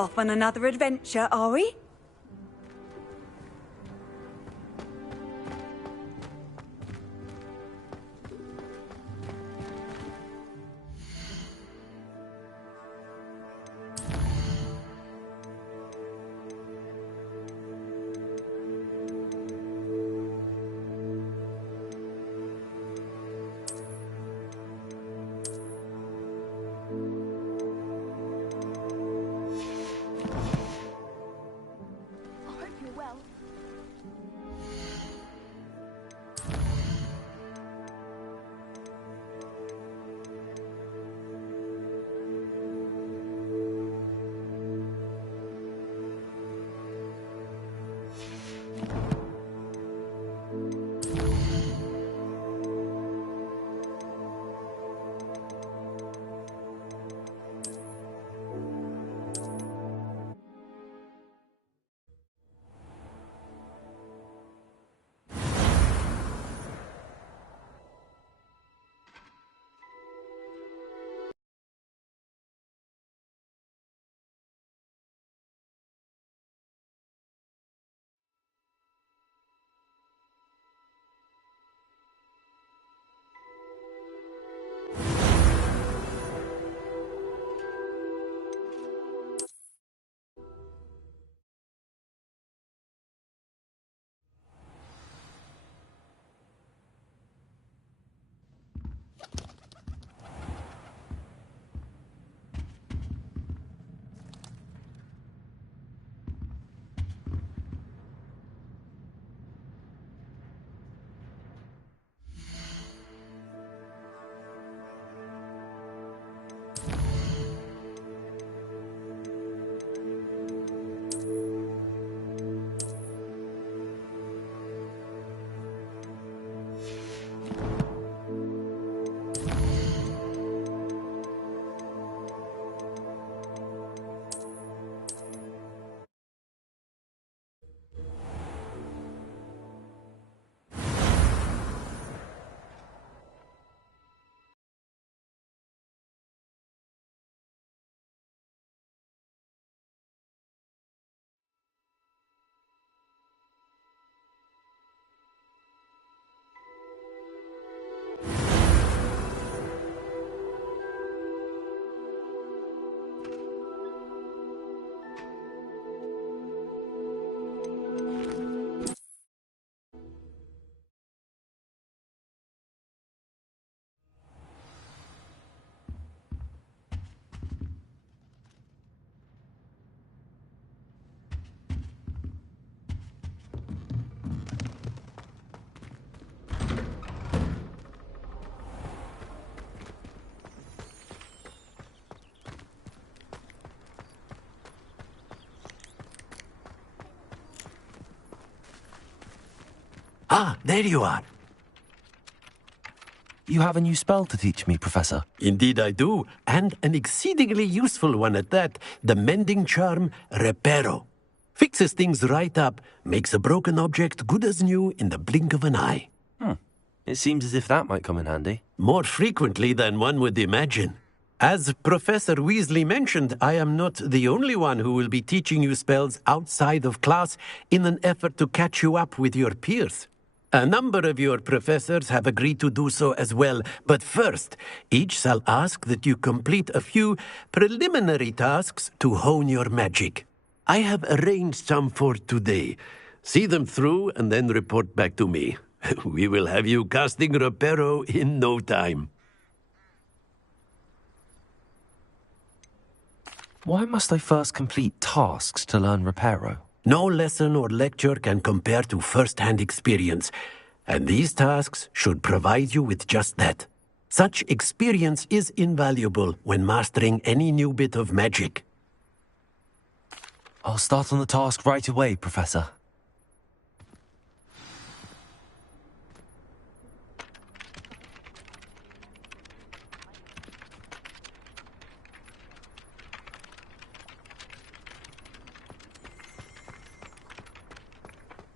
Off on another adventure, are we? Ah, there you are. You have a new spell to teach me, Professor. Indeed I do, and an exceedingly useful one at that. The mending charm, Reparo. Fixes things right up, makes a broken object good as new in the blink of an eye. It seems as if that might come in handy. More frequently than one would imagine. As Professor Weasley mentioned, I am not the only one who will be teaching you spells outside of class in an effort to catch you up with your peers. A number of your professors have agreed to do so as well, but first, each shall ask that you complete a few preliminary tasks to hone your magic. I have arranged some for today. See them through and then report back to me. We will have you casting Reparo in no time. Why must I first complete tasks to learn Reparo? No lesson or lecture can compare to first-hand experience, and these tasks should provide you with just that. Such experience is invaluable when mastering any new bit of magic. I'll start on the task right away, Professor.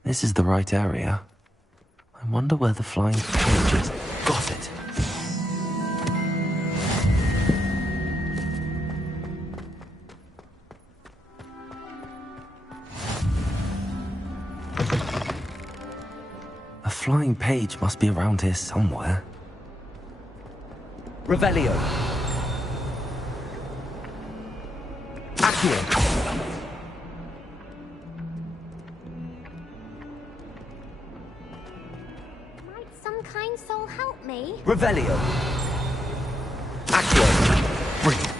This is the right area. I wonder where the flying cage is. Got it! flying page must be around here somewhere. Revelio. Accio. Might some kind soul help me? Revelio. Accio. Brilliant.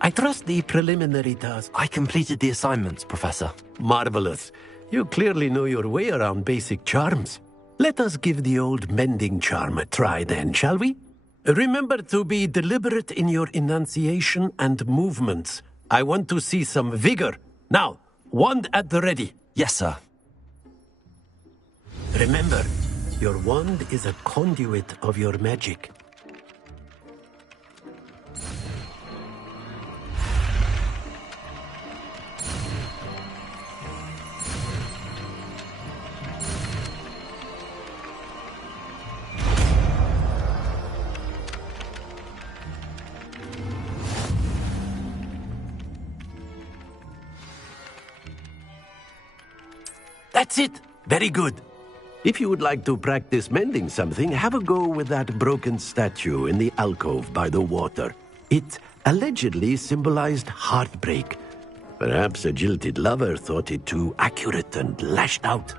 I trust the preliminary task. I completed the assignments, Professor. Marvelous. You clearly know your way around basic charms. Let us give the old mending charm a try then, shall we? Remember to be deliberate in your enunciation and movements. I want to see some vigor. Now, wand at the ready. Yes, sir. Remember, your wand is a conduit of your magic. That's it. Very good. If you would like to practice mending something, have a go with that broken statue in the alcove by the water. It allegedly symbolized heartbreak. Perhaps a jilted lover thought it too accurate and lashed out.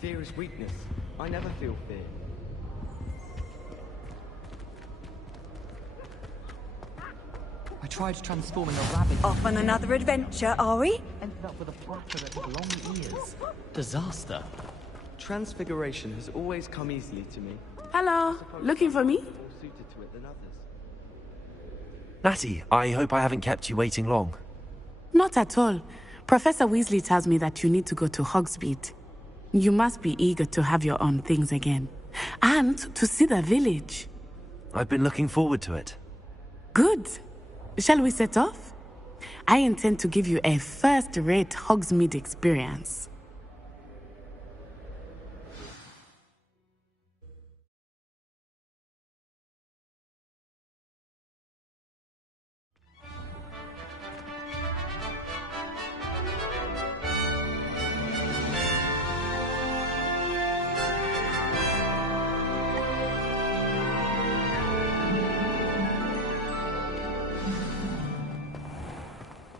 Fear is weakness. I never feel fear. I tried transforming a rabbit. Off on another adventure, are we? Ended up with a platter that had long ears. Disaster. Transfiguration has always come easily to me. Hello, looking for me? More suited to it than others. Natty, I hope I haven't kept you waiting long. Not at all. Professor Weasley tells me that you need to go to Hogsmeade. You must be eager to have your own things again. And to see the village. I've been looking forward to it. Good. Shall we set off? I intend to give you a first-rate Hogsmeade experience.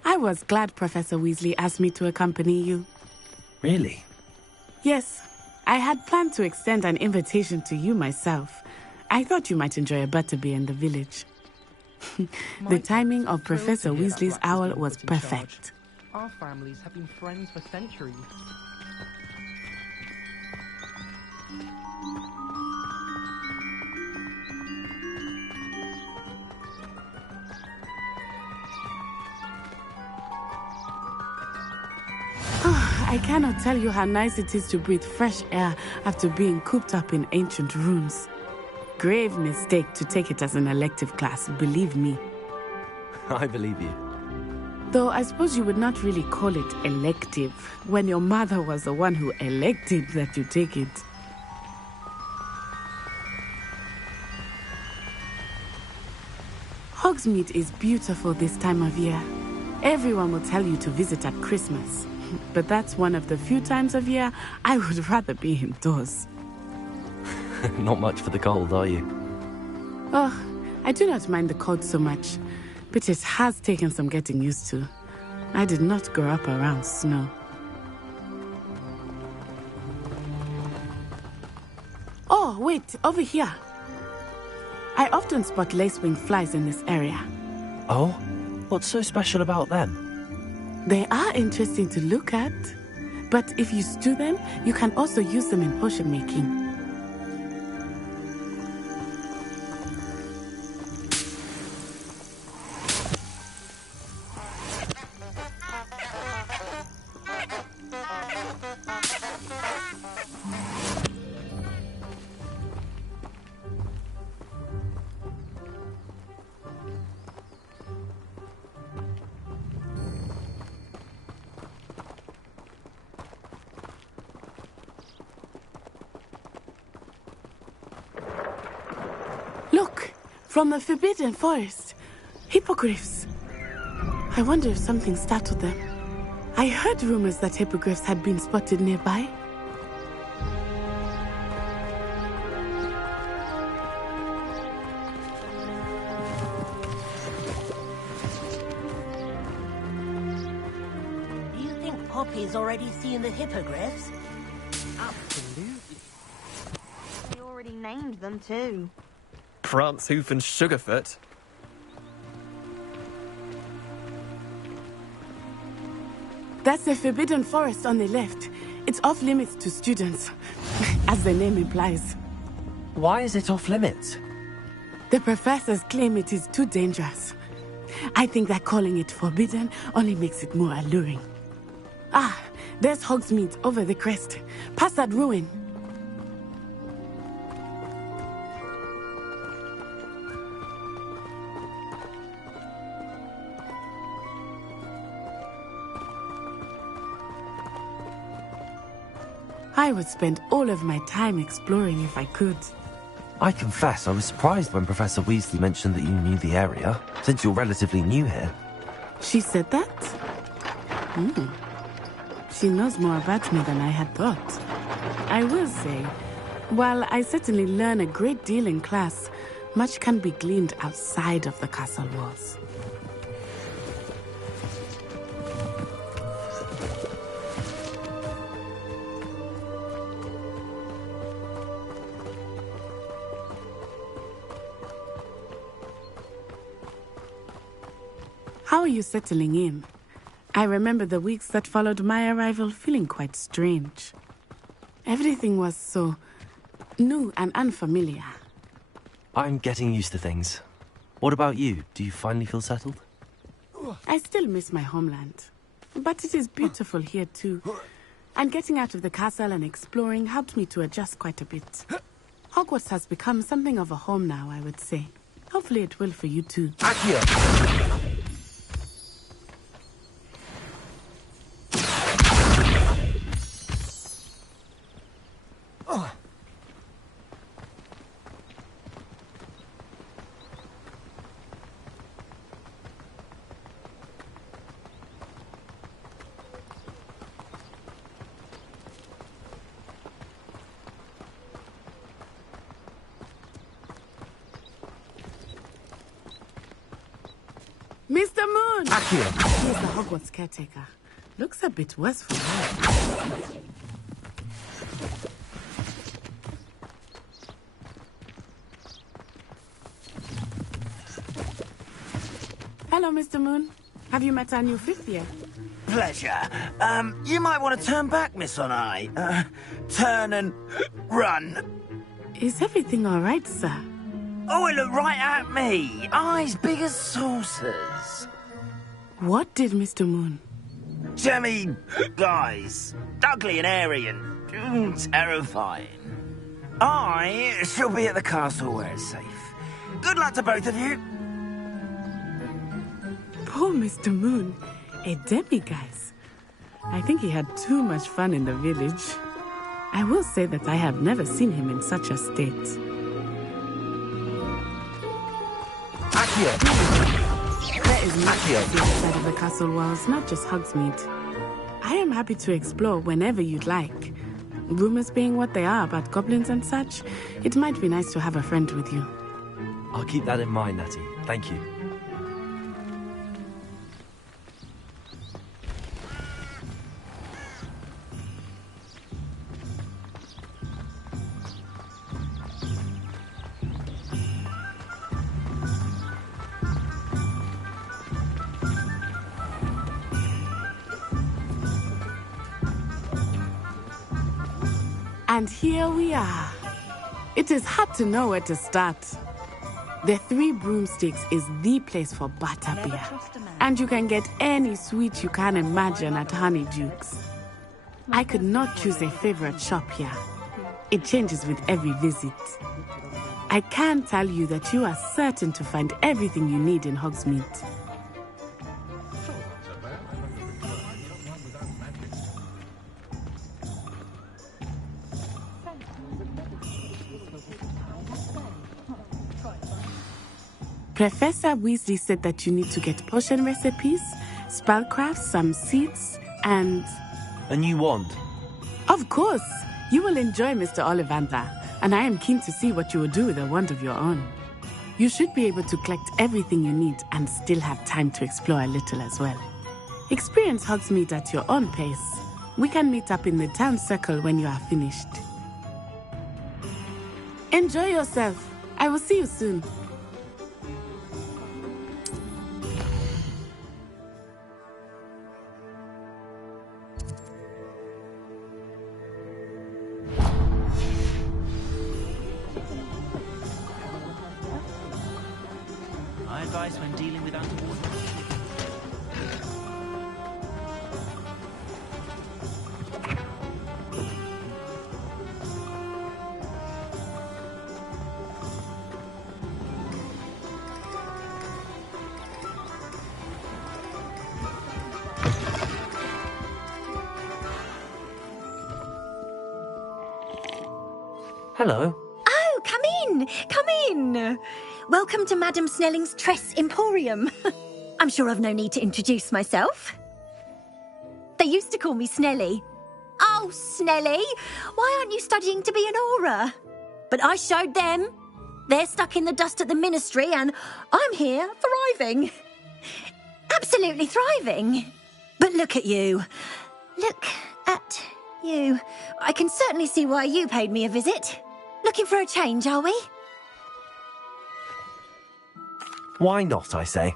I was glad Professor Weasley asked me to accompany you. Really? Yes, I had planned to extend an invitation to you myself. I thought you might enjoy a butterbeer in the village. The timing of Professor Weasley's owl was perfect. our families have been friends for centuries. I cannot tell you how nice it is to breathe fresh air after being cooped up in ancient ruins. Grave mistake to take it as an elective class, believe me. I believe you. Though I suppose you would not really call it elective when your mother was the one who elected that you take it. Hogsmeade is beautiful this time of year. Everyone will tell you to visit at Christmas. But that's one of the few times of year I would rather be indoors. Not much for the cold, are you? Oh, I do not mind the cold so much, but it has taken some getting used to. I did not grow up around snow. Oh, wait, over here. I often spot lacewing flies in this area. Oh? What's so special about them? They are interesting to look at, but if you stew them, you can also use them in potion making. Look, from the Forbidden Forest. Hippogriffs. I wonder if something startled them. I heard rumors that hippogriffs had been spotted nearby. Do you think Poppy's already seen the hippogriffs? Absolutely. They already named them too. Prance, Hoof, and Sugarfoot. That's the Forbidden Forest on the left. It's off limits to students, as the name implies. Why is it off limits? The professors claim it is too dangerous. I think that calling it forbidden only makes it more alluring. Ah, there's Hogsmeade over the crest. Past that ruin. I would spend all of my time exploring if I could. I confess I was surprised when Professor Weasley mentioned that you knew the area, since you're relatively new here. She said that? She knows more about me than I had thought. I will say, while I certainly learn a great deal in class, much can be gleaned outside of the castle walls. How are you settling in? I remember the weeks that followed my arrival feeling quite strange. Everything was so new and unfamiliar. I'm getting used to things. What about you? Do you finally feel settled? I still miss my homeland, but it is beautiful here too. And getting out of the castle and exploring helped me to adjust quite a bit. Hogwarts has become something of a home now, I would say. Hopefully it will for you too. Accio! Mr. Moon! Accio! He's the Hogwarts caretaker. Looks a bit worse for wear. Hello, Mr. Moon. Have you met our new fifth year? Pleasure. You might want to turn back, Miss Onai. Turn and run. Is everything all right, sir? Oh, it looked right at me. Eyes big as saucers. What did Mr. Moon? Jemmy, guys. Ugly and airy and terrifying. I shall be at the castle where it's safe. Good luck to both of you. Poor Mr. Moon. A demiguise. I think he had too much fun in the village. I will say that I have never seen him in such a state. Accio! There is much to see outside of the castle walls, not just Hogsmeade. I am happy to explore whenever you'd like. Rumors being what they are about goblins and such, it might be nice to have a friend with you. I'll keep that in mind, Natty. Thank you. And here we are. It is hard to know where to start. The Three Broomsticks is the place for butterbeer. And you can get any sweet you can imagine at Honeydukes. I could not choose a favorite shop here. It changes with every visit. I can tell you that you are certain to find everything you need in Hogsmeade. Professor Weasley said that you need to get potion recipes, spellcrafts, some seeds, and... A new wand. Of course! You will enjoy Mr. Ollivander, and I am keen to see what you will do with a wand of your own. You should be able to collect everything you need and still have time to explore a little as well. Experience Hogsmeade at your own pace. We can meet up in the town circle when you are finished. Enjoy yourself. I will see you soon. My advice when dealing with underwater. Hello. Oh, come in! Come in! Welcome to Madame Snelling's Tress Emporium. I'm sure I've no need to introduce myself. They used to call me Snelly. Oh, Snelly! Why aren't you studying to be an aura? But I showed them. They're stuck in the dust at the ministry and I'm here thriving. Absolutely thriving. But look at you. Look at you. I can certainly see why you paid me a visit. Looking for a change, are we? Why not, I say?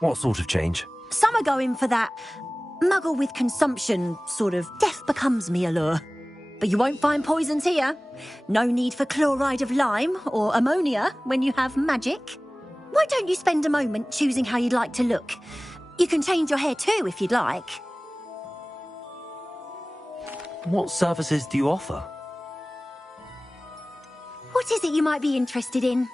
What sort of change? Some are going for that muggle with consumption, sort of death becomes me allure. But you won't find poisons here. No need for chloride of lime or ammonia when you have magic. Why don't you spend a moment choosing how you'd like to look? You can change your hair too if you'd like. What services do you offer? What is it you might be interested in?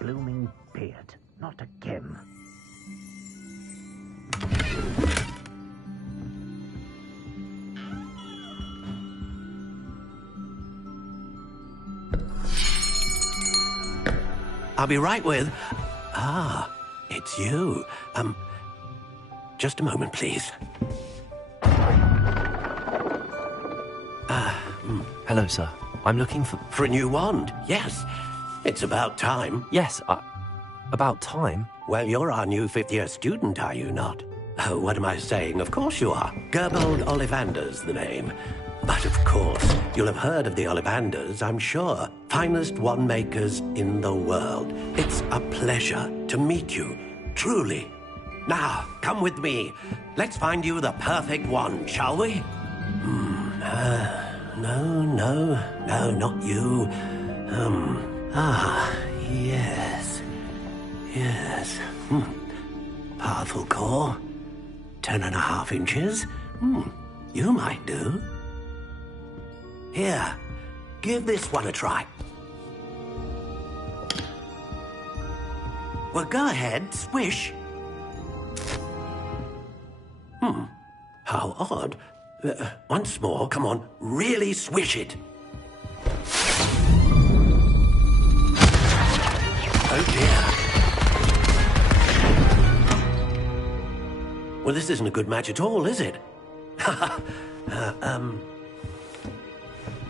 blooming beard. Not again. I'll be right with... Ah, it's you. Just a moment, please. Hello, sir. I'm looking for... For a new wand, yes. It's about time. Yes, about time? Well, you're our new fifth-year student, are you not? Oh, what am I saying? Of course you are. Gerbold Ollivander's the name. But of course, you'll have heard of the Ollivanders, I'm sure. Finest wand makers in the world. It's a pleasure to meet you, truly. Now, come with me. Let's find you the perfect wand, shall we? No, not you. Yes. Powerful core. 10.5 inches. You might do. Here, give this one a try. Well, go ahead, swish. How odd. Once more, come on, really swish it. Oh dear. Well, this isn't a good match at all, is it?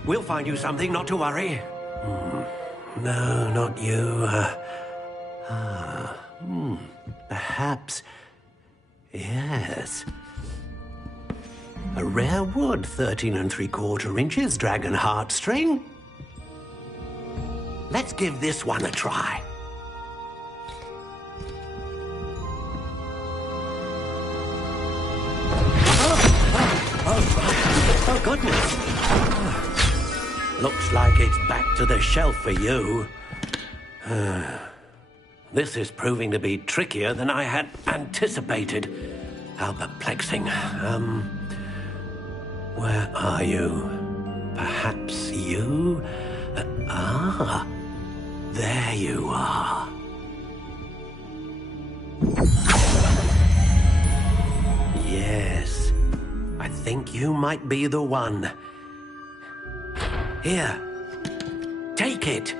We'll find you something, not to worry. No, not you. Perhaps. Yes. A rare wood, 13 3/4 inches, dragon heartstring. Let's give this one a try. Oh, goodness. Looks like it's back to the shelf for you. This is proving to be trickier than I had anticipated. How perplexing. Where are you? Perhaps you? There you are. Yes, I think you might be the one. Here, take it.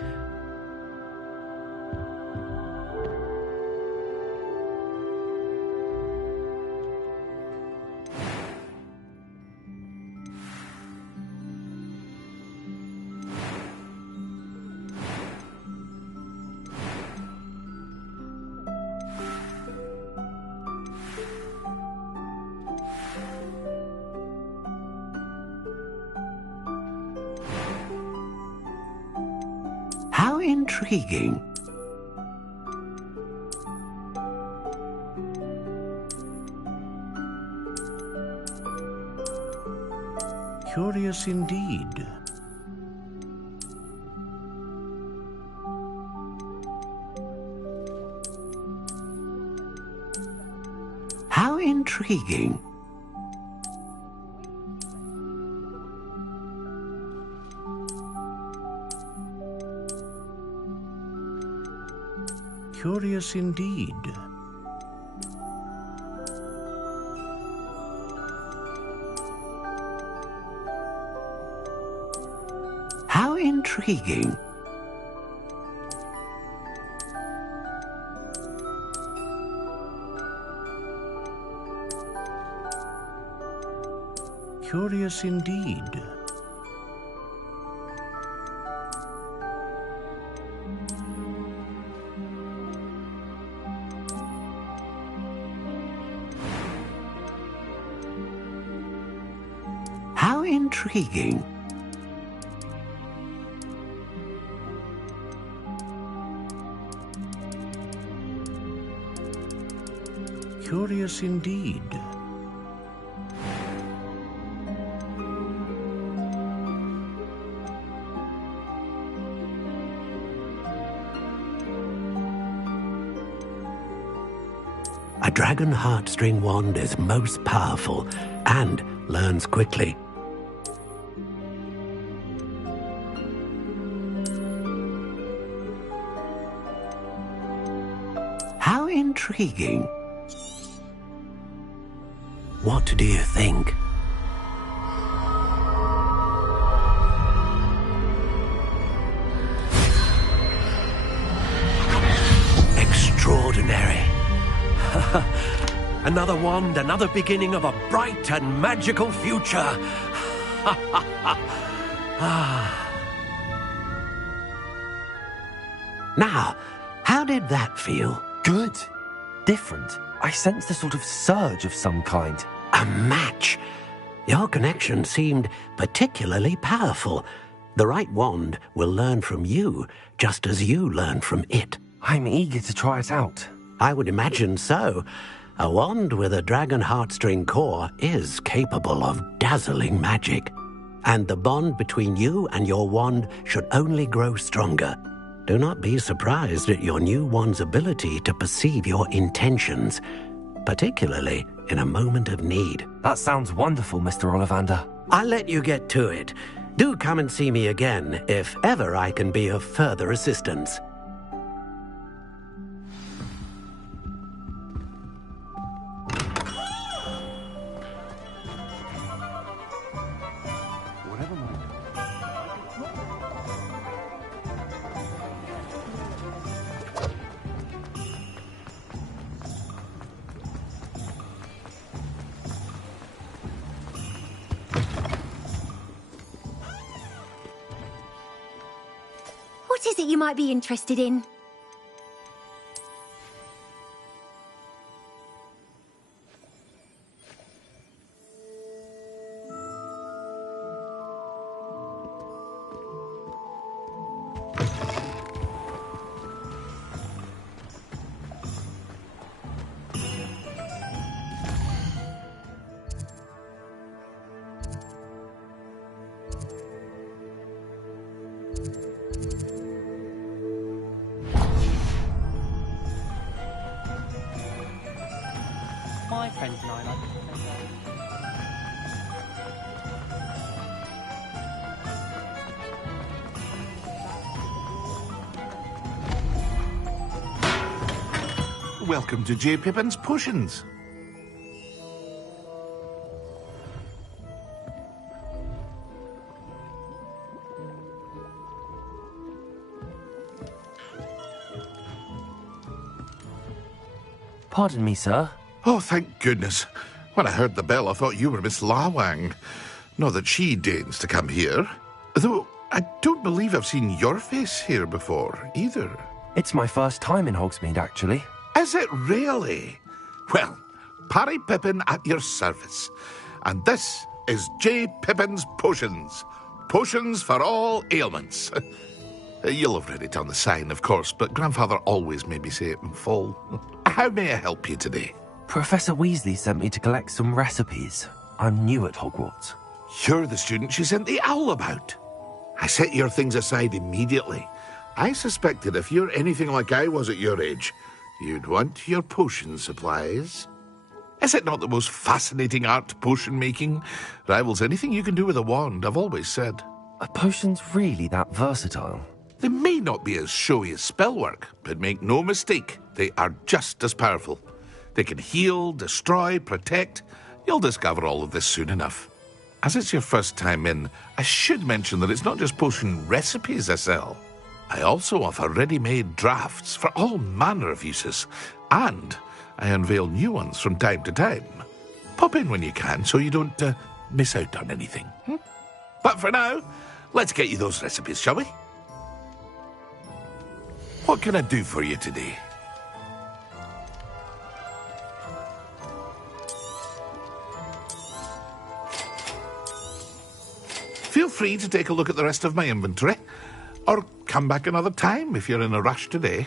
How intriguing. Curious indeed. How intriguing. Curious indeed. How intriguing. Curious indeed. How intriguing. Curious indeed. A dragon heartstring wand is most powerful and learns quickly. Intriguing. What do you think? Extraordinary. Another wand, another beginning of a bright and magical future. Now, how did that feel? Good. Different. I sensed a sort of surge of some kind. A match. Your connection seemed particularly powerful. The right wand will learn from you, just as you learn from it. I'm eager to try it out. I would imagine so. A wand with a dragon heartstring core is capable of dazzling magic. And the bond between you and your wand should only grow stronger. Do not be surprised at your new wand's ability to perceive your intentions, particularly in a moment of need. That sounds wonderful, Mr. Ollivander. I'll let you get to it. Do come and see me again if ever I can be of further assistance. What is it you might be interested in? My friends and I like to play Welcome to J. Pippin's Potions. Pardon me, sir. Oh, thank goodness. When I heard the bell, I thought you were Miss Lawang. Not that she deigns to come here. Though I don't believe I've seen your face here before, either. It's my first time in Hogsmeade, actually. Is it really? Well, Parry Pippin at your service. And this is J. Pippin's Potions. Potions for all ailments. You'll have read it on the sign, of course, but Grandfather always made me say it in full. How may I help you today? Professor Weasley sent me to collect some recipes. I'm new at Hogwarts. You're the student she sent the owl about. I set your things aside immediately. I suspected if you're anything like I was at your age, you'd want your potion supplies. Is it not the most fascinating art, potion making? Rivals anything you can do with a wand, I've always said. Are potions really that versatile? They may not be as showy as spellwork, but make no mistake, they are just as powerful. They can heal, destroy, protect. You'll discover all of this soon enough. As it's your first time in, I should mention that it's not just potion recipes I sell. I also offer ready-made drafts for all manner of uses, and I unveil new ones from time to time. Pop in when you can so you don't miss out on anything. But for now, let's get you those recipes, shall we? What can I do for you today? Feel free to take a look at the rest of my inventory, or come back another time if you're in a rush today.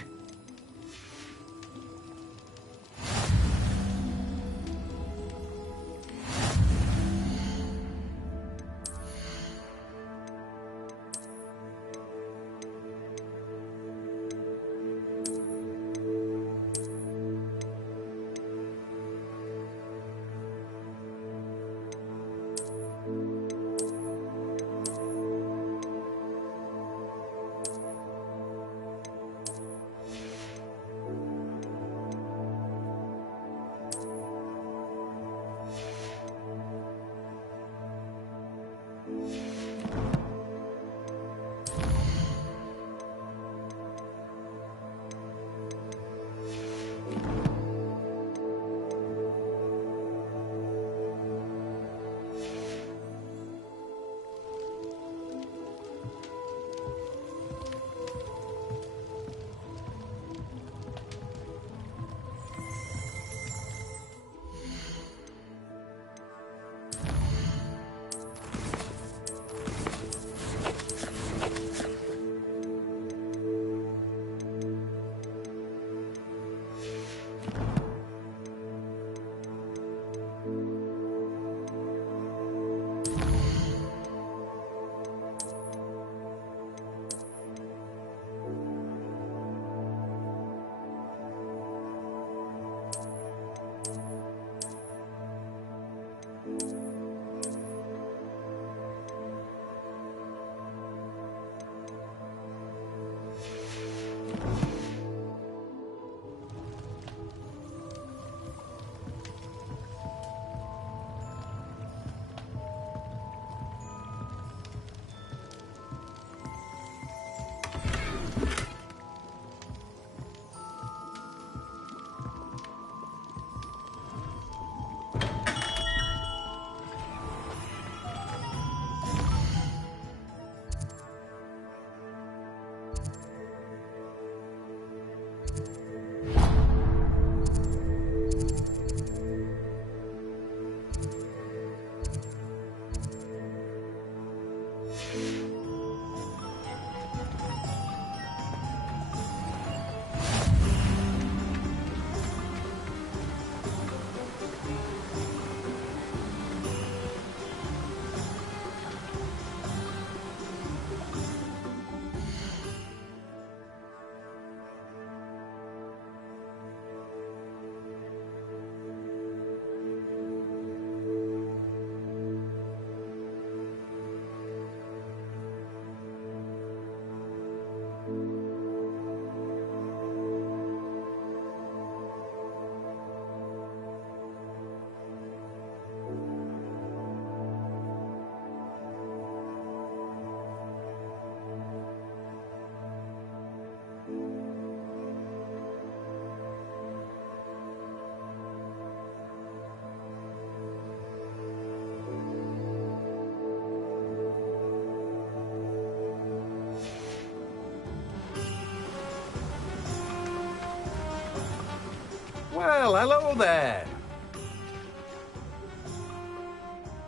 Well, hello there.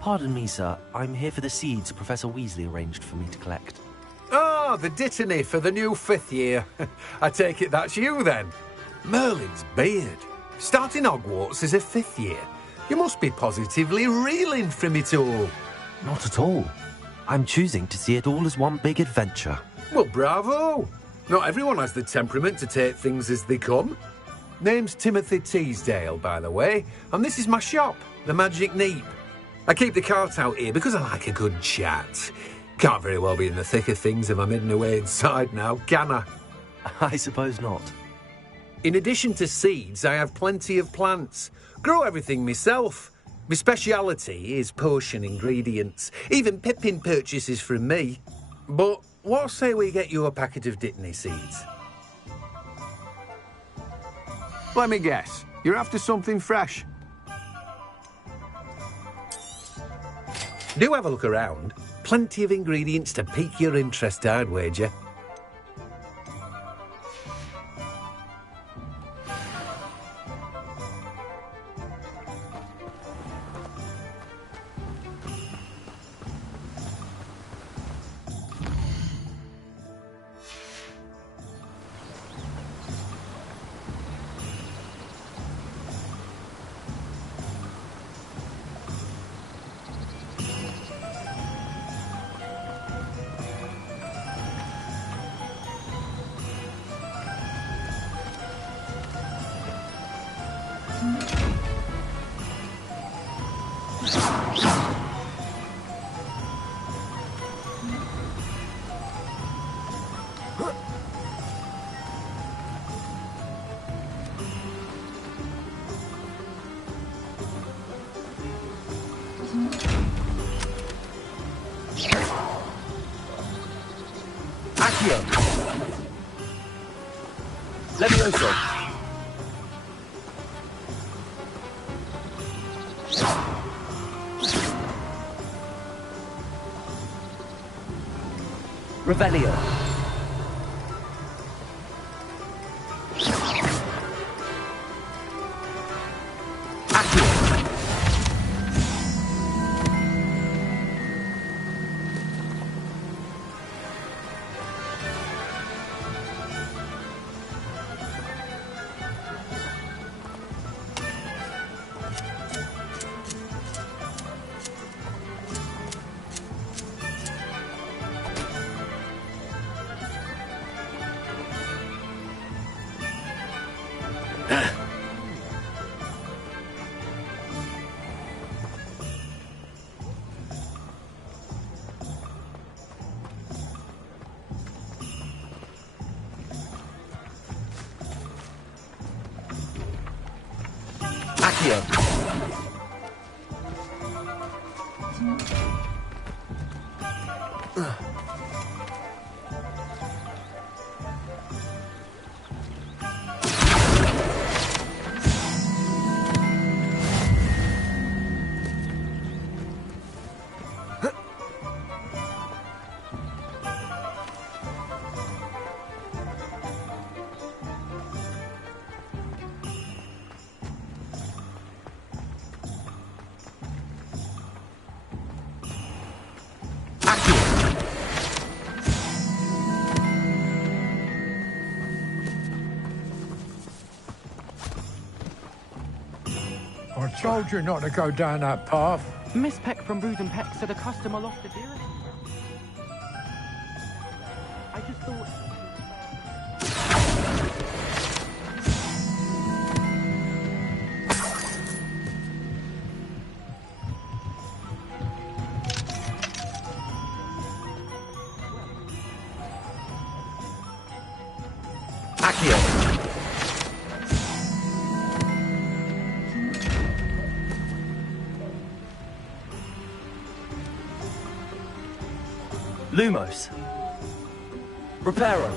Pardon me, sir. I'm here for the seeds Professor Weasley arranged for me to collect. Oh, the dittany for the new 5th year. I take it that's you, then. Merlin's beard. Starting Hogwarts as a 5th year. You must be positively reeling from it all. Not at all. I'm choosing to see it all as one big adventure. Well, bravo. Not everyone has the temperament to take things as they come. Name's Timothy Teasdale, by the way, and this is my shop, the Magic Neep. I keep the cart out here because I like a good chat. Can't very well be in the thick of things if I'm hidden away inside now, can I? I suppose not. In addition to seeds, I have plenty of plants. Grow everything myself. My speciality is potion ingredients. Even Pippin purchases from me. But what say we get you a packet of Dittany seeds? Let me guess. You're after something fresh. Do have a look around. Plenty of ingredients to pique your interest, I'd wager. Levioso. Revelio. I told you not to go down that path. Miss Peck from Brood and Peck said a customer lost a deer. I just thought... Lumos. Reparo.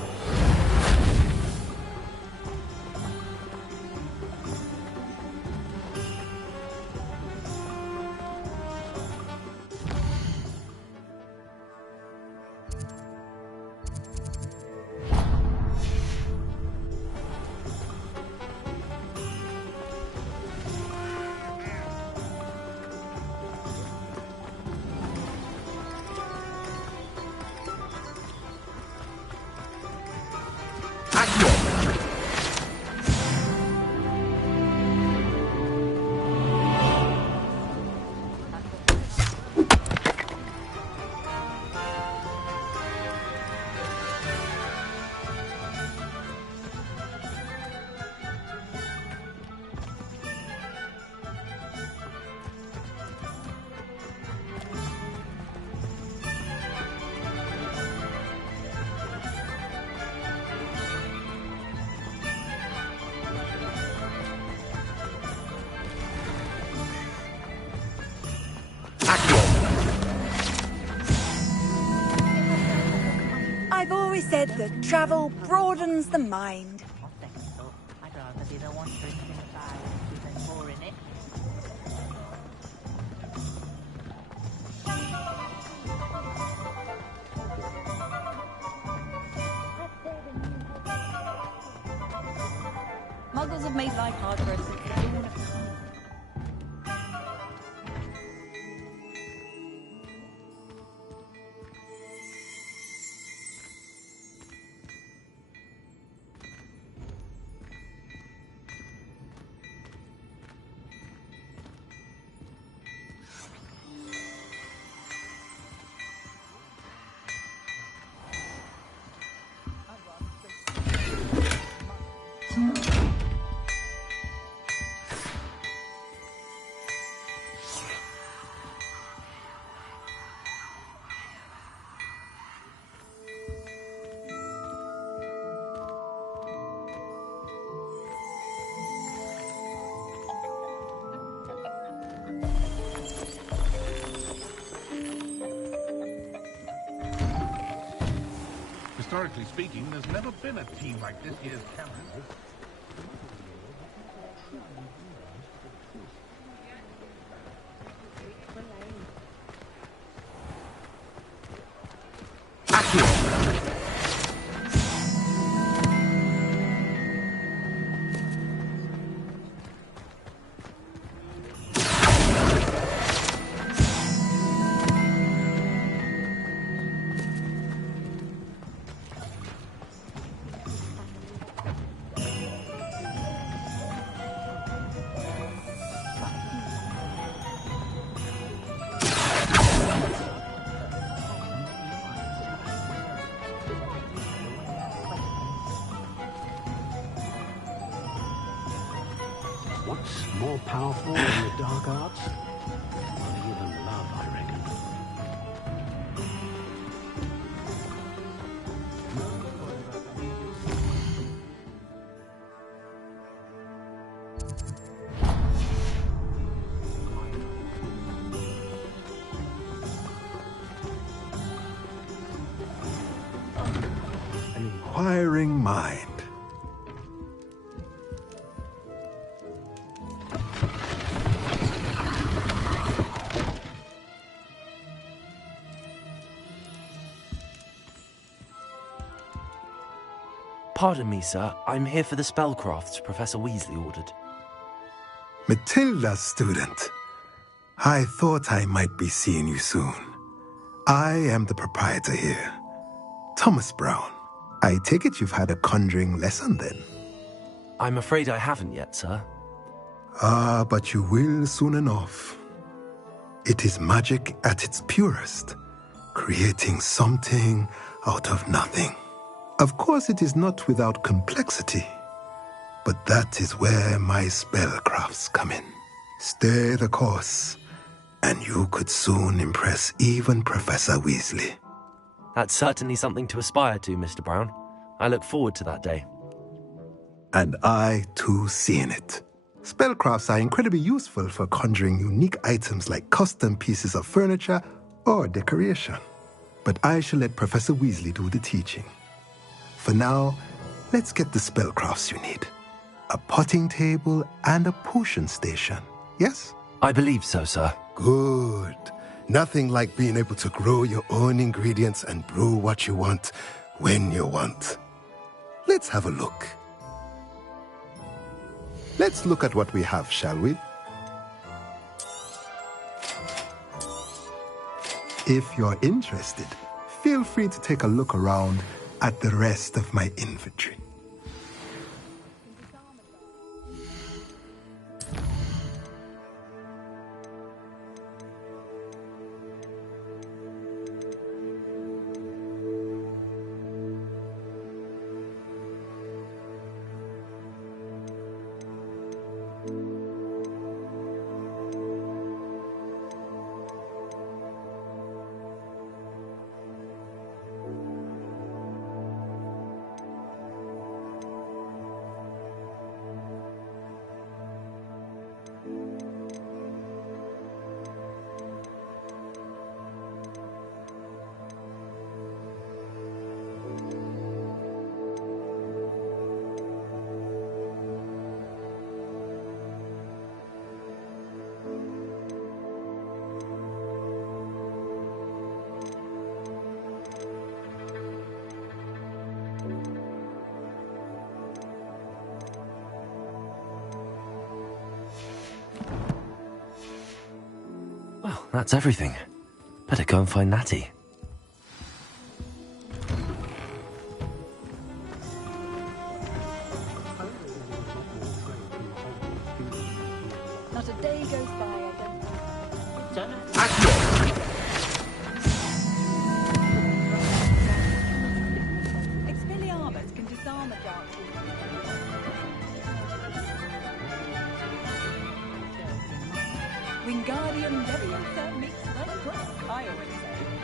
always said that travel broadens the mind. I'd rather be the one drinking the fire than pouring it. Muggles have made life hard for us since the dawn of time. Historically speaking, there's never been a team like this year's campus. What's more powerful than the dark arts? Not even love, I reckon. An inquiring mind. Pardon me, sir. I'm here for the spellcrafts Professor Weasley ordered. Matilda's student. I thought I might be seeing you soon. I am the proprietor here, Thomas Brown. I take it you've had a conjuring lesson then? I'm afraid I haven't yet, sir. Ah, but you will soon enough. It is magic at its purest, creating something out of nothing. Of course, it is not without complexity, but that is where my spellcrafts come in. Stay the course, and you could soon impress even Professor Weasley. That's certainly something to aspire to, Mr. Brown. I look forward to that day. And I, too, seeing it. Spellcrafts are incredibly useful for conjuring unique items like custom pieces of furniture or decoration. But I shall let Professor Weasley do the teaching. For now, let's get the spellcrafts you need. A potting table and a potion station, yes? I believe so, sir. Good. Nothing like being able to grow your own ingredients and brew what you want when you want. Let's have a look. Let's look at what we have, shall we? If you're interested, feel free to take a look around at the rest of my inventory. that's everything. Better go and find Natty. Not a day goes by, I don't Expelliarmus can disarm a dark Wingardium Leviosa makes life work, I always say.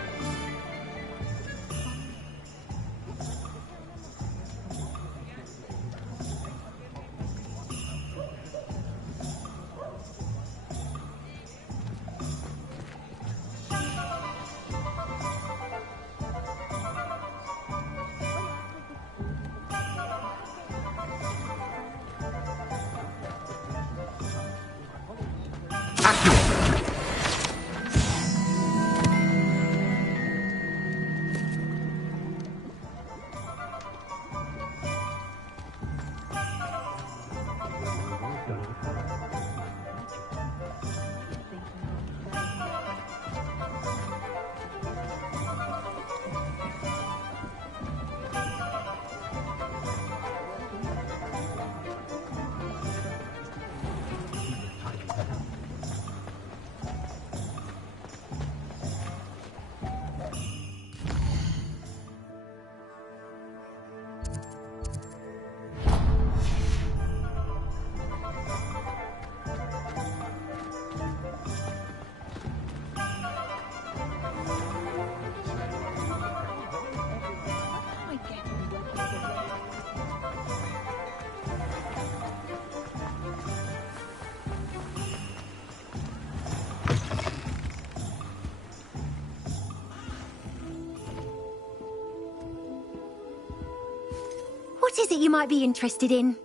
What is it you might be interested in?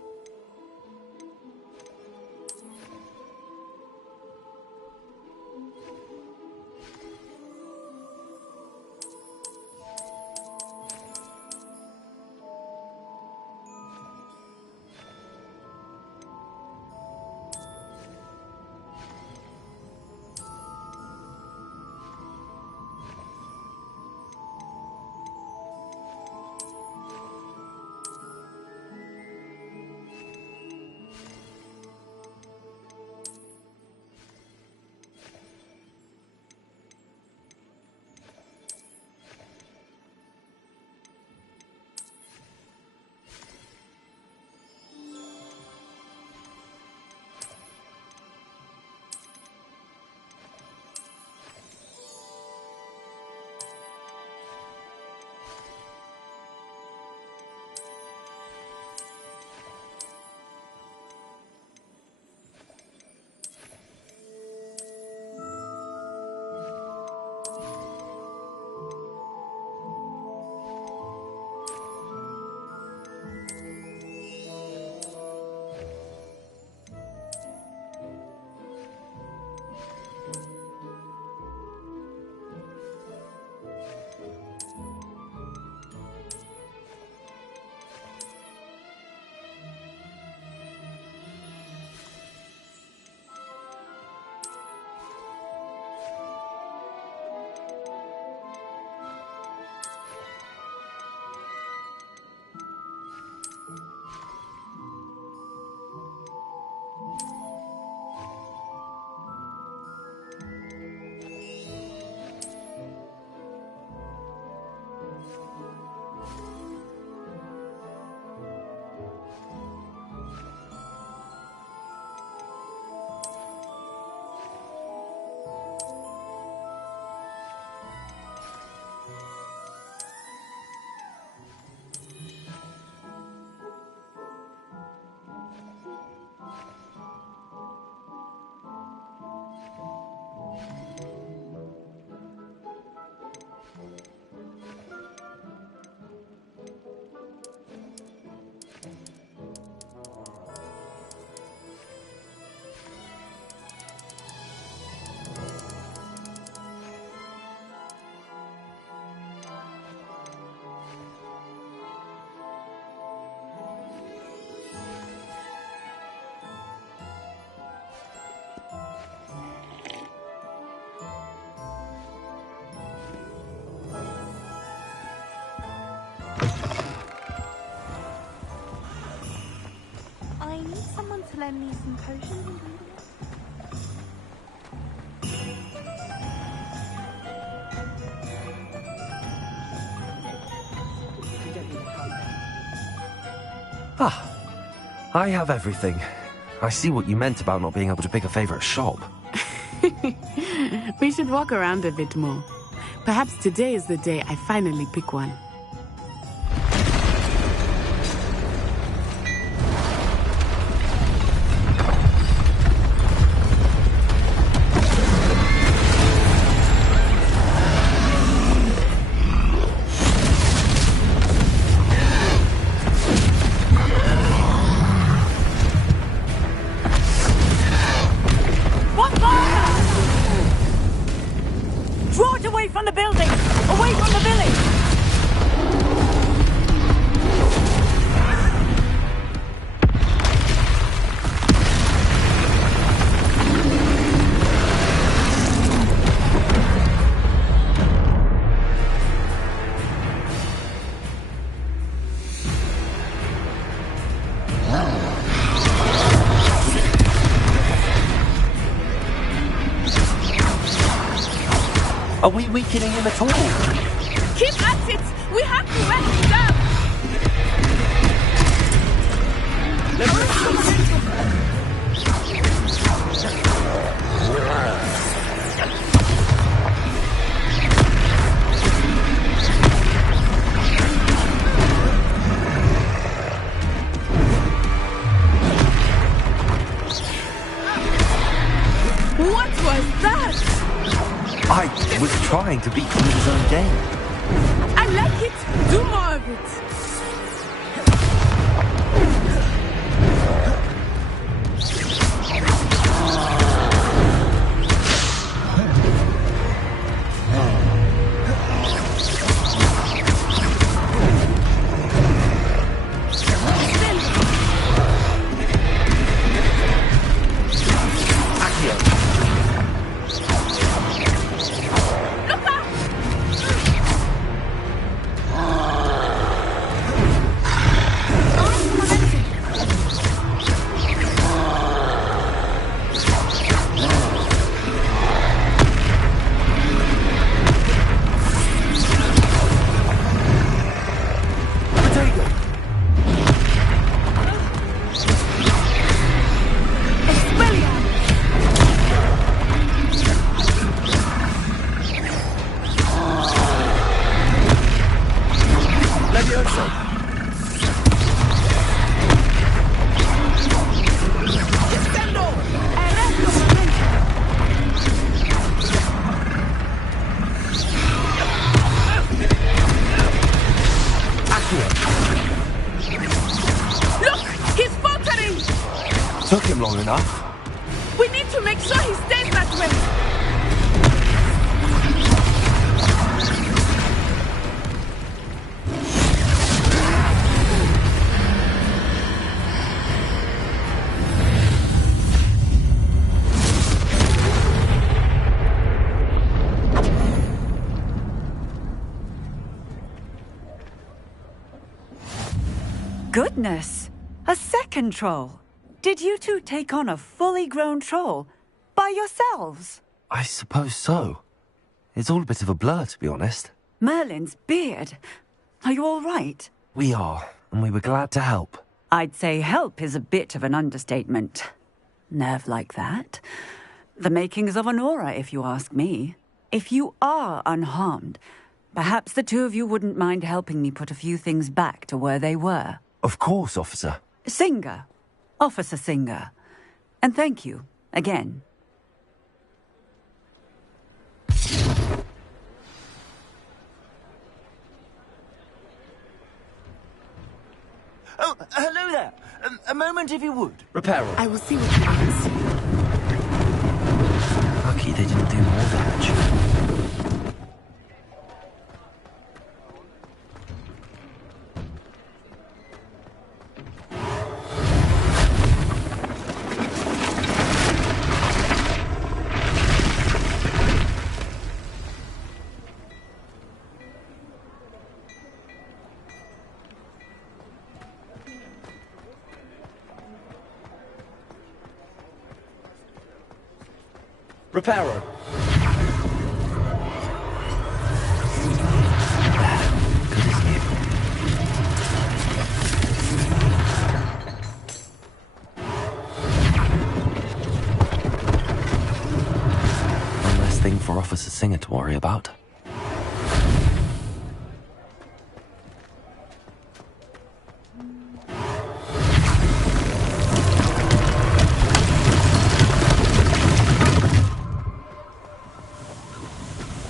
lend me some potions and I have everything. I see what you meant about not being able to pick a favorite shop. We should walk around a bit more. Perhaps today is the day I finally pick one. Draw it away from the building! Away from the village! Are we weakening him at all? Keep at it! We have to let him down! What was that? I was trying to beat him in his own game. I like it! Do more of it! Took him long enough. We need to make sure he stays that way. Goodness! A second troll! Did you two take on a fully grown troll? By yourselves? I suppose so. It's all a bit of a blur, to be honest. Merlin's beard. Are you all right? We are, and we were glad to help. I'd say help is a bit of an understatement. Nerve like that. The makings of an aura, if you ask me. If you are unharmed, perhaps the two of you wouldn't mind helping me put a few things back to where they were. Of course, officer. Singer. Officer Singer. And thank you, again. Oh, hello there. A moment if you would. Repair. I will see what happens. Lucky they didn't do more damage. Reparo. One less thing for Officer Singer to worry about.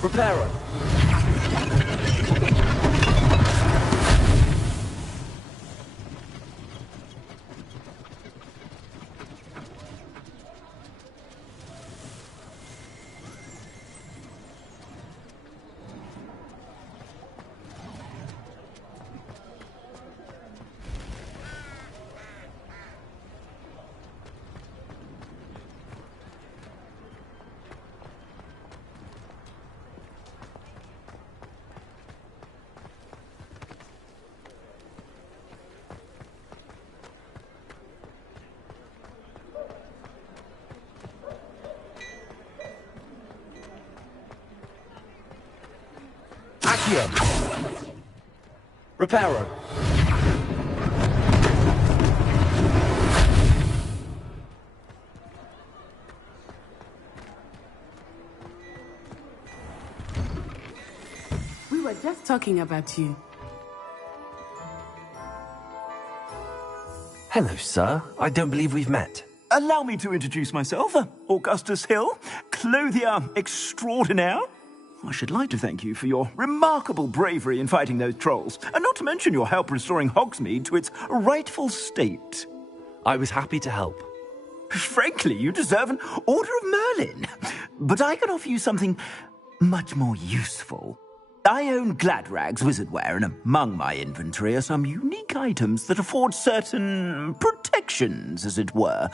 Reparo. Reparo. We were just talking about you. Hello, sir. I don't believe we've met. Allow me to introduce myself, Augustus Hill, clothier extraordinaire. I should like to thank you for your remarkable bravery in fighting those trolls, and not to mention your help restoring Hogsmeade to its rightful state. I was happy to help. Frankly, you deserve an Order of Merlin. But I can offer you something much more useful. I own Gladrag's wizardware, and among my inventory are some unique items that afford certain protections, as it were.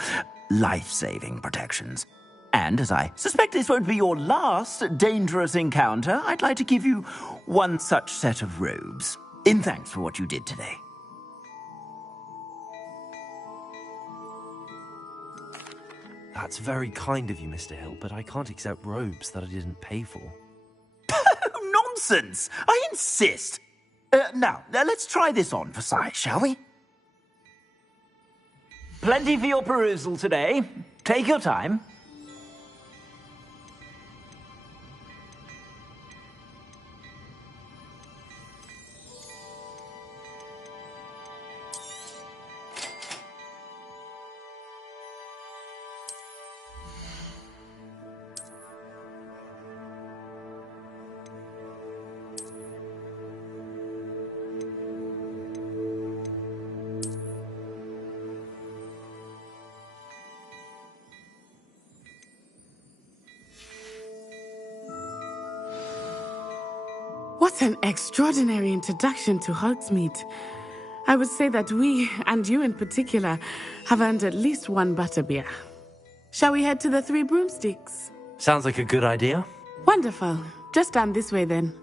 Life-saving protections. And as I suspect this won't be your last dangerous encounter, I'd like to give you one such set of robes, in thanks for what you did today. That's very kind of you, Mr. Hill, but I can't accept robes that I didn't pay for. Nonsense! I insist! Now, let's try this on for size, shall we? Plenty for your perusal today. Take your time. What an extraordinary introduction to Hogsmeade. I would say that we, and you in particular, have earned at least one butterbeer. Shall we head to the Three Broomsticks? Sounds like a good idea. Wonderful. Just down this way then.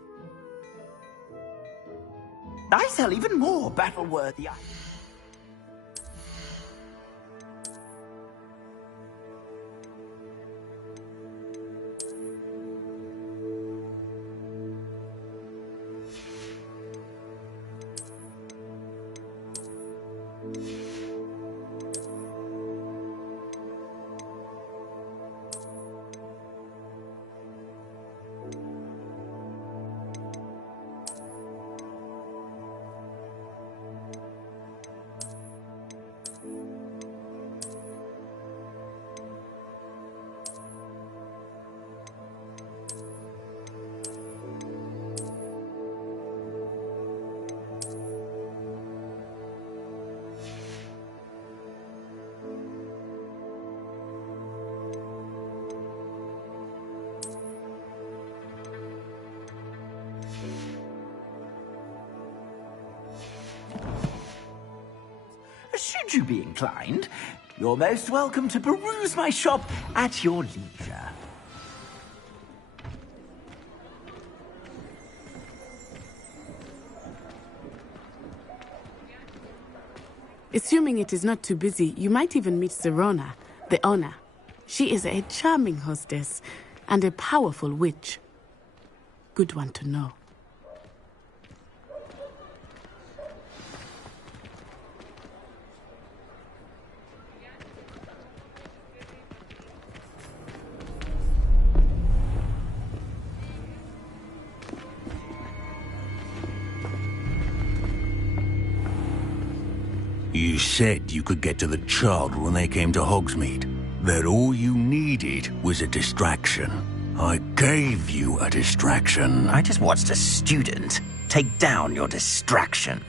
I sell even more battle-worthy items. Should you be inclined, you're most welcome to peruse my shop at your leisure. Assuming it is not too busy, you might even meet Sirona, the owner. She is a charming hostess and a powerful witch. Good one to know. You said you could get to the child when they came to Hogsmeade. That all you needed was a distraction. I gave you a distraction. I just watched a student take down your distraction.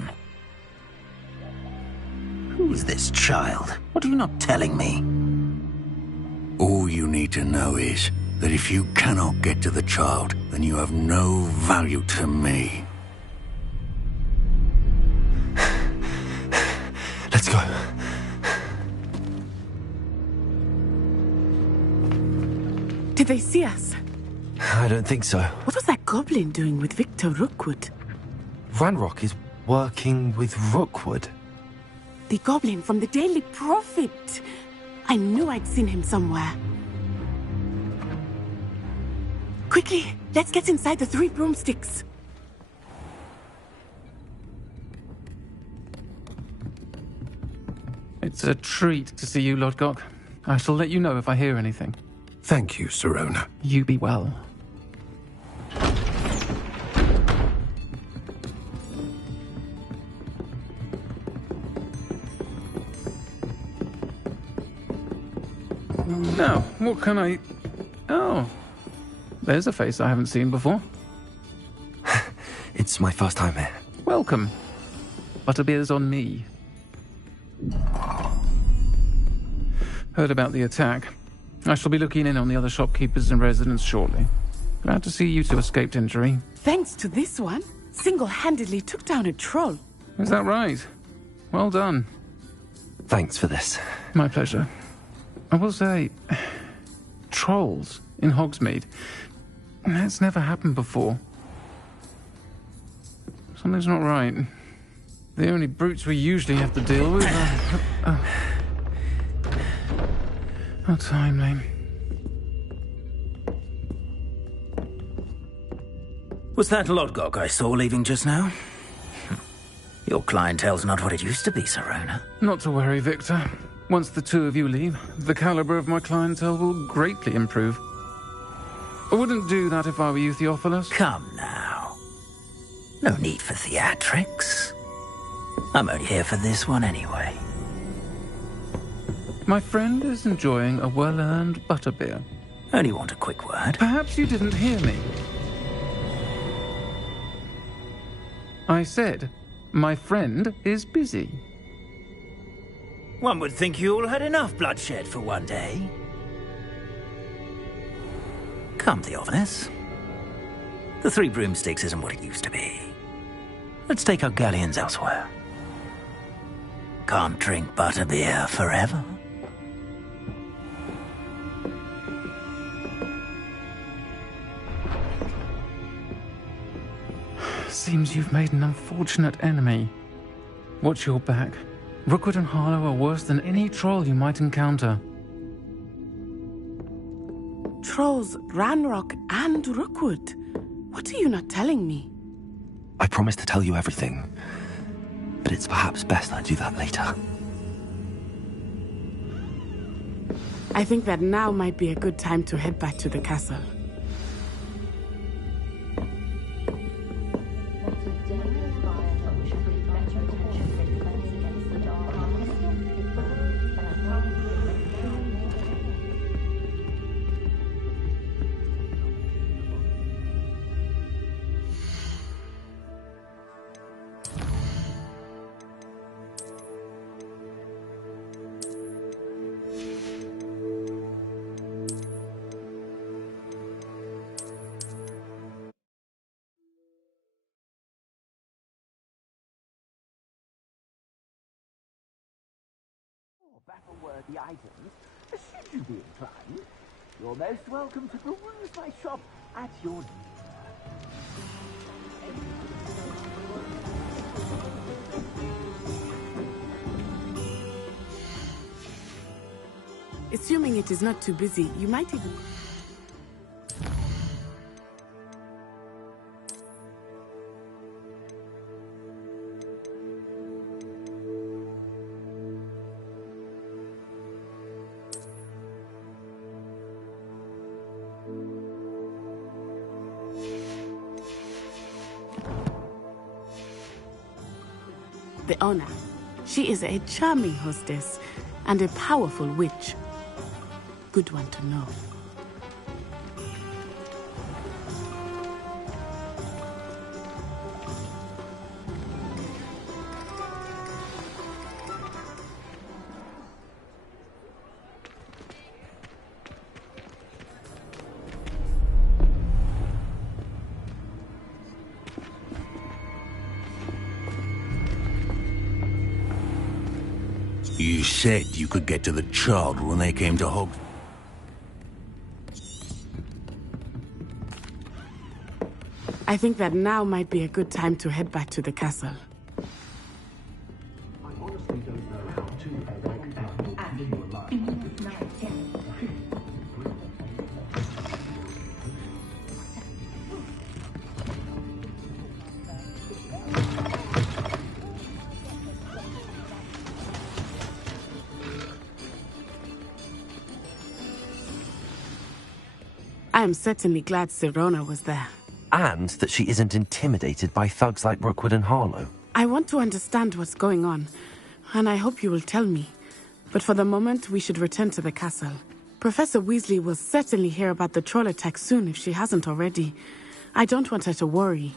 Who's this child? What are you not telling me? All you need to know is that if you cannot get to the child, then you have no value to me. Let's go. Did they see us? I don't think so. What was that goblin doing with Victor Rookwood? Ranrock is working with Rookwood. The goblin from the Daily Prophet. I knew I'd seen him somewhere. Quickly, let's get inside the 3 broomsticks. It's a treat to see you, Lodgok. I shall let you know if I hear anything. Thank you, Sirona. You be well. Now, what can I... Oh, there's a face I haven't seen before. It's my first time here. Welcome. Butterbeer's on me. Heard about the attack. I shall be looking in on the other shopkeepers and residents shortly. Glad to see you two escaped injury. Thanks to this one, single-handedly took down a troll. Is that right? Well done. Thanks for this. My pleasure. I will say, trolls in Hogsmeade. That's never happened before. Something's not right. The only brutes we usually have to deal with are... How timely. Was that Lodgok I saw leaving just now? Your clientele's not what it used to be, Sirona. Not to worry, Victor. Once the two of you leave, the caliber of my clientele will greatly improve. I wouldn't do that if I were you, Theophilus. Come now. No need for theatrics. I'm only here for this one anyway. My friend is enjoying a well-earned butterbeer. Only want a quick word. Perhaps you didn't hear me. I said, my friend is busy. One would think you all had enough bloodshed for one day. Come, Theophilus. The 3 broomsticks isn't what it used to be. Let's take our galleons elsewhere. Can't drink butterbeer forever. Seems you've made an unfortunate enemy. Watch your back. Rookwood and Harlow are worse than any troll you might encounter. Trolls, Ranrock, and Rookwood. What are you not telling me? I promised to tell you everything, but it's perhaps best I do that later. I think that now might be a good time to head back to the castle. Battle-worthy items, should you be inclined, you're most welcome to peruse my shop at your leisure. Assuming it is not too busy, you might even... The owner. She is a charming hostess and a powerful witch. Good one to know. You said you could get to the child when they came to Hogwarts. I think that now might be a good time to head back to the castle. I am certainly glad Sirona was there. And that she isn't intimidated by thugs like Rookwood and Harlow. I want to understand what's going on, and I hope you will tell me. But for the moment, we should return to the castle. Professor Weasley will certainly hear about the troll attack soon if she hasn't already. I don't want her to worry.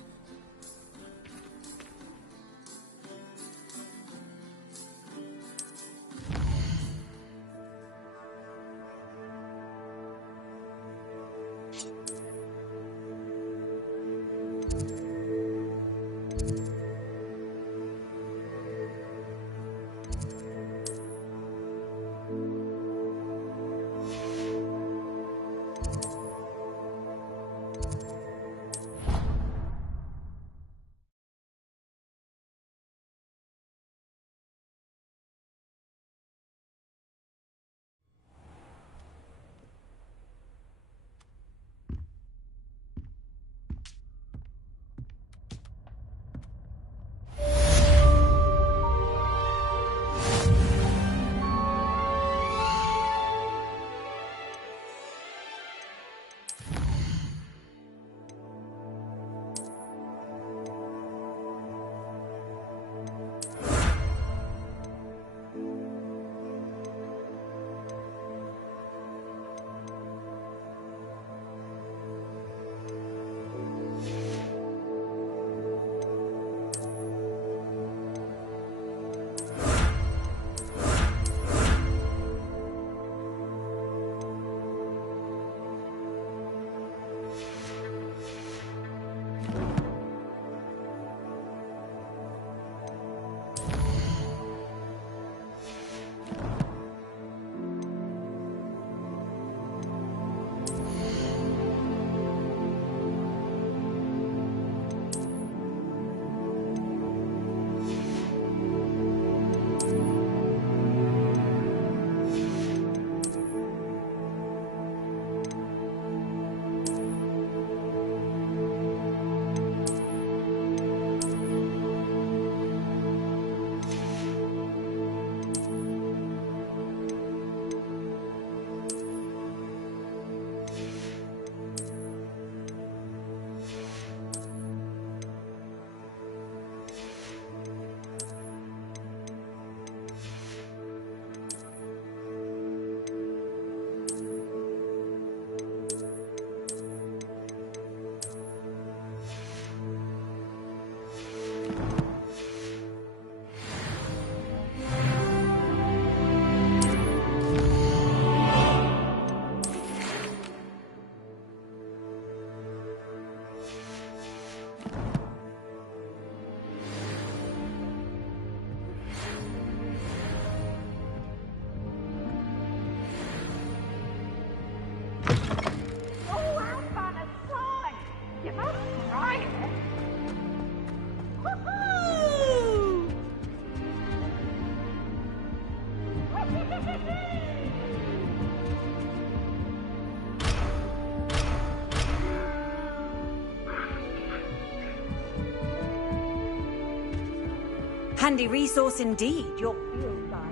Handy resource indeed, your field guide.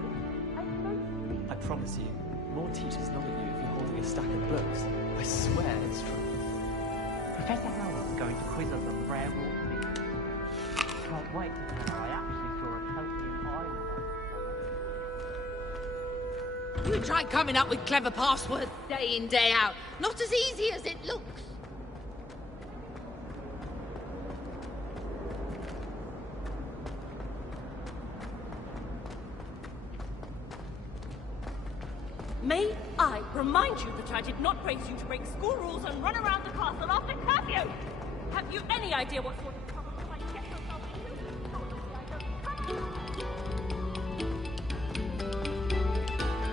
I promise you, more teachers nod at you if you're holding a stack of books. I swear it's true. Professor Howard's going to quiz us on rare water. Can't wait to tell her I actually saw a Kelpian island. You try coming up with clever passwords day in, day out. Not as easy as it looks. May I remind you that I did not raise you to break school rules and run around the castle after curfew? Have you any idea what sort of trouble you might get yourself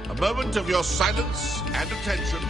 into? A moment of your silence and attention.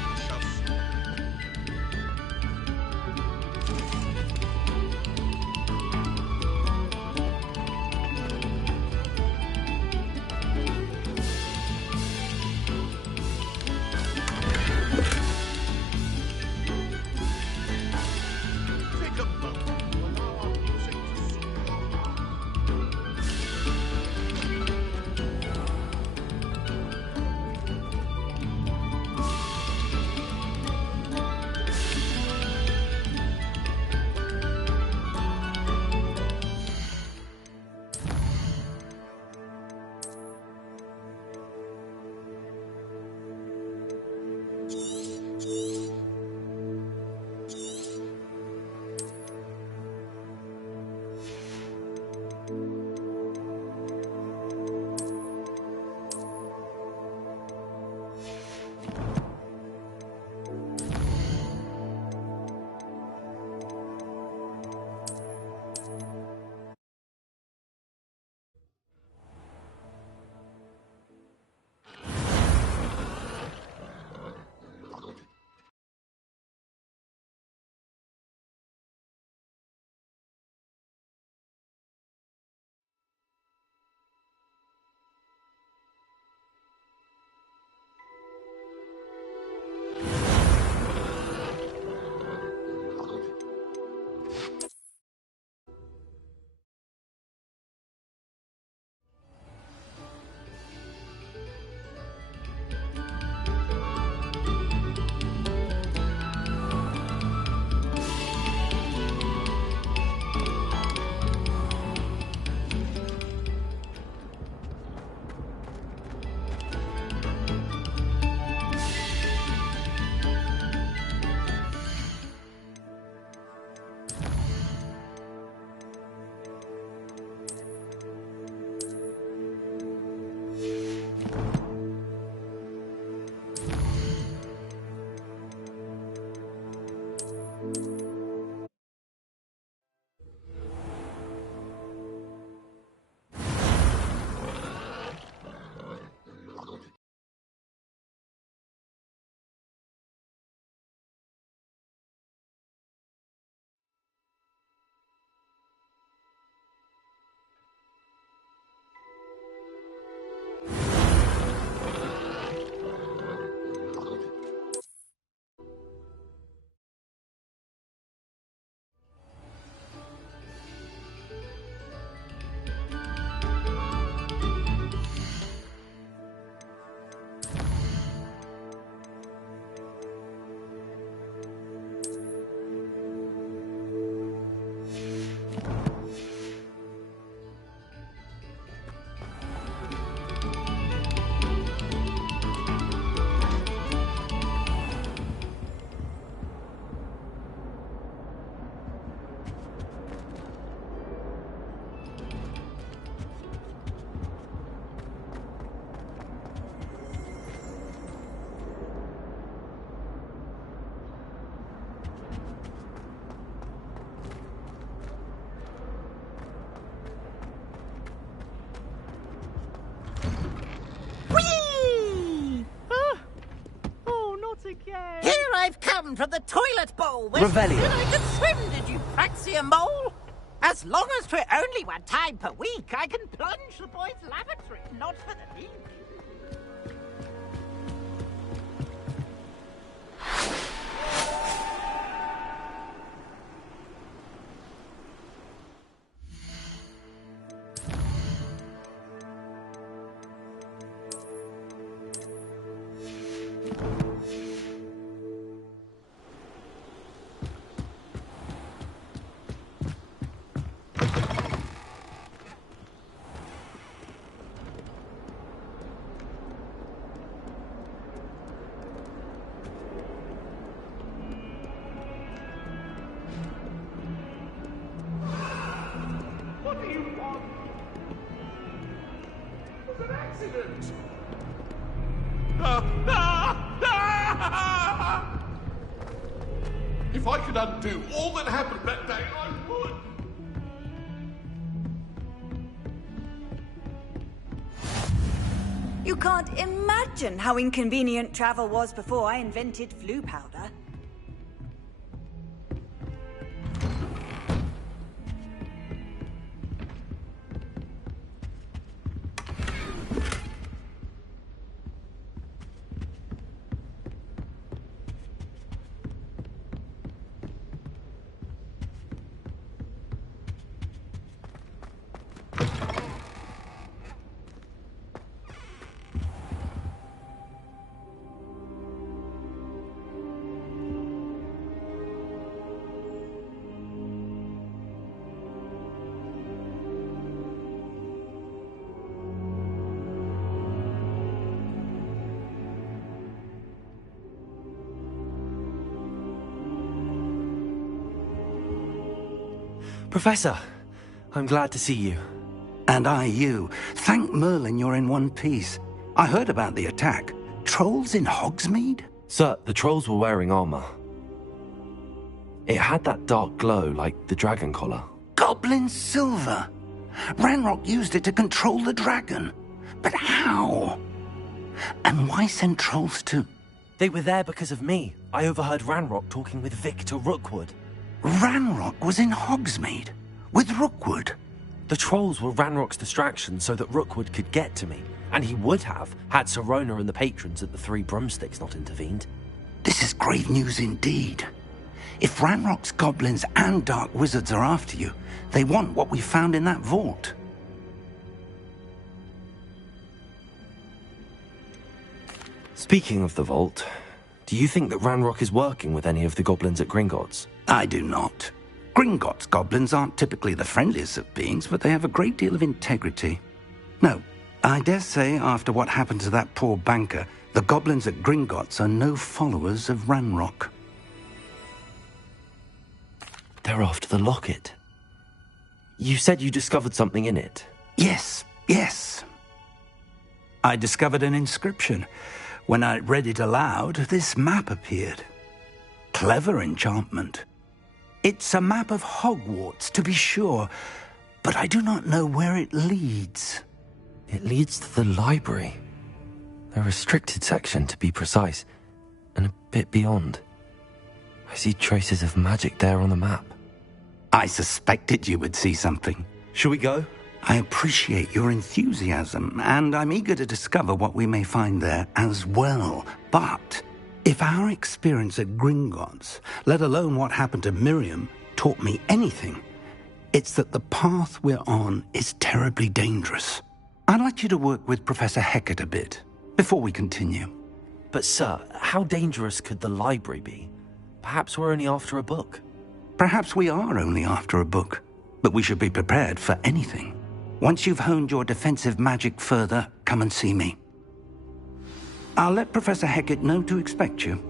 again. Here I've come from the toilet bowl. Revelio. I could swim, did you fancy a mole? As long as 'twere only one time per week, I can plunge the boys' lavatory, not for the evening. do you want? It was an accident. If I could undo all that happened that day, I would. You can't imagine how inconvenient travel was before I invented flu powder. Professor, I'm glad to see you. And I you. Thank Merlin you're in one piece. I heard about the attack. Trolls in Hogsmeade? Sir, the trolls were wearing armor. It had that dark glow like the dragon collar. Goblin silver! Ranrock used it to control the dragon. But how? And why send trolls to... They were there because of me. I overheard Ranrock talking with Victor Rookwood. Ranrock was in Hogsmeade? With Rookwood? The trolls were Ranrock's distraction so that Rookwood could get to me. And he would have, had Sirona and the patrons at the Three Broomsticks not intervened. This is grave news indeed. If Ranrock's goblins and dark wizards are after you, they want what we found in that vault. Speaking of the vault, do you think that Ranrock is working with any of the goblins at Gringotts? I do not. Gringotts goblins aren't typically the friendliest of beings, but they have a great deal of integrity. No, I dare say after what happened to that poor banker, the goblins at Gringotts are no followers of Ranrock. They're after the locket. You said you discovered something in it. Yes. I discovered an inscription. When I read it aloud, this map appeared. Clever enchantment. It's a map of Hogwarts, to be sure, but I do not know where it leads. It leads to the library. A restricted section, to be precise, and a bit beyond. I see traces of magic there on the map. I suspected you would see something. Shall we go? I appreciate your enthusiasm, and I'm eager to discover what we may find there as well. But if our experience at Gringotts, let alone what happened to Miriam, taught me anything, it's that the path we're on is terribly dangerous. I'd like you to work with Professor Hecat a bit before we continue. But sir, how dangerous could the library be? Perhaps we're only after a book. Perhaps we are only after a book, but we should be prepared for anything. Once you've honed your defensive magic further, come and see me. I'll let Professor Hecat know to expect you.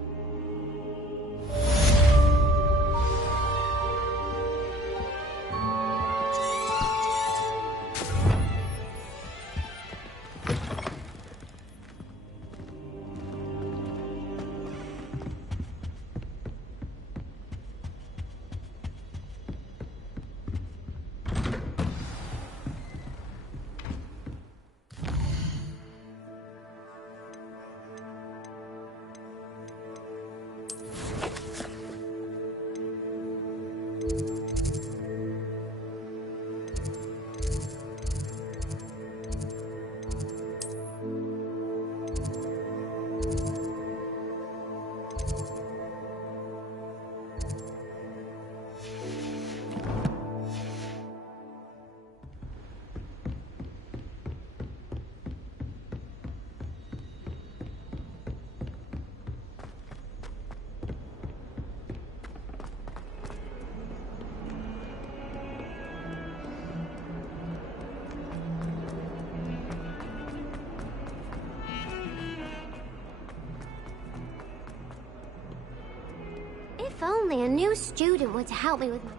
If only a new student were to help me with my...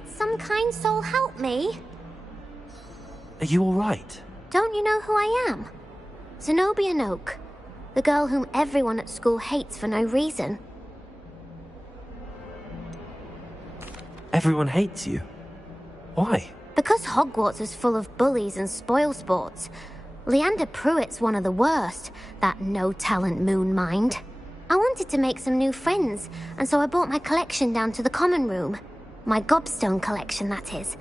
Might some kind soul help me? Are you alright? Don't you know who I am? Zenobia Noak, the girl whom everyone at school hates for no reason. Everyone hates you. Why? Because Hogwarts is full of bullies and spoilsports. Leander Pruitt's one of the worst, that no-talent moon mind. I wanted to make some new friends, and so I brought my collection down to the common room. My gobstone collection, that is.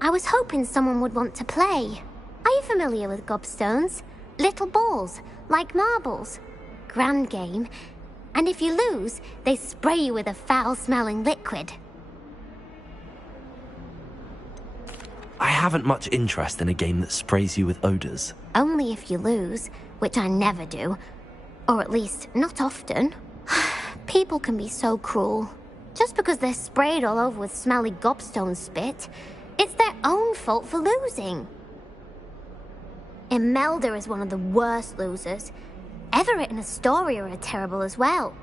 I was hoping someone would want to play. Are you familiar with gobstones? Little balls, like marbles. Grand game. And if you lose, they spray you with a foul-smelling liquid. I haven't much interest in a game that sprays you with odors. Only if you lose, which I never do. Or at least, not often. People can be so cruel. Just because they're sprayed all over with smelly gobstone spit, it's their own fault for losing. Imelda is one of the worst losers. Everett and Astoria are terrible as well.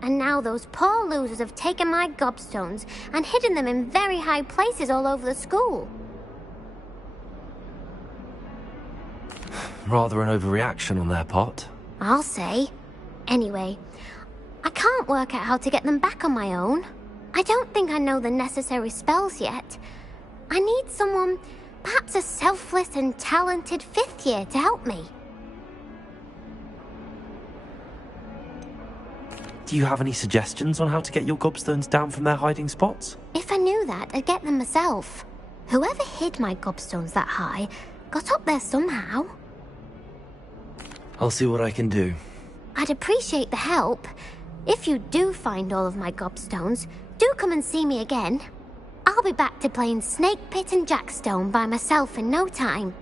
And now those poor losers have taken my gobstones and hidden them in very high places all over the school. Rather an overreaction on their part. I'll say. Anyway, I can't work out how to get them back on my own. I don't think I know the necessary spells yet. I need someone, perhaps a selfless and talented 5th year to help me. Do you have any suggestions on how to get your gobstones down from their hiding spots? If I knew that, I'd get them myself. Whoever hid my gobstones that high got up there somehow. I'll see what I can do. I'd appreciate the help. If you do find all of my gobstones, do come and see me again. I'll be back to playing Snake Pit and Jackstone by myself in no time.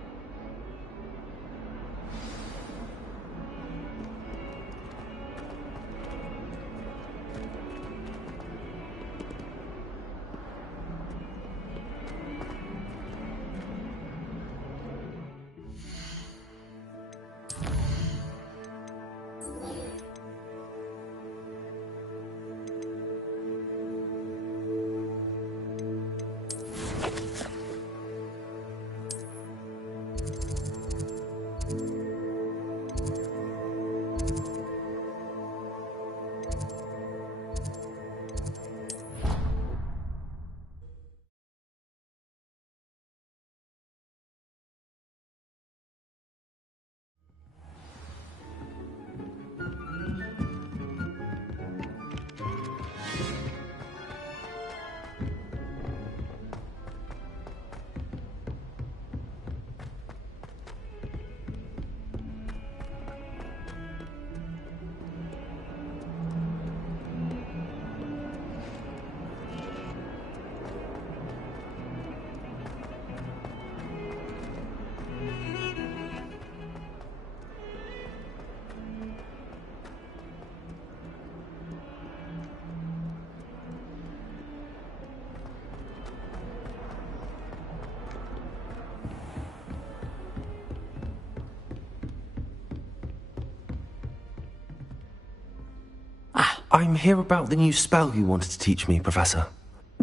I'm here about the new spell you wanted to teach me, Professor.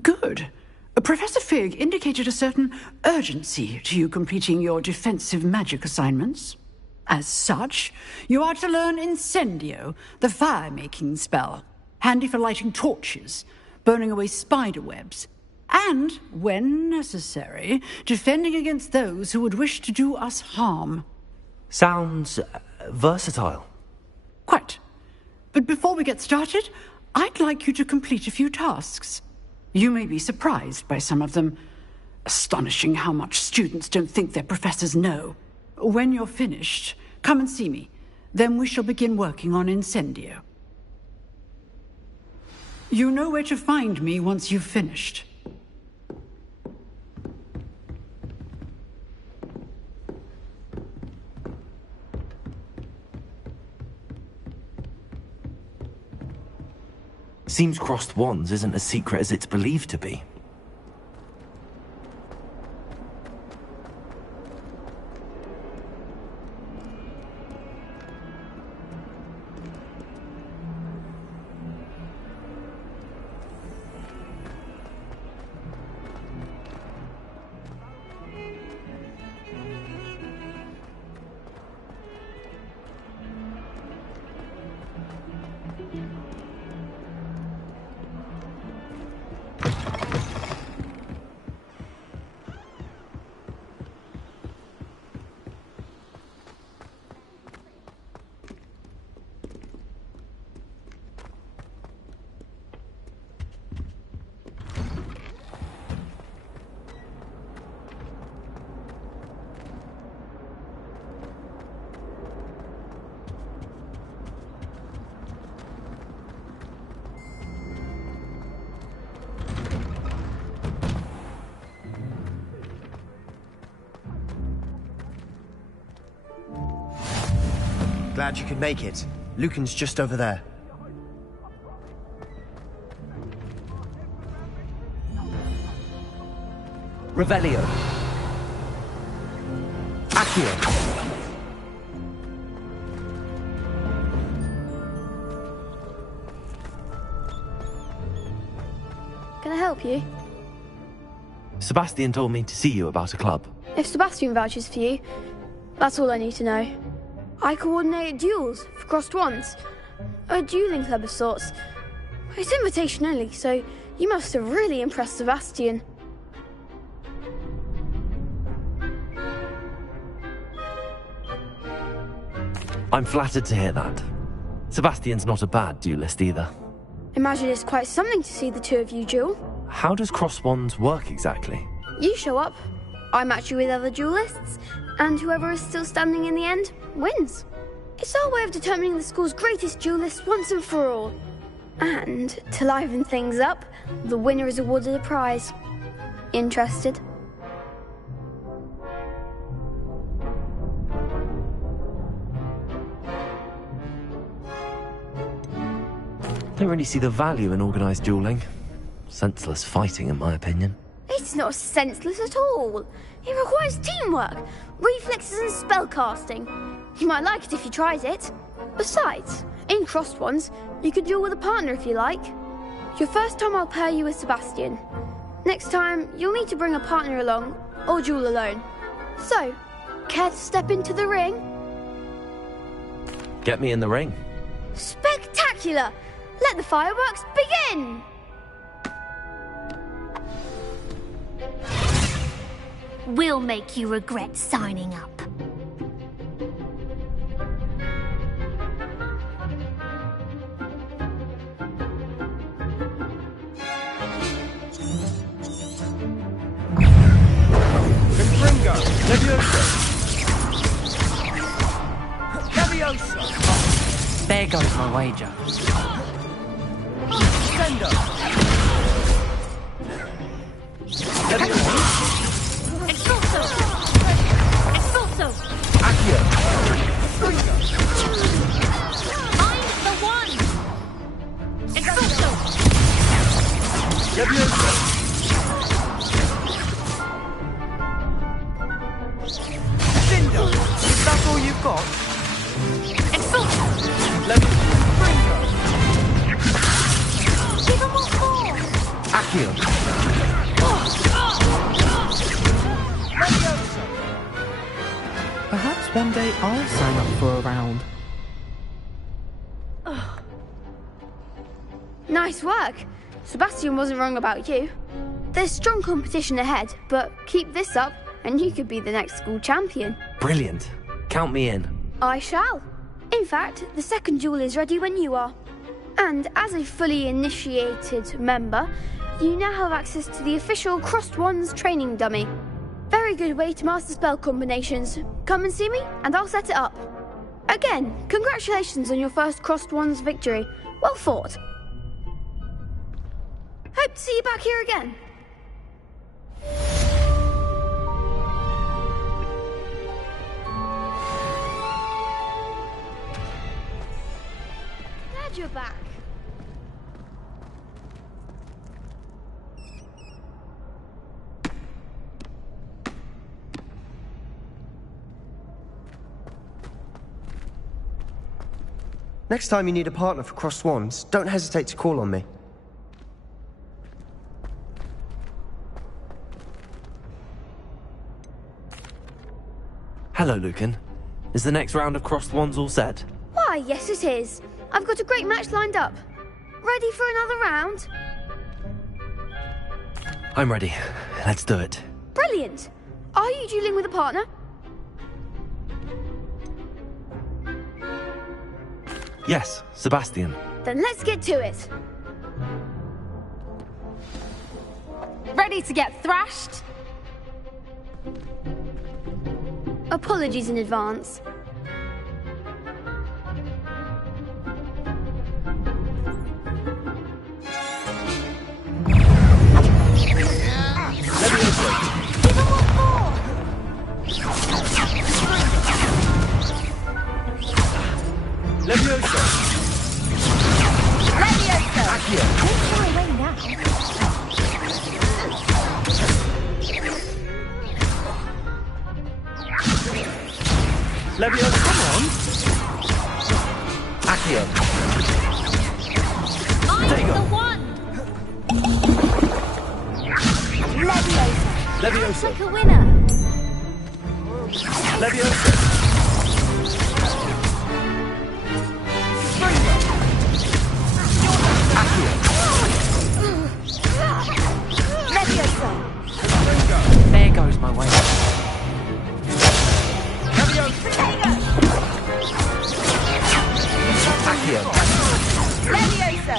Good. Professor Fig indicated a certain urgency to you completing your defensive magic assignments. As such, you are to learn Incendio, the fire-making spell, handy for lighting torches, burning away spider webs, and, when necessary, defending against those who would wish to do us harm. Sounds versatile. Quite. But before we get started, I'd like you to complete a few tasks. You may be surprised by some of them. Astonishing how much students don't think their professors know. When you're finished, come and see me. Then we shall begin working on Incendio. You know where to find me once you've finished. Seems crossed wands isn't as secret as it's believed to be. Glad you could make it. Lucan's just over there. Revelio. Accio. Can I help you? Sebastian told me to see you about a club. If Sebastian vouches for you, that's all I need to know. I coordinate duels for crossed wands. A dueling club of sorts. It's invitation only, so you must have really impressed Sebastian. I'm flattered to hear that. Sebastian's not a bad duelist either. Imagine it's quite something to see the two of you duel. How does cross wands work exactly? You show up, I match you with other duelists, and whoever is still standing in the end wins. It's our way of determining the school's greatest duelist once and for all. And to liven things up, the winner is awarded a prize. Interested? Don't really see the value in organised dueling. Senseless fighting, in my opinion. It's not senseless at all. It requires teamwork, reflexes and spellcasting. You might like it if you tried it. Besides, in crossed ones, you could duel with a partner if you like. Your first time I'll pair you with Sebastian. Next time, you'll need to bring a partner along, or duel alone. So, care to step into the ring? Get me in the ring. Spectacular! Let the fireworks begin! We'll make you regret signing up. Confringo! Levioso! Levioso! There goes my wager. Sendo! Expulso! Expulso! Accio! Find the one! Expulso! Levioso! Sendo! Is that all you've got? Expulso! Give him more force! Accio! Perhaps one day I'll sign up for a round. Nice work. Sebastian wasn't wrong about you. There's strong competition ahead, but keep this up and you could be the next school champion. Brilliant. Count me in. I shall. In fact, the second duel is ready when you are. And as a fully initiated member, you now have access to the official Crossed Wands training dummy. Very good way to master spell combinations. Come and see me, and I'll set it up. Again, congratulations on your first Crossed Wands victory. Well fought. Hope to see you back here again. Glad you're back. Next time you need a partner for Crossed Wands, don't hesitate to call on me. Hello, Lucan. Is the next round of Crossed Wands all set? Why, yes it is. I've got a great match lined up. Ready for another round? I'm ready. Let's do it. Brilliant. Are you dueling with a partner? Yes, Sebastian. Then let's get to it. Ready to get thrashed? Apologies in advance. Leviosa! Come on! Accio! I'm the one! Leviosa! Leviosa! Like a winner! Leviosa! Accio! Leviosa! There goes my way. Leviosa! Accio! Leviosa!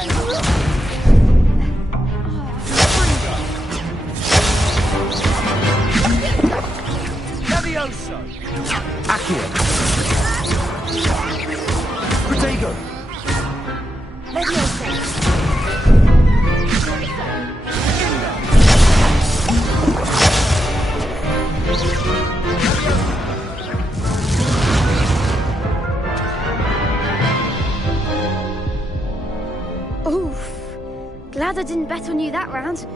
Leviosa! Accio! Protego! Leviosa! Oof. Glad I didn't bet on you that round.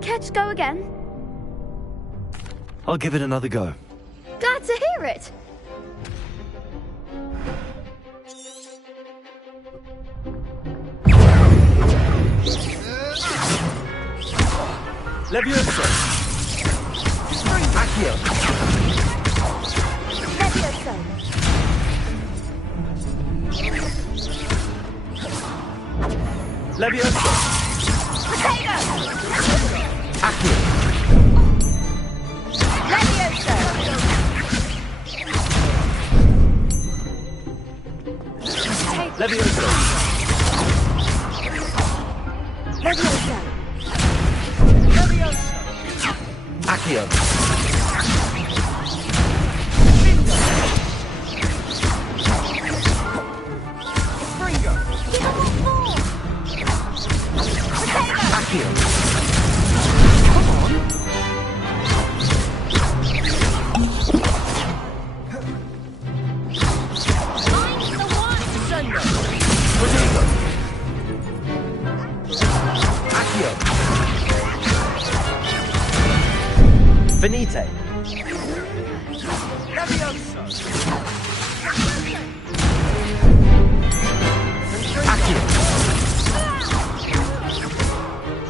Care to go again? I'll give it another go. Glad to hear it. Leviosa! Accio! Leviosa! Leviosa! Potato! Accio! Leviosa! Leviosa! Leviosa! Accio! Accio! Come on! Protego! Accio! Finite! Leviosa! Accio!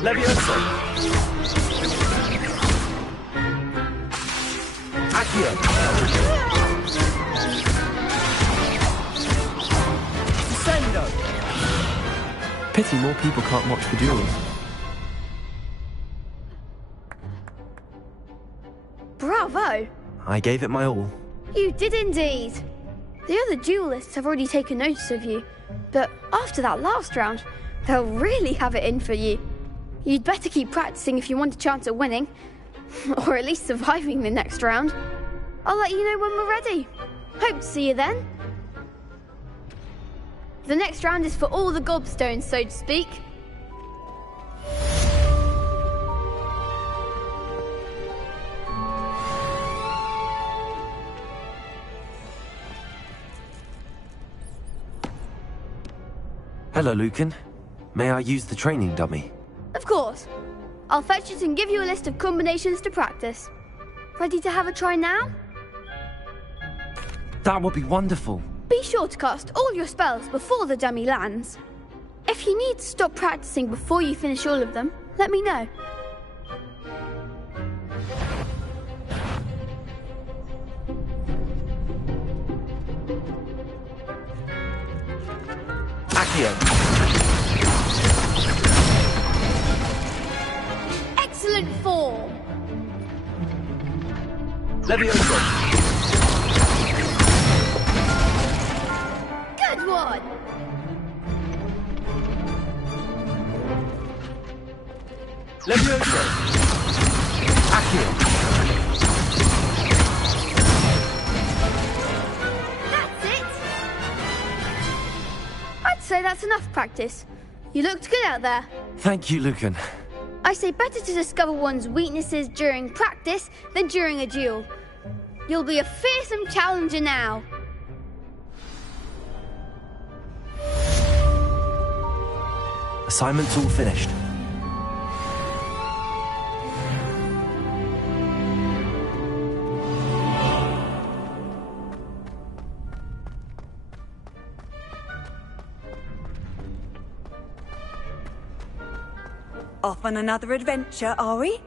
Leviosa! Accio! Sendo! Pity more people can't watch the duels. Bravo! I gave it my all. You did indeed. The other duelists have already taken notice of you, but after that last round, they'll really have it in for you. You'd better keep practicing if you want a chance at winning, or at least surviving the next round. I'll let you know when we're ready. Hope to see you then. The next round is for all the gobstones, so to speak. Hello, Lucan. May I use the training dummy? Of course. I'll fetch it and give you a list of combinations to practice. Ready to have a try now? That would be wonderful. Be sure to cast all your spells before the dummy lands. If you need to stop practicing before you finish all of them, let me know. Accio! Excellent form! Leviosa! Good one! Leviosa! Accio! That's it! I'd say that's enough practice. You looked good out there. Thank you, Lucan. I say better to discover one's weaknesses during practice than during a duel. You'll be a fearsome challenger now. Assignment's all finished. Off on another adventure, are we?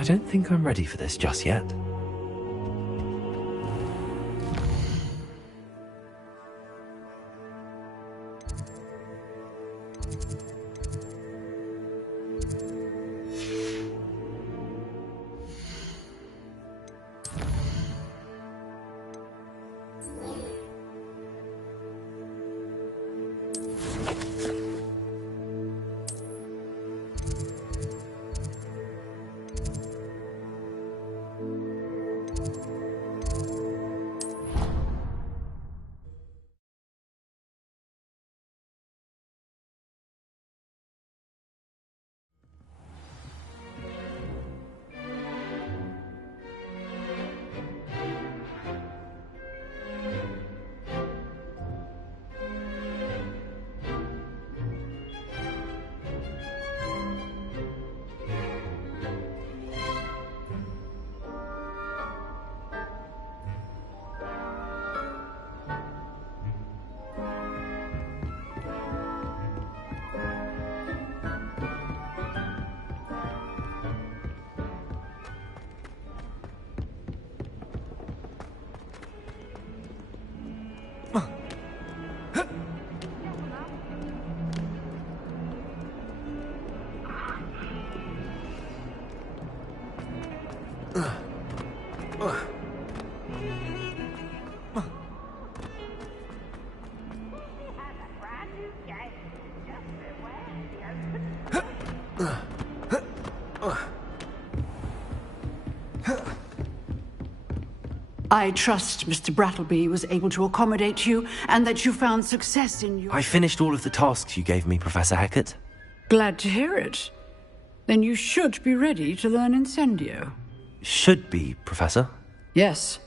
I don't think I'm ready for this just yet. I trust Mr. Brattleby was able to accommodate you and that you found success in your... I finished all of the tasks you gave me, Professor Hackett. Glad to hear it. Then you should be ready to learn Incendio. Should be, Professor. Yes.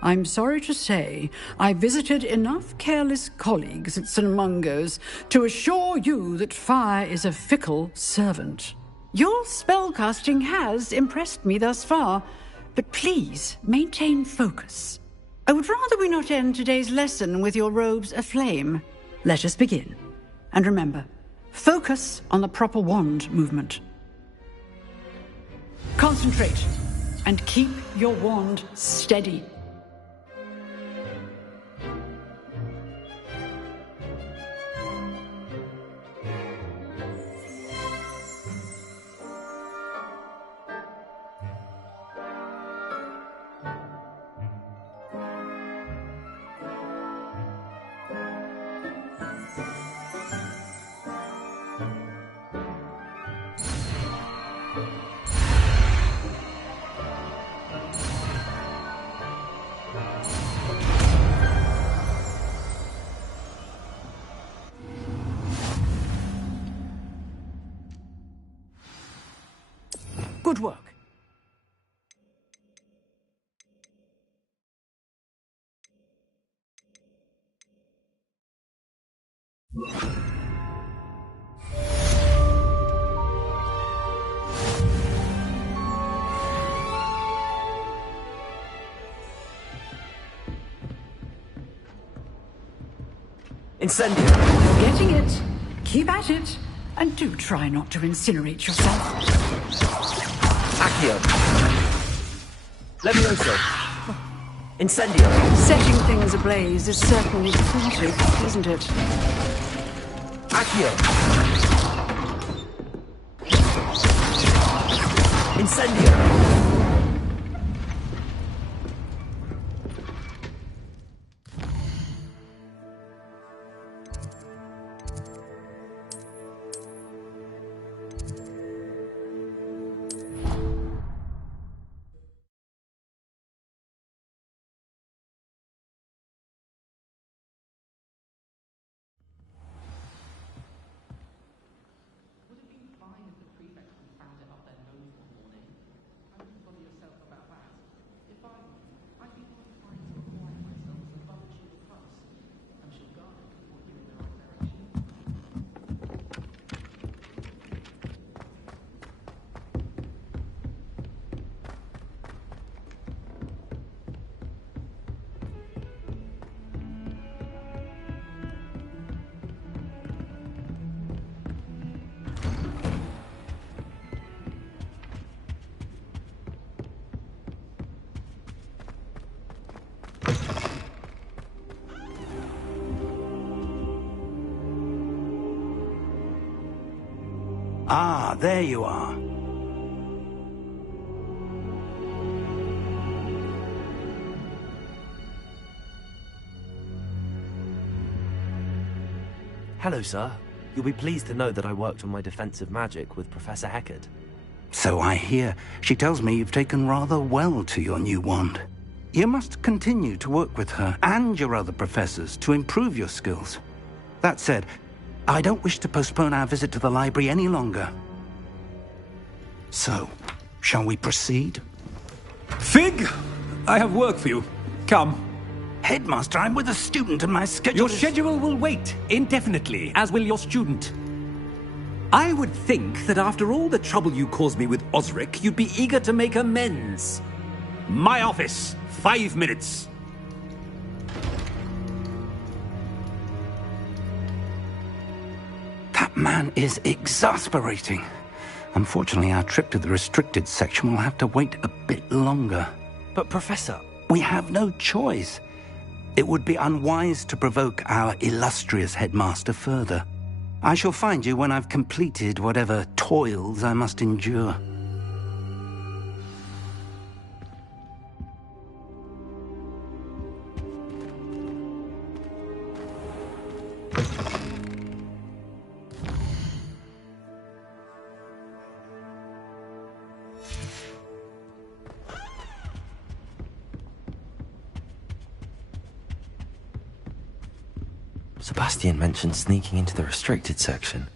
I'm sorry to say, I visited enough careless colleagues at St. Mungo's to assure you that fire is a fickle servant. Your spellcasting has impressed me thus far, but please maintain focus. I would rather we not end today's lesson with your robes aflame. Let us begin. And remember, focus on the proper wand movement. Concentrate and keep your wand steady. Good work. Incendio! You're getting it. Keep at it. And do try not to incinerate yourself. Accio! Levioso! Incendio! Setting things ablaze is certainly cathartic, isn't it? Accio! Incendio! Ah, there you are. Hello, sir. You'll be pleased to know that I worked on my defensive magic with Professor Heckard. So I hear. She tells me you've taken rather well to your new wand. You must continue to work with her and your other professors to improve your skills. That said, I don't wish to postpone our visit to the library any longer. So, shall we proceed? Fig! I have work for you. Come. Headmaster, I'm with a student and my schedule Your schedule will wait indefinitely, as will your student. I would think that after all the trouble you caused me with Osric, you'd be eager to make amends. My office, 5 minutes. That man is exasperating. Unfortunately, our trip to the restricted section will have to wait a bit longer. But, Professor... We have no choice. It would be unwise to provoke our illustrious headmaster further. I shall find you when I've completed whatever toils I must endure. Sebastian mentioned sneaking into the restricted section.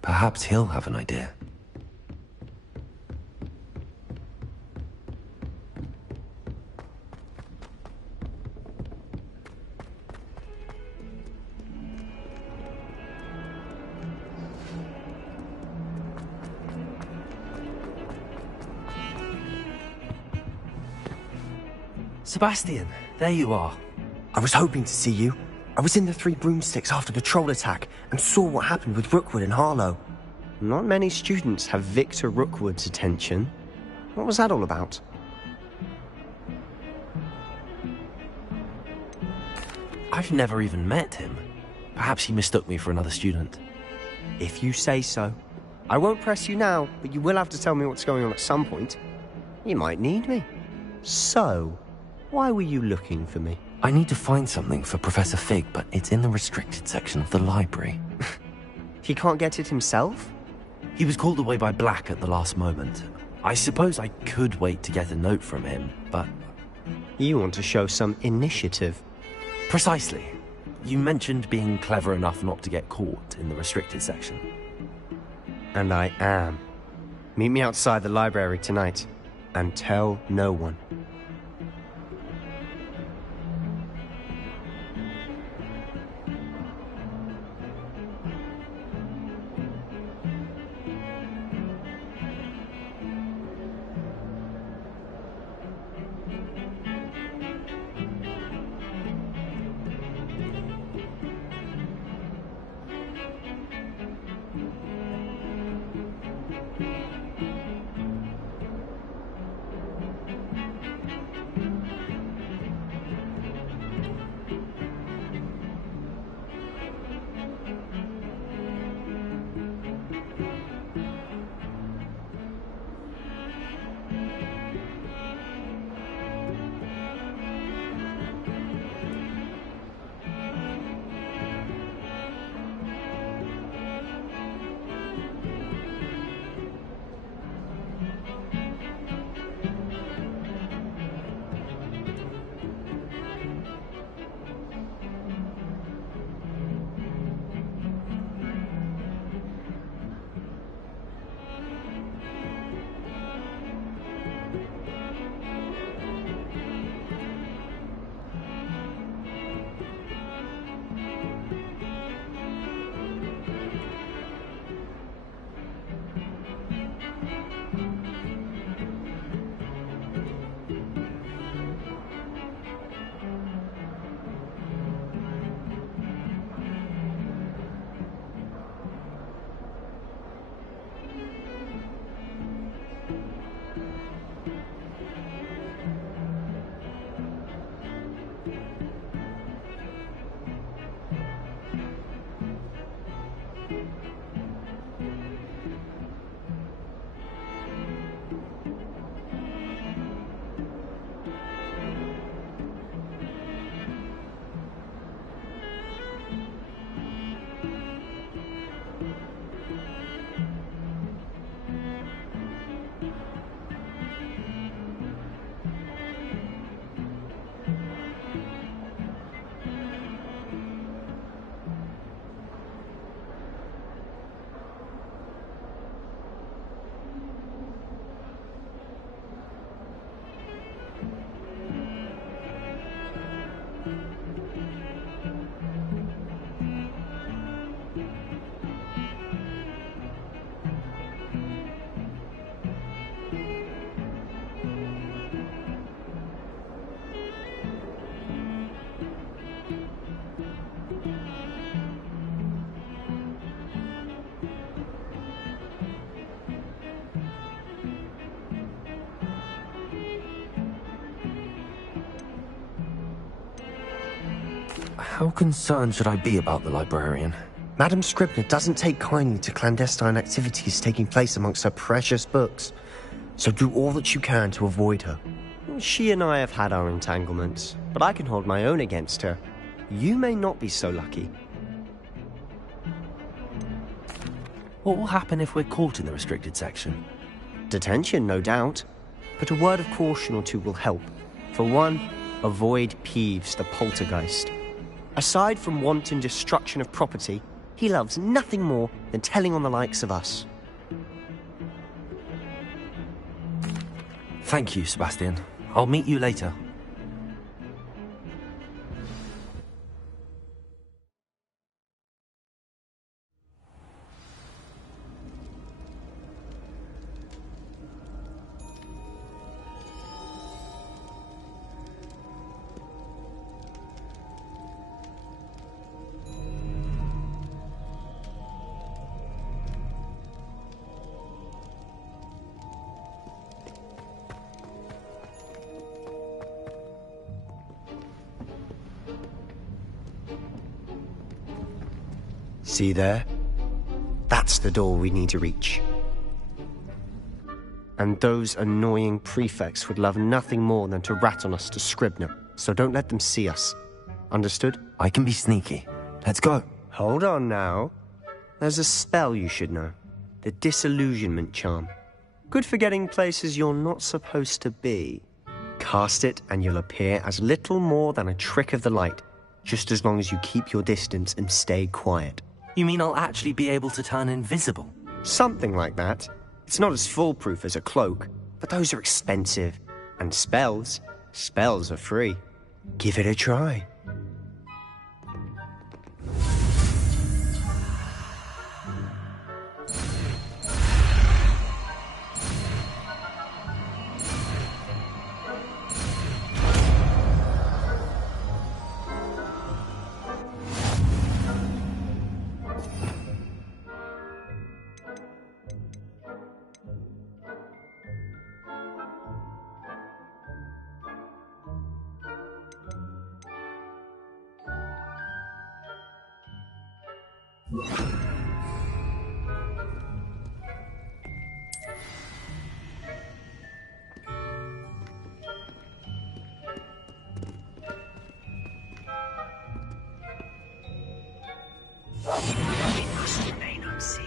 Perhaps he'll have an idea. Sebastian, there you are. I was hoping to see you. I was in the Three Broomsticks after the troll attack and saw what happened with Rookwood and Harlow. Not many students have Victor Rookwood's attention. What was that all about? I've never even met him. Perhaps he mistook me for another student. If you say so. I won't press you now, but you will have to tell me what's going on at some point. You might need me. So, why were you looking for me? I need to find something for Professor Fig, but it's in the restricted section of the library. He can't get it himself? He was called away by Black at the last moment. I suppose I could wait to get a note from him, but... You want to show some initiative. Precisely. You mentioned being clever enough not to get caught in the restricted section. And I am. Meet me outside the library tonight, and tell no one. How concerned should I be about the librarian? Madam Scribner doesn't take kindly to clandestine activities taking place amongst her precious books, so do all that you can to avoid her. She and I have had our entanglements, but I can hold my own against her. You may not be so lucky. What will happen if we're caught in the restricted section? Detention, no doubt, but a word of caution or two will help. For one, avoid Peeves, the poltergeist. Aside from wanton destruction of property, he loves nothing more than telling on the likes of us. Thank you, Sebastian. I'll meet you later. See there? That's the door we need to reach. And those annoying prefects would love nothing more than to rat on us to Scribner, so don't let them see us. Understood? I can be sneaky. Let's go. Hold on now. There's a spell you should know. The disillusionment charm. Good for getting places you're not supposed to be. Cast it and you'll appear as little more than a trick of the light, just as long as you keep your distance and stay quiet. You mean I'll actually be able to turn invisible? Something like that. It's not as foolproof as a cloak, but those are expensive. And spells are free. Give it a try. It must remain unseen.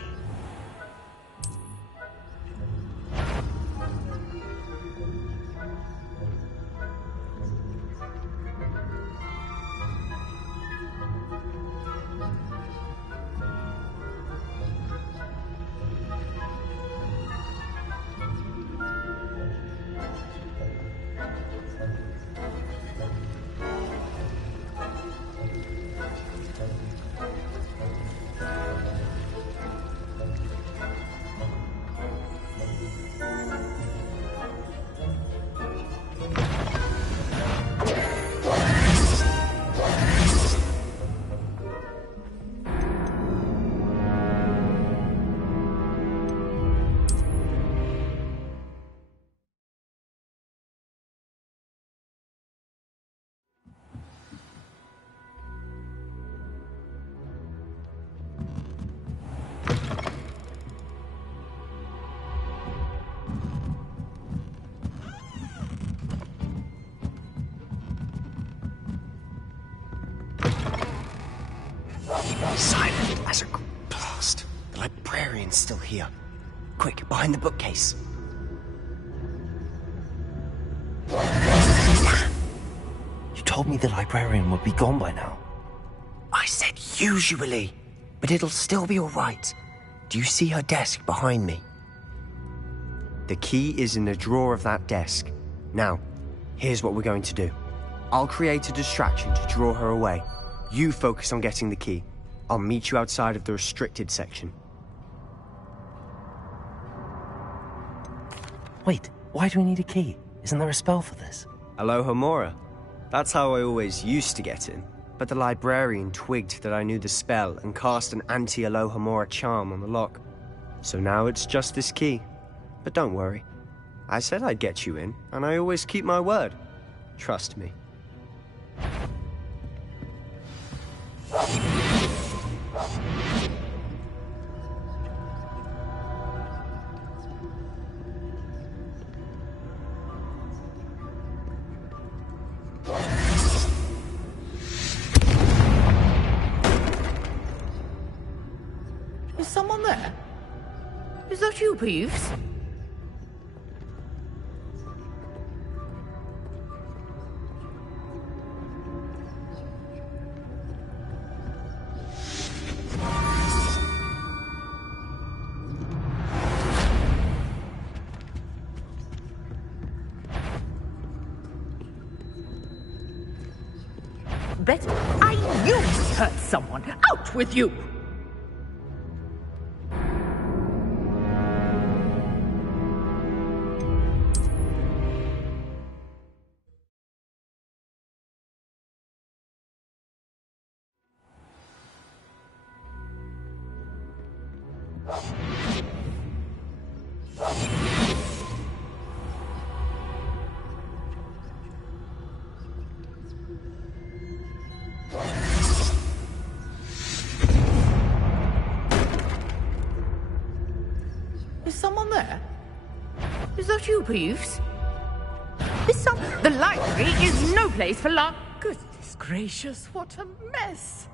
Silent as a blast. The librarian's still here. Quick, behind the bookcase. You told me the librarian would be gone by now. I said usually, but it'll still be all right. Do you see her desk behind me? The key is in the drawer of that desk. Now, here's what we're going to do. I'll create a distraction to draw her away. You focus on getting the key. I'll meet you outside of the restricted section. Wait, why do we need a key? Isn't there a spell for this? Alohomora. That's how I always used to get in. But the librarian twigged that I knew the spell and cast an anti-Alohomora charm on the lock. So now it's just this key. But don't worry. I said I'd get you in, and I always keep my word. Trust me. Is someone there? Is that you, Peeves? Bet I knew you hurt someone. Out with you! Is someone there? Is that you, Peeves? The library is no place for luck. Goodness gracious, what a mess!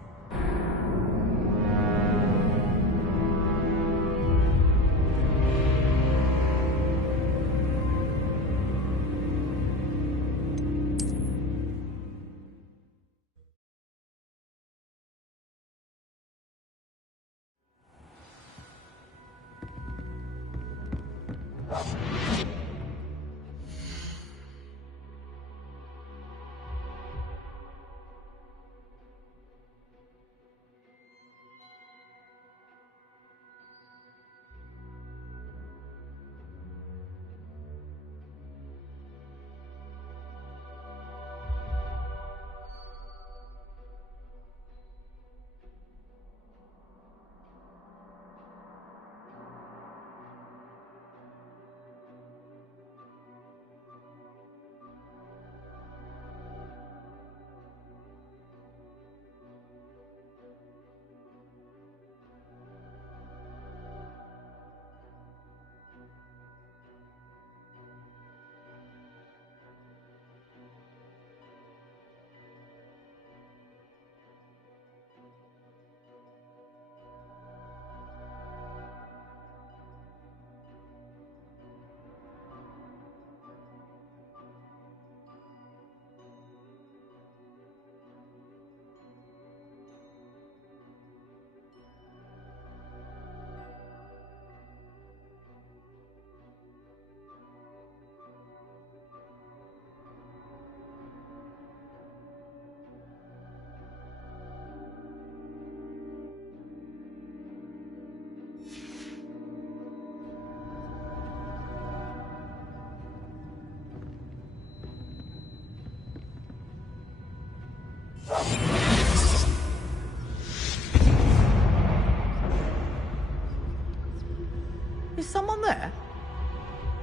Is someone there?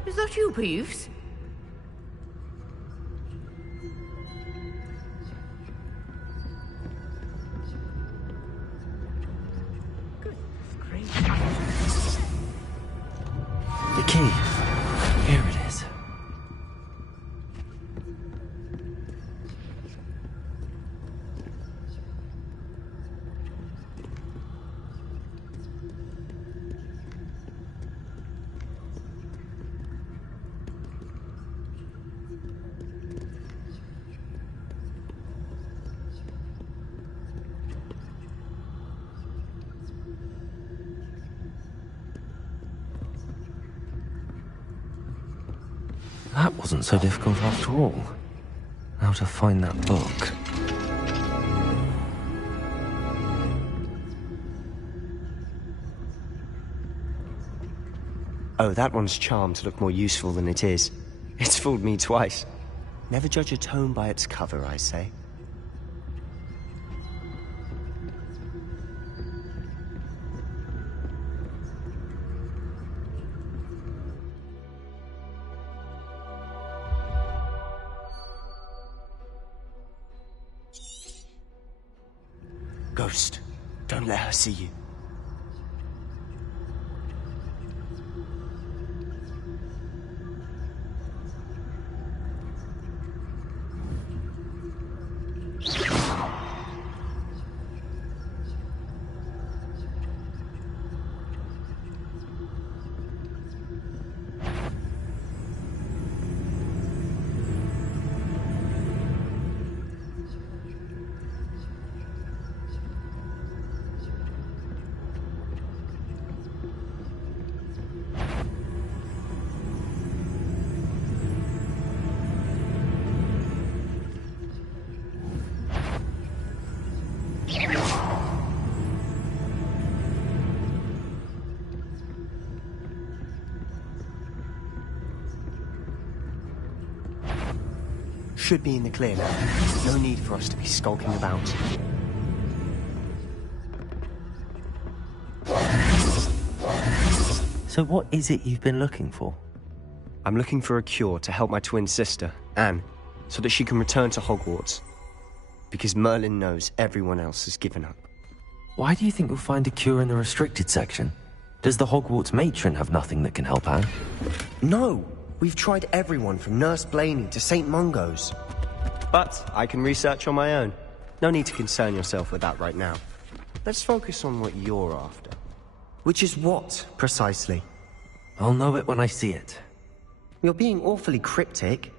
Is that you, Peeves? The key. Here it is. That wasn't so difficult after all. how to find that book. Oh, that one's charmed to look more useful than it is. It's fooled me twice. Never judge a tome by its cover, I say. Ghost, don't let her see you. Should be in the clear now. No need for us to be skulking about. So what is it you've been looking for? I'm looking for a cure to help my twin sister, Anne, so that she can return to Hogwarts. Because Merlin knows everyone else has given up. Why do you think you'll find a cure in the restricted section? Does the Hogwarts matron have nothing that can help Anne? No! We've tried everyone from Nurse Blaney to St. Mungo's. But I can research on my own. No need to concern yourself with that right now. Let's focus on what you're after. Which is what, precisely? I'll know it when I see it. You're being awfully cryptic.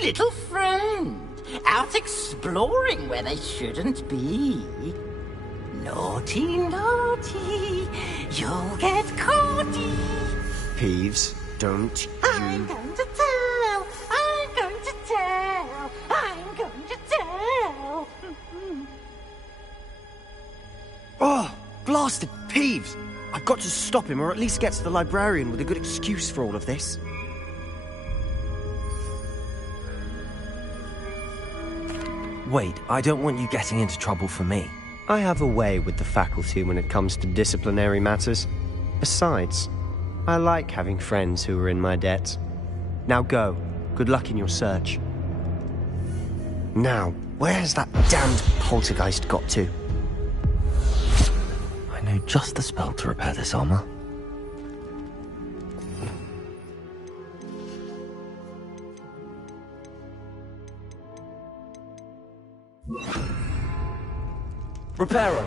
Little friend, out exploring where they shouldn't be. Naughty, naughty, you'll get caughty. Peeves, don't you... I'm going to tell, I'm going to tell, I'm going to tell. Oh, blasted Peeves! I've got to stop him, or at least get to the librarian with a good excuse for all of this. Wait, I don't want you getting into trouble for me. I have a way with the faculty when it comes to disciplinary matters. Besides, I like having friends who are in my debt. Now go. Good luck in your search. Now, where has that damned poltergeist got to? I know just the spell to repair this armor. Reparo!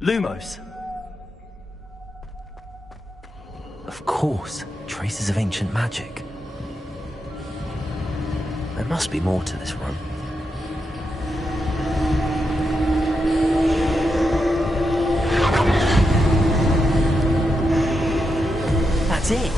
Lumos! Of course, traces of ancient magic. There must be more to this room. That's it!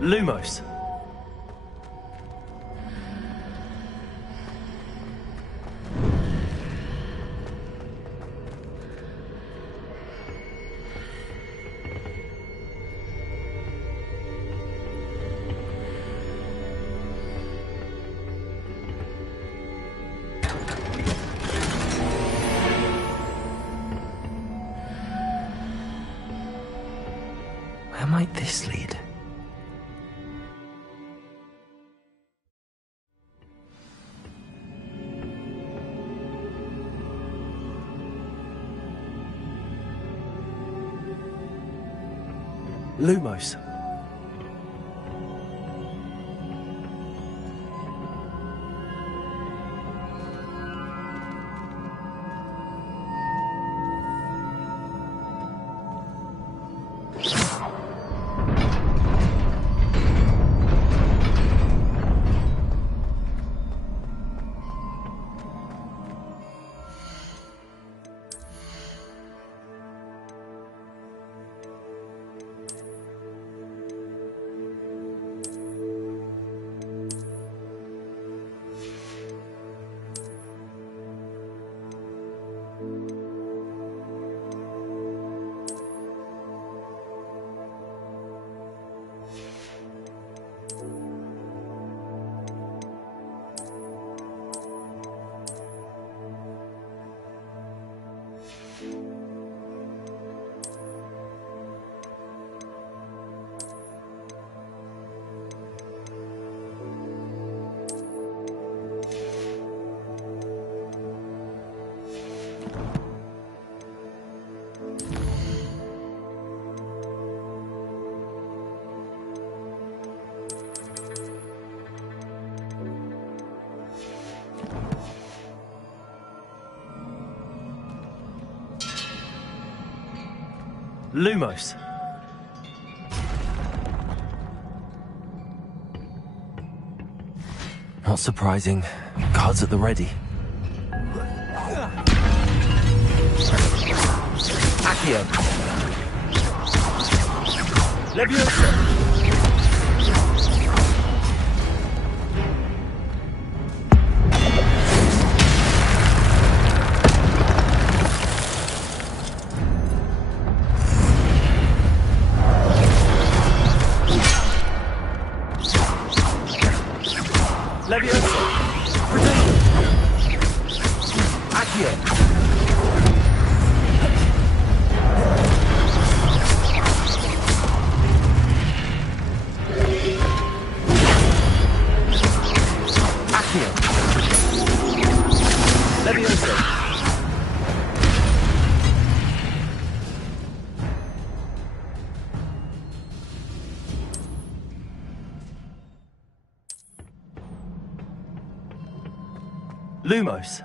Lumos. Where might this lead? Lumos. Lumos. Not surprising. Guards at the ready. Accio. Leviosa. Leviosa! Protect! Accio! Accio! Leviosa! Lumos.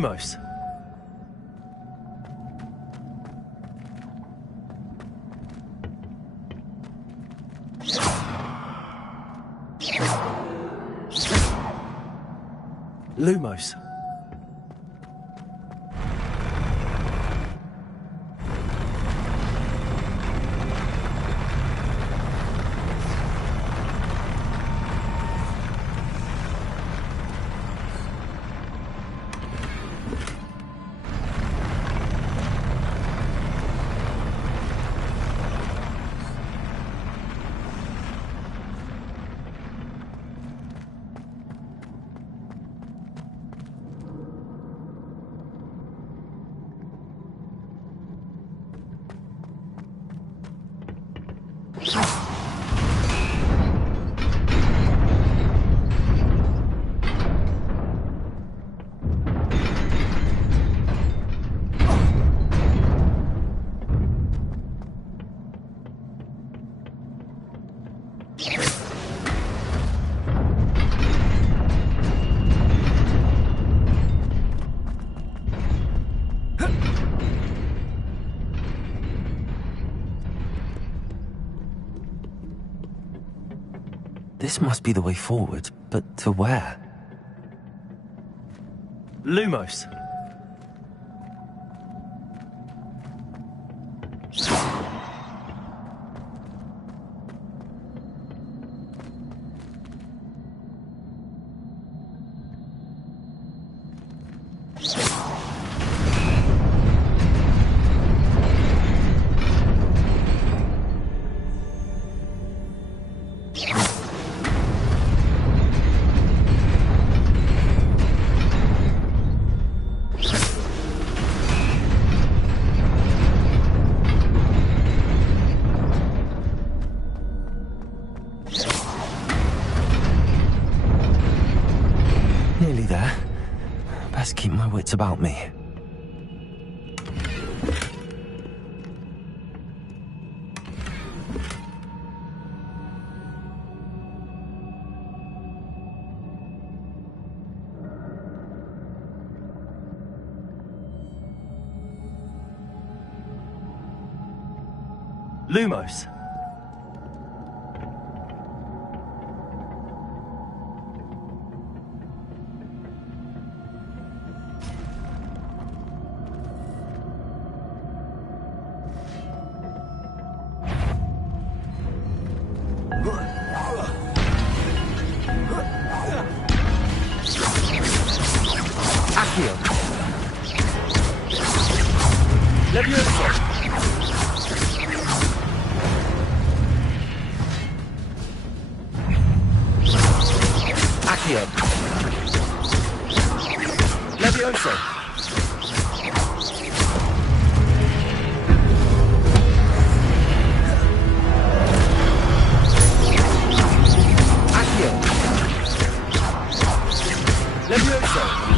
Lumos. Lumos. This must be the way forward, but to where? Lumos. Nearly there. Best keep my wits about me. Lumos. Accio. Levioso. Accio. Levioso. Accio. Levioso.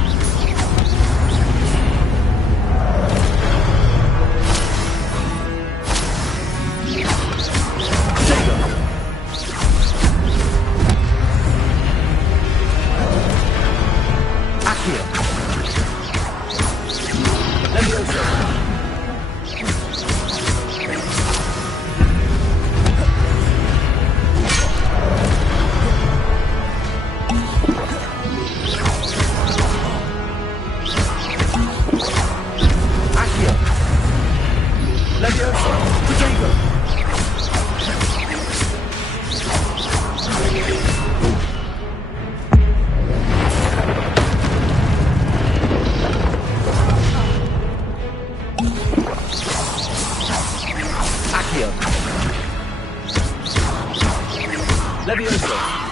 Levioso.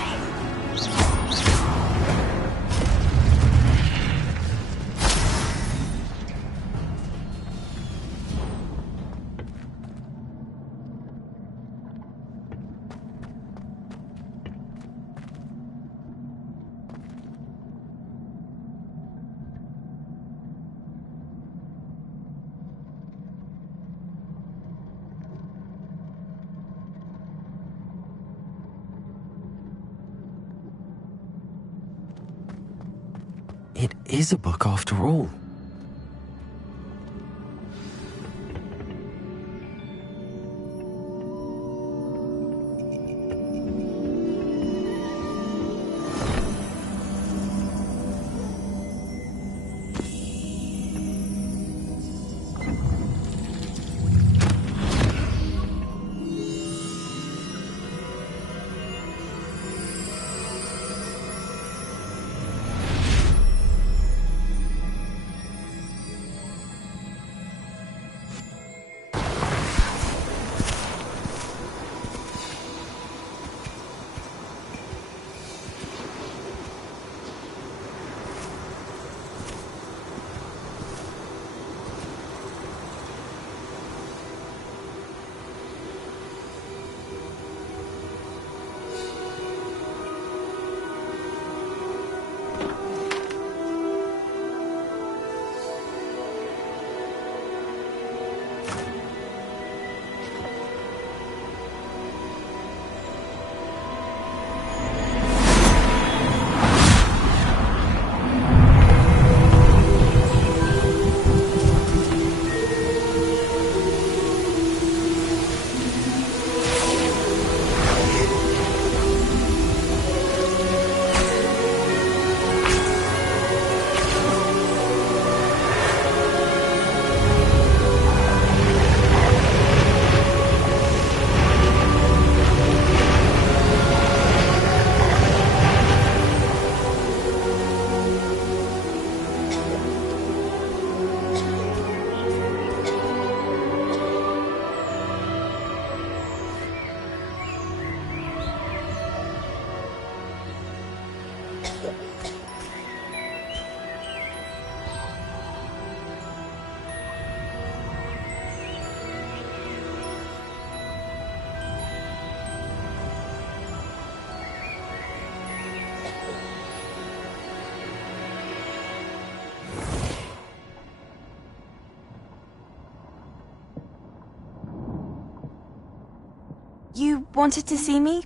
It is a book after all. You wanted to see me?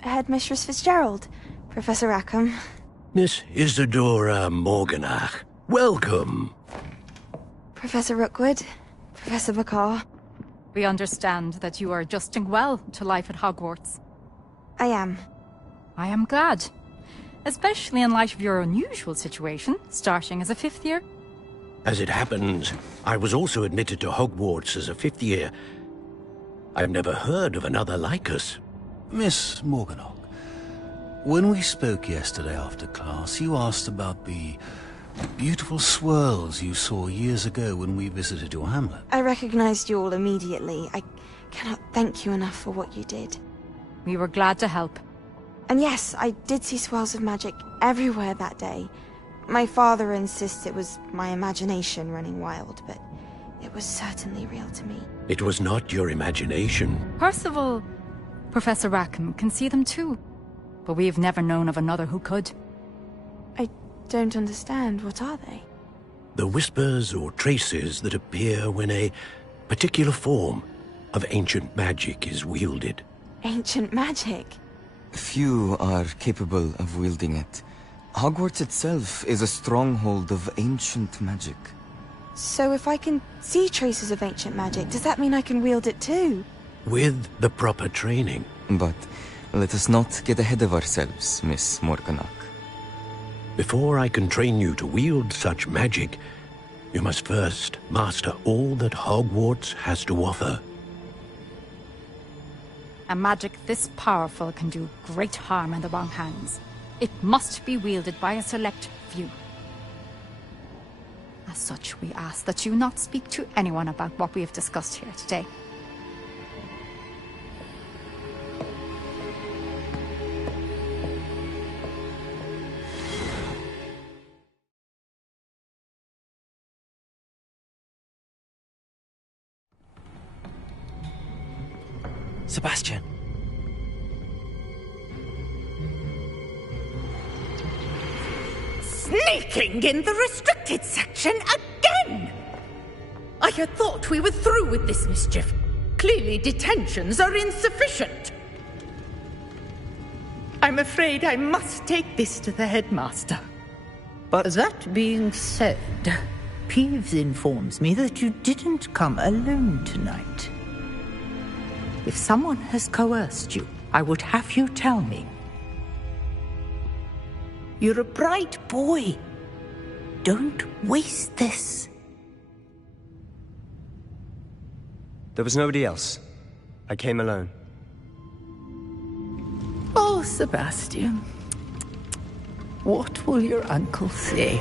Headmistress Fitzgerald, Professor Rackham. Miss Isadora Morganach, welcome. Professor Rookwood, Professor Bakar. We understand that you are adjusting well to life at Hogwarts. I am. I am glad. Especially in light of your unusual situation, starting as a 5th year. As it happens, I was also admitted to Hogwarts as a 5th year. I've never heard of another like us. Miss Morganach, when we spoke yesterday after class, you asked about the beautiful swirls you saw years ago when we visited your hamlet. I recognized you all immediately. I cannot thank you enough for what you did. We were glad to help. And yes, I did see swirls of magic everywhere that day. My father insists it was my imagination running wild, but it was certainly real to me. It was not your imagination. Percival, Professor Rackham can see them too. But we've never known of another who could. I don't understand. What are they? The whispers or traces that appear when a particular form of ancient magic is wielded. Ancient magic? Few are capable of wielding it. Hogwarts itself is a stronghold of ancient magic. So if I can see traces of ancient magic, does that mean I can wield it too? With the proper training. But let us not get ahead of ourselves, Miss Morganach. Before I can train you to wield such magic, you must first master all that Hogwarts has to offer. A magic this powerful can do great harm in the wrong hands. It must be wielded by a select few. As such, we ask that you not speak to anyone about what we have discussed here today. Sebastian. Sneaking in the restricted section again! I had thought we were through with this mischief. Clearly detentions are insufficient. I'm afraid I must take this to the headmaster. But that being said, Peeves informs me that you didn't come alone tonight. If someone has coerced you, I would have you tell me. You're a bright boy. Don't waste this. There was nobody else. I came alone. Oh, Sebastian. What will your uncle say?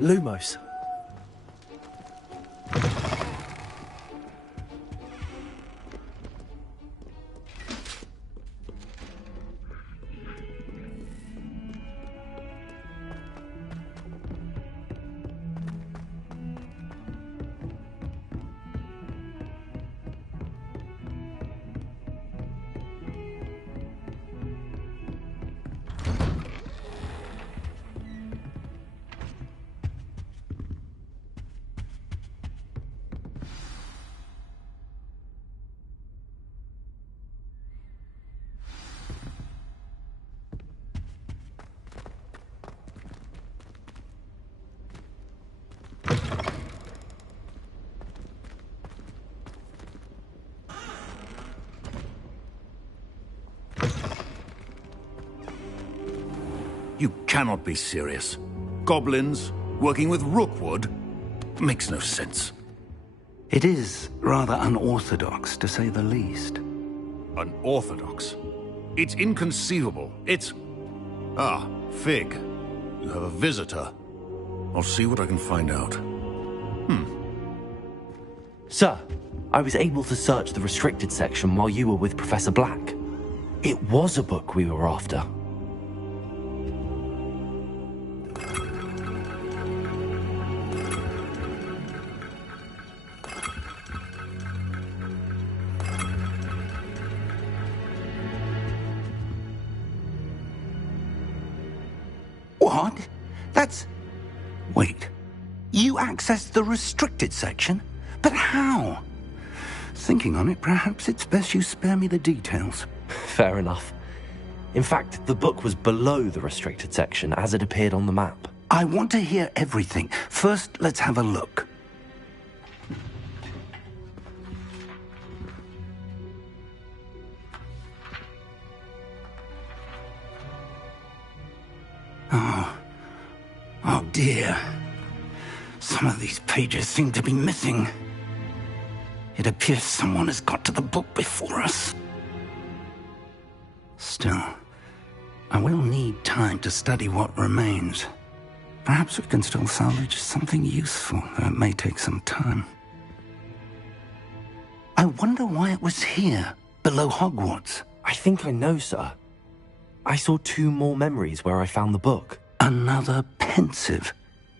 Lumos. You cannot be serious. Goblins working with Rookwood? Makes no sense. It is rather unorthodox, to say the least. Unorthodox? It's inconceivable. It's... Ah, Fig. You have a visitor. I'll see what I can find out. Sir, I was able to search the restricted section while you were with Professor Black. It was a book we were after. What? That's... Wait. You accessed the restricted section? But how? Thinking on it, perhaps it's best you spare me the details. Fair enough. In fact, the book was below the restricted section as it appeared on the map. I want to hear everything. First, let's have a look. Oh dear. Some of these pages seem to be missing. It appears someone has got to the book before us. Still, I will need time to study what remains. Perhaps we can still salvage something useful, though it may take some time. I wonder why it was here, below Hogwarts. I think I know, sir. I saw 2 more memories where I found the book. Another pensive.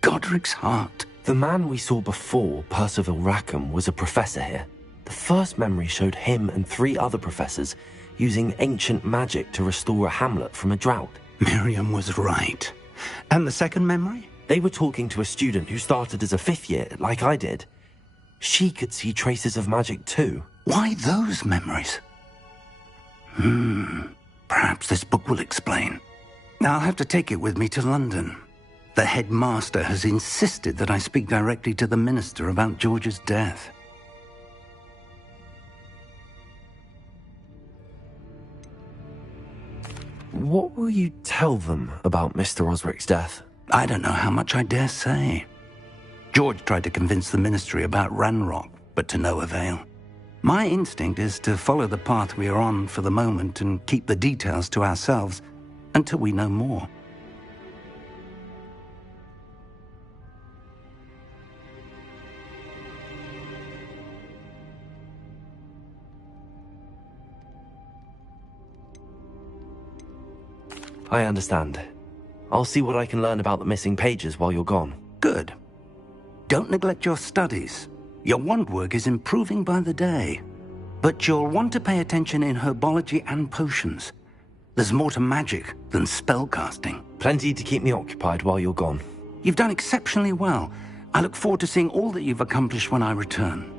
Godric's heart. The man we saw before, Percival Rackham, was a professor here. The first memory showed him and 3 other professors using ancient magic to restore a hamlet from a drought. Miriam was right. And the second memory? They were talking to a student who started as a 5th year, like I did. She could see traces of magic too. Why those memories? Perhaps this book will explain. I'll have to take it with me to London. The headmaster has insisted that I speak directly to the minister about George's death. What will you tell them about Mr. Osric's death? I don't know how much I dare say. George tried to convince the ministry about Ranrock, but to no avail. My instinct is to follow the path we are on for the moment and keep the details to ourselves until we know more. I understand. I'll see what I can learn about the missing pages while you're gone. Good. Don't neglect your studies. Your wand work is improving by the day. But you'll want to pay attention in herbology and potions. There's more to magic than spellcasting. Plenty to keep me occupied while you're gone. You've done exceptionally well. I look forward to seeing all that you've accomplished when I return.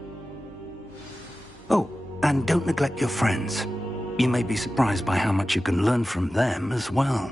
Oh, and don't neglect your friends. You may be surprised by how much you can learn from them as well.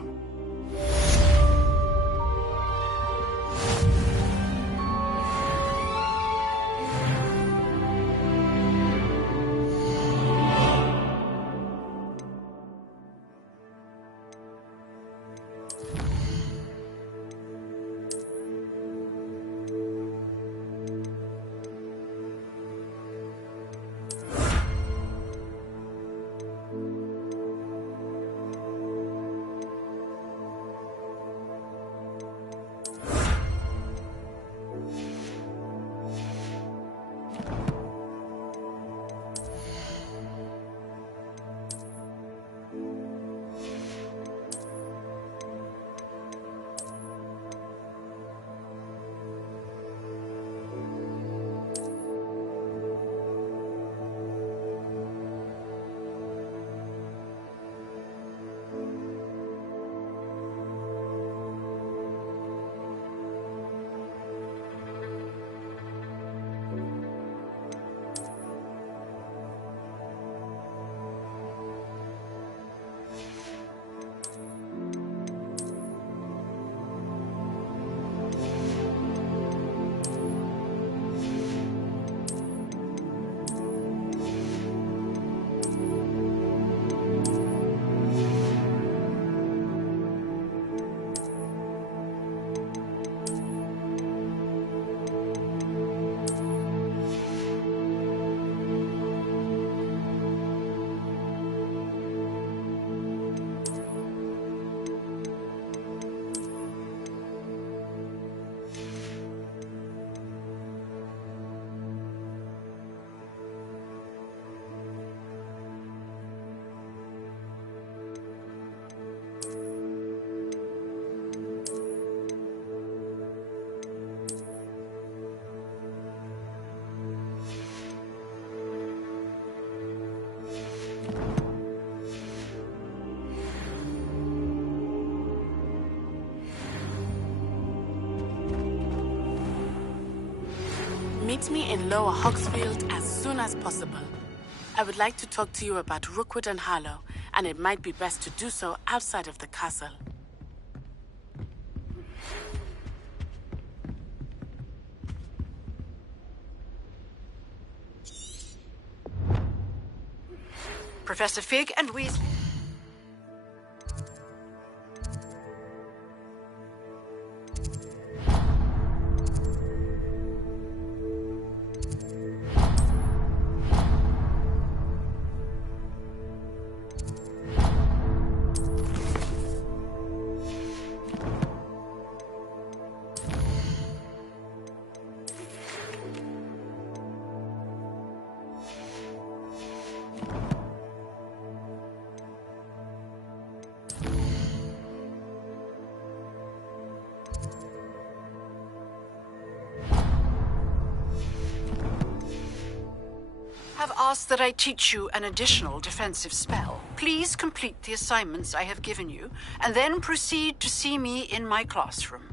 Meet me in Lower Hogsfield as soon as possible. I would like to talk to you about Rookwood and Harlow, and it might be best to do so outside of the castle. Professor Fig and Weasley. Have asked that I teach you an additional defensive spell. Please complete the assignments I have given you, and then proceed to see me in my classroom.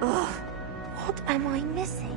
Ugh, what am I missing?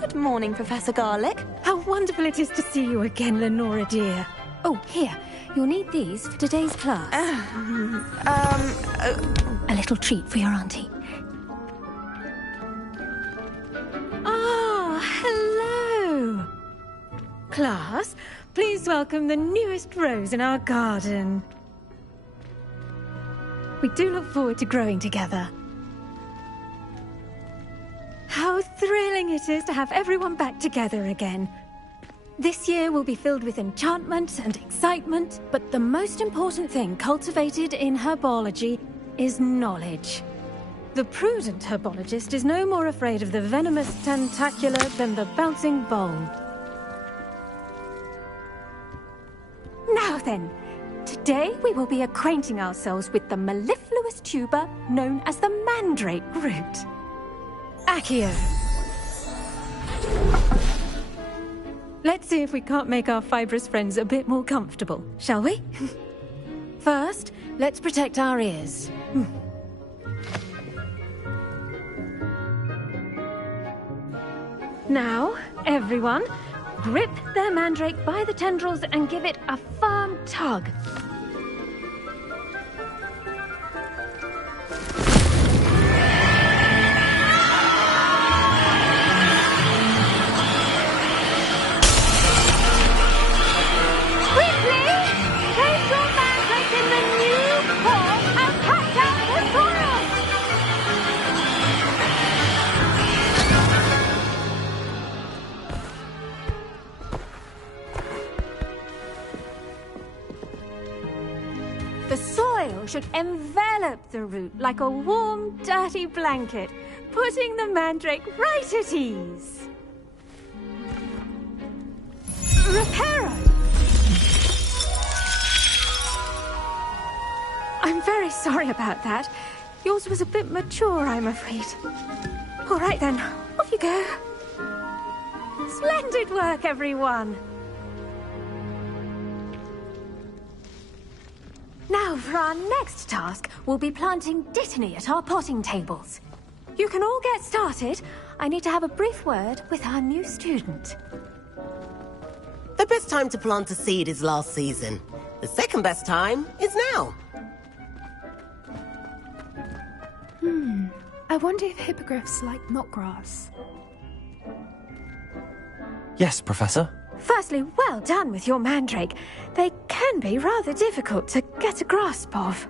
Good morning, Professor Garlick. How wonderful it is to see you again, Lenora dear. Oh, here. You'll need these for today's class. A little treat for your auntie. Ah, hello. Class, please welcome the newest rose in our garden. We do look forward to growing together. How thrilling it is to have everyone back together again. This year will be filled with enchantment and excitement, but the most important thing cultivated in herbology is knowledge. The prudent herbologist is no more afraid of the venomous tentacular than the bouncing bulb. Now then, today we will be acquainting ourselves with the mellifluous tuber known as the mandrake root. Accio. Let's see if we can't make our fibrous friends a bit more comfortable, shall we? First, let's protect our ears. Now, everyone, grip their mandrake by the tendrils and give it a firm tug. should envelop the root like a warm, dirty blanket, putting the mandrake right at ease. Reparo! I'm very sorry about that. Yours was a bit mature, I'm afraid. All right then, off you go. Splendid work, everyone. Now, for our next task, we'll be planting Dittany at our potting tables. You can all get started. I need to have a brief word with our new student. The best time to plant a seed is last season. The second best time is now. I wonder if hippogriffs like knotgrass. Yes, Professor. Firstly, well done with your mandrake. They can be rather difficult to get a grasp of.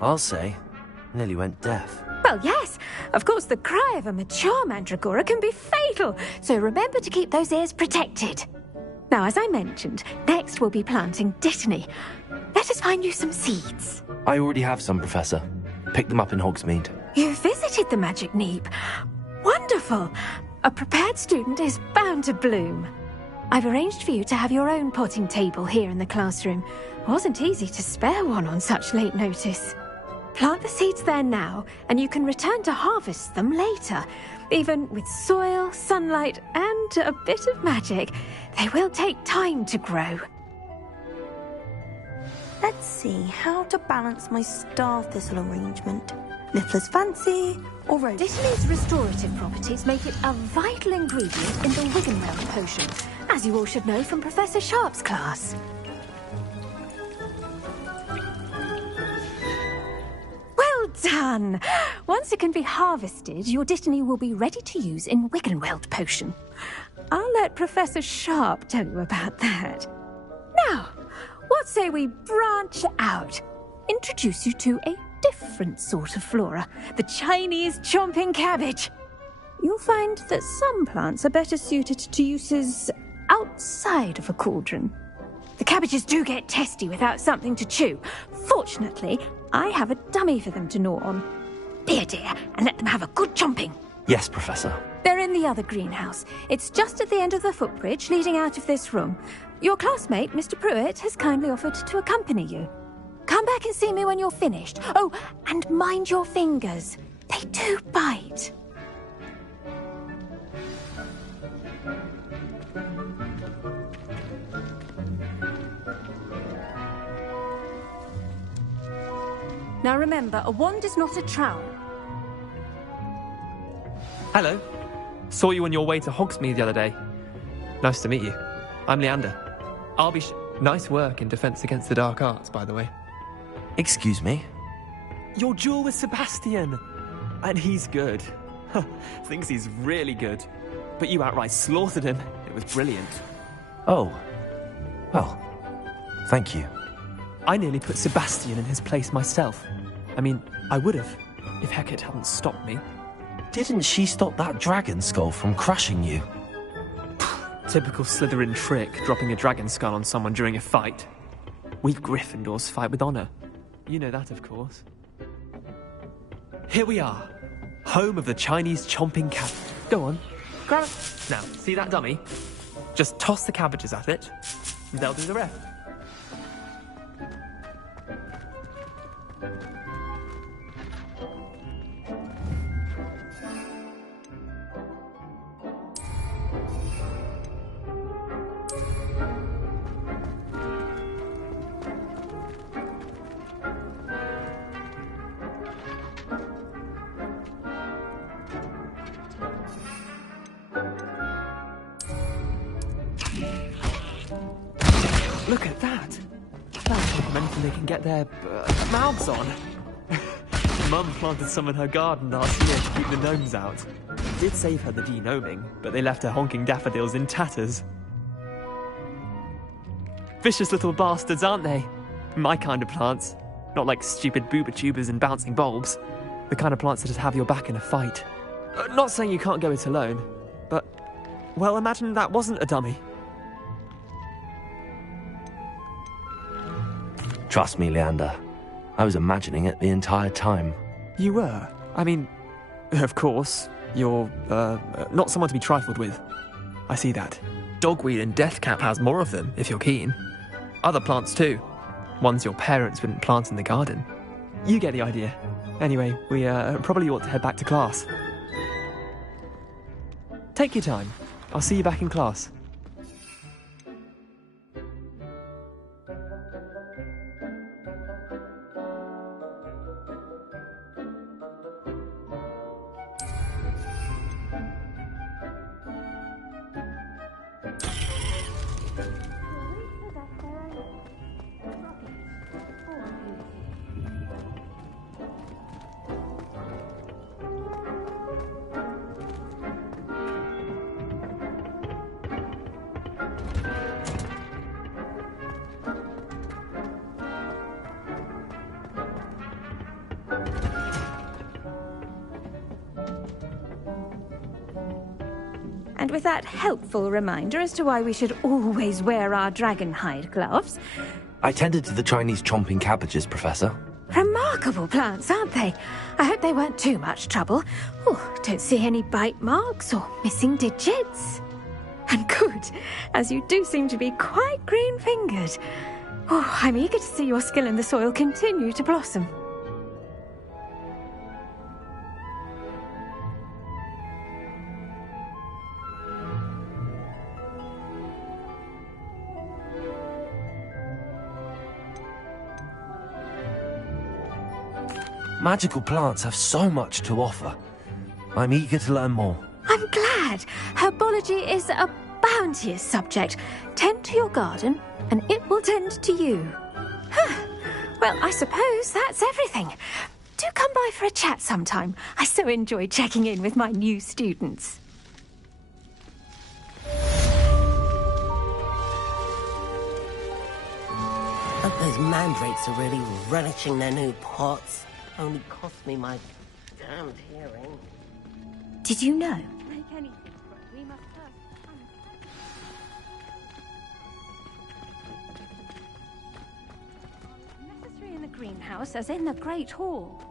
I'll say, nearly went deaf. Well, yes. Of course, the cry of a mature mandragora can be fatal, so remember to keep those ears protected. Now, as I mentioned, next we'll be planting Dittany. Let us find you some seeds. I already have some, Professor. Picked them up in Hogsmeade. You visited the Magic Neep. Wonderful. A prepared student is bound to bloom. I've arranged for you to have your own potting table here in the classroom. Wasn't easy to spare one on such late notice. Plant the seeds there now, and you can return to harvest them later. Even with soil, sunlight, and a bit of magic, they will take time to grow. Let's see how to balance my star thistle arrangement. Niffler's fancy or rose? Dittany's restorative properties make it a vital ingredient in the Wiggenweld potion, as you all should know from Professor Sharp's class. Well done! Once it can be harvested, your Dittany will be ready to use in Wiggenweld potion. I'll let Professor Sharp tell you about that. Now, what say we branch out? Introduce you to a different sort of flora, the Chinese chomping cabbage. You'll find that some plants are better suited to uses outside of a cauldron. The cabbages do get testy without something to chew. Fortunately, I have a dummy for them to gnaw on. Be a dear and let them have a good chomping. Yes, Professor. They're in the other greenhouse. It's just at the end of the footbridge leading out of this room. Your classmate, Mr. Pruitt, has kindly offered to accompany you. Come back and see me when you're finished. Oh, and mind your fingers. They do bite. Now remember, a wand is not a trowel. Hello. Saw you on your way to Hogsmeade the other day. Nice to meet you. I'm Leander. I'll be Nice work in Defense Against the Dark Arts, by the way. Excuse me? Your duel with Sebastian! And he's good. Thinks he's really good. But you outright slaughtered him. It was brilliant. Oh. Well, thank you. I nearly put Sebastian in his place myself. I mean, I would have, if Hecate hadn't stopped me. Didn't she stop that dragon skull from crushing you? Typical Slytherin trick, dropping a dragon skull on someone during a fight. We Gryffindors fight with honor. You know that, of course. Here we are. Home of the Chinese chomping cabbage. Go on, grab it. Now, see that dummy? Just toss the cabbages at it, and they'll do the rest. Look at that! That'll take them anything they can get their mouths on. Mum planted some in her garden last year to keep the gnomes out. It did save her the de-gnoming, but they left her honking daffodils in tatters. Vicious little bastards, aren't they? My kind of plants. Not like stupid booba tubers and bouncing bulbs. The kind of plants that just have your back in a fight. Not saying you can't go it alone, but Well, imagine that wasn't a dummy. Trust me, Leander. I was imagining it the entire time. You were? I mean, of course. You're, not someone to be trifled with. I see that. Dogweed and deathcap has more of them, if you're keen. Other plants too. Ones your parents wouldn't plant in the garden. You get the idea. Anyway, we probably ought to head back to class. Take your time. I'll see you back in class. And with that helpful reminder as to why we should always wear our dragon hide gloves. I tended to the Chinese chomping cabbages, Professor. Remarkable plants, aren't they? I hope they weren't too much trouble. Oh, don't see any bite marks or missing digits. And good, as you do seem to be quite green-fingered. Oh, I'm eager to see your skill in the soil continue to blossom. Magical plants have so much to offer. I'm eager to learn more. I'm glad. Herbology is a bounteous subject. Tend to your garden, and it will tend to you. Well, I suppose that's everything. Do come by for a chat sometime. I so enjoy checking in with my new students. Hope those mandrakes are really relishing their new pots. Only cost me my damned hearing. Did you know? Necessary in the greenhouse as in the Great Hall.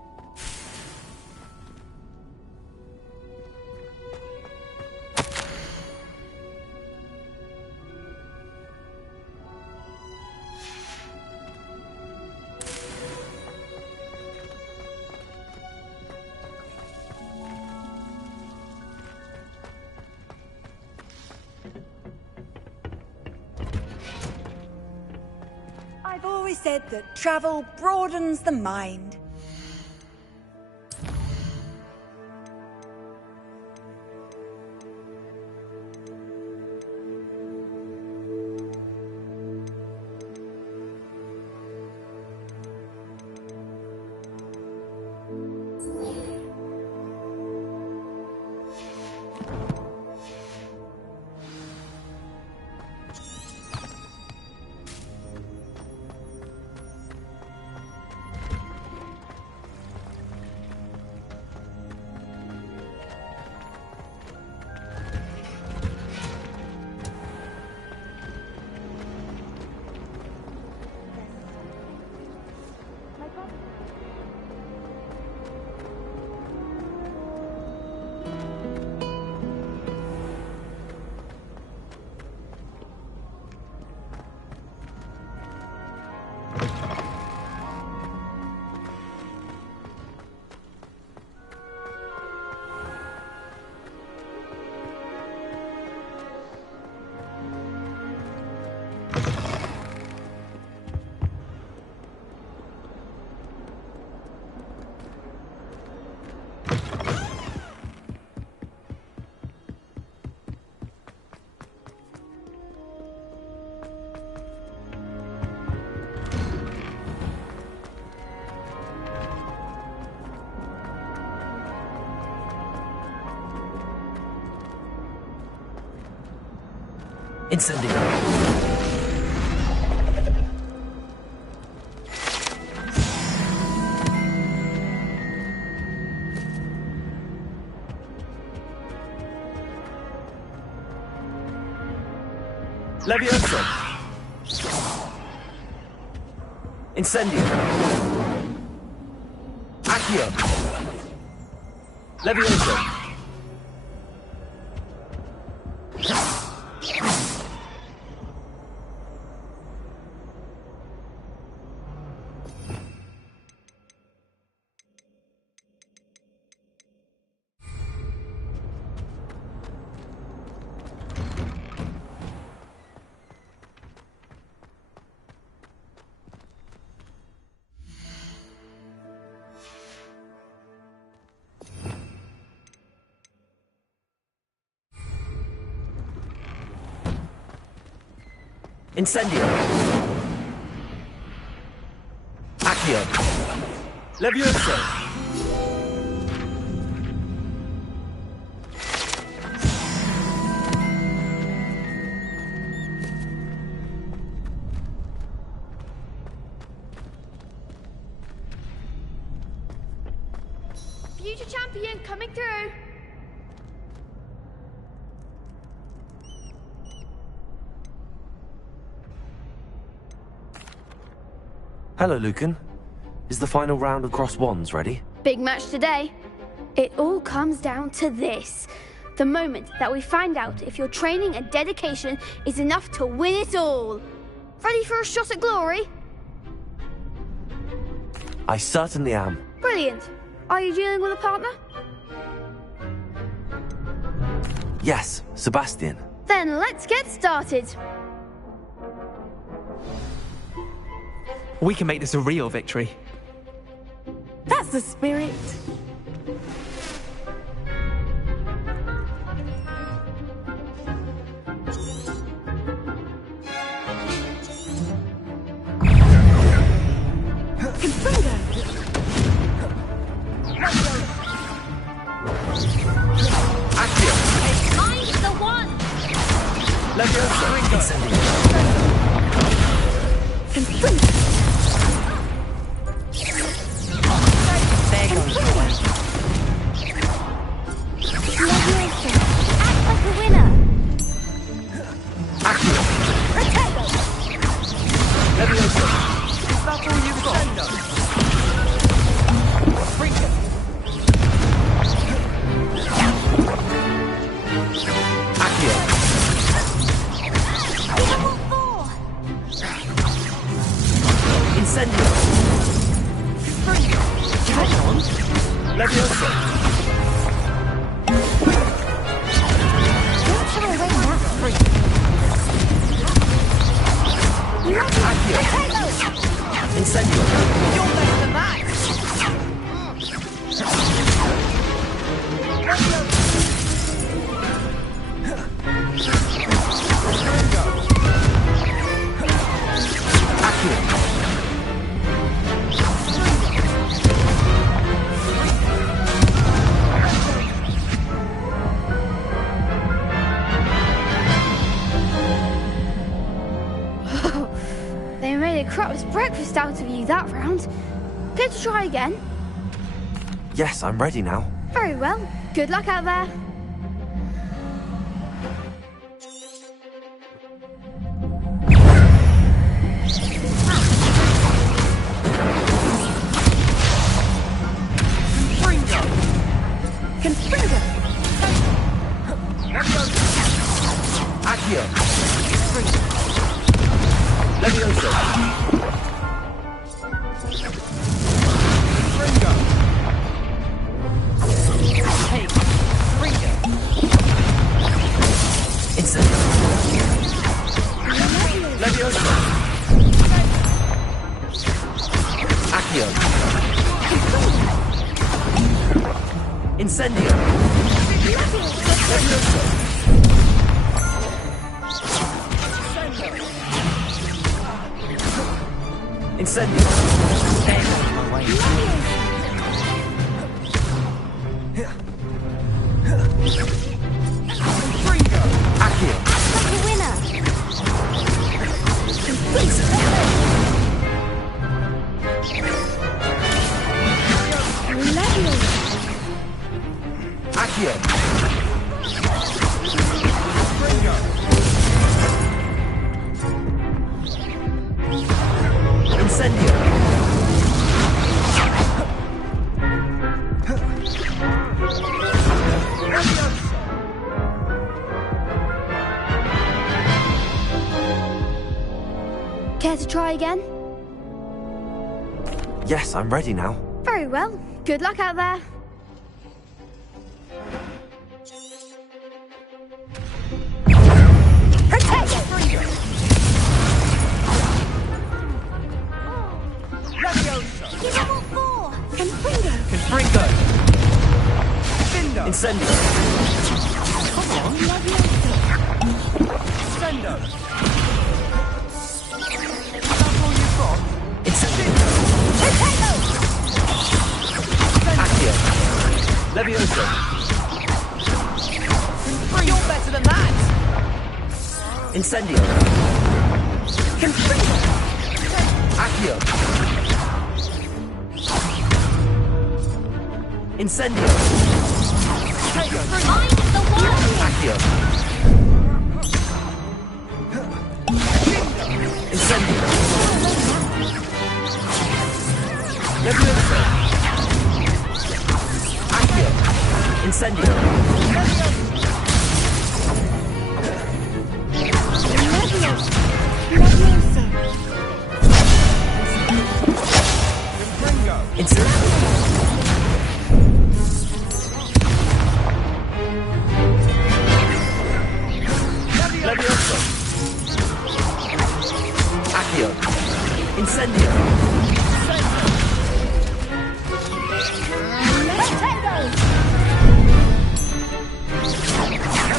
I've always said that travel broadens the mind. Incendio. Leviosa! Incendio! Accio! Leviosa! Incendio! Accio! Leviosa! Future champion coming through! Hello, Lucan. Is the final round of Cross Wands ready? Big match today. It all comes down to this. The moment that we find out if your training and dedication is enough to win it all. Ready for a shot at glory? I certainly am. Brilliant. Are you dealing with a partner? Yes, Sebastian. Then let's get started. We can make this a real victory. That's the spirit. Mine's the one! Act like a winner! Is that all you've got? Bring it! Incendio! Come on! Leviosa! Don't throw away that freak! Incendio! You're better than that! They made a crap's breakfast out of you that round. Care to try again? Yes, I'm ready now. Very well. Good luck out there. Accio! Leviosa! Leviosa! Accio! Incendio! Leviosa! Incendio! Accio! The winner! Accio! again? Yes, I'm ready now. Very well. Good luck out there. Confringo! Incendio! Come on, Sendo! That's all you've got? Incendio! Accio! Levioso! You're better than that! Incendio! Accio! Incendio! Mind the world! Accio! Incendio! Levioso! Accio! Incendio! Incendio! Levioso! Accio! Incendio!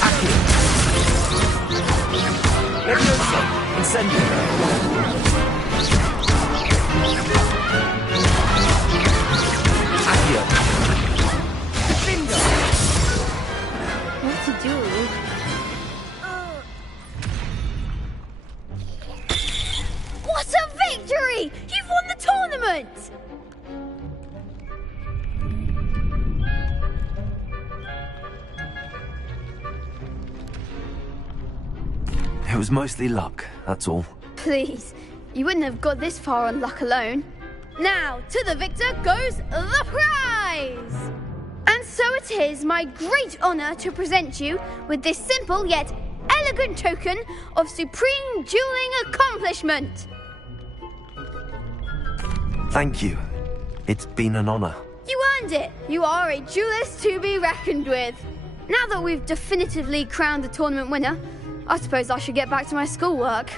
Accio! Levioso! Incendio! Accio! What to do? What a victory! You've won the tournament! It was mostly luck, that's all. Please, you wouldn't have got this far on luck alone. Now, to the victor goes the prize! And so it is my great honor to present you with this simple yet elegant token of supreme dueling accomplishment. Thank you. It's been an honor. You earned it. You are a duelist to be reckoned with. Now that we've definitively crowned the tournament winner, I suppose I should get back to my schoolwork.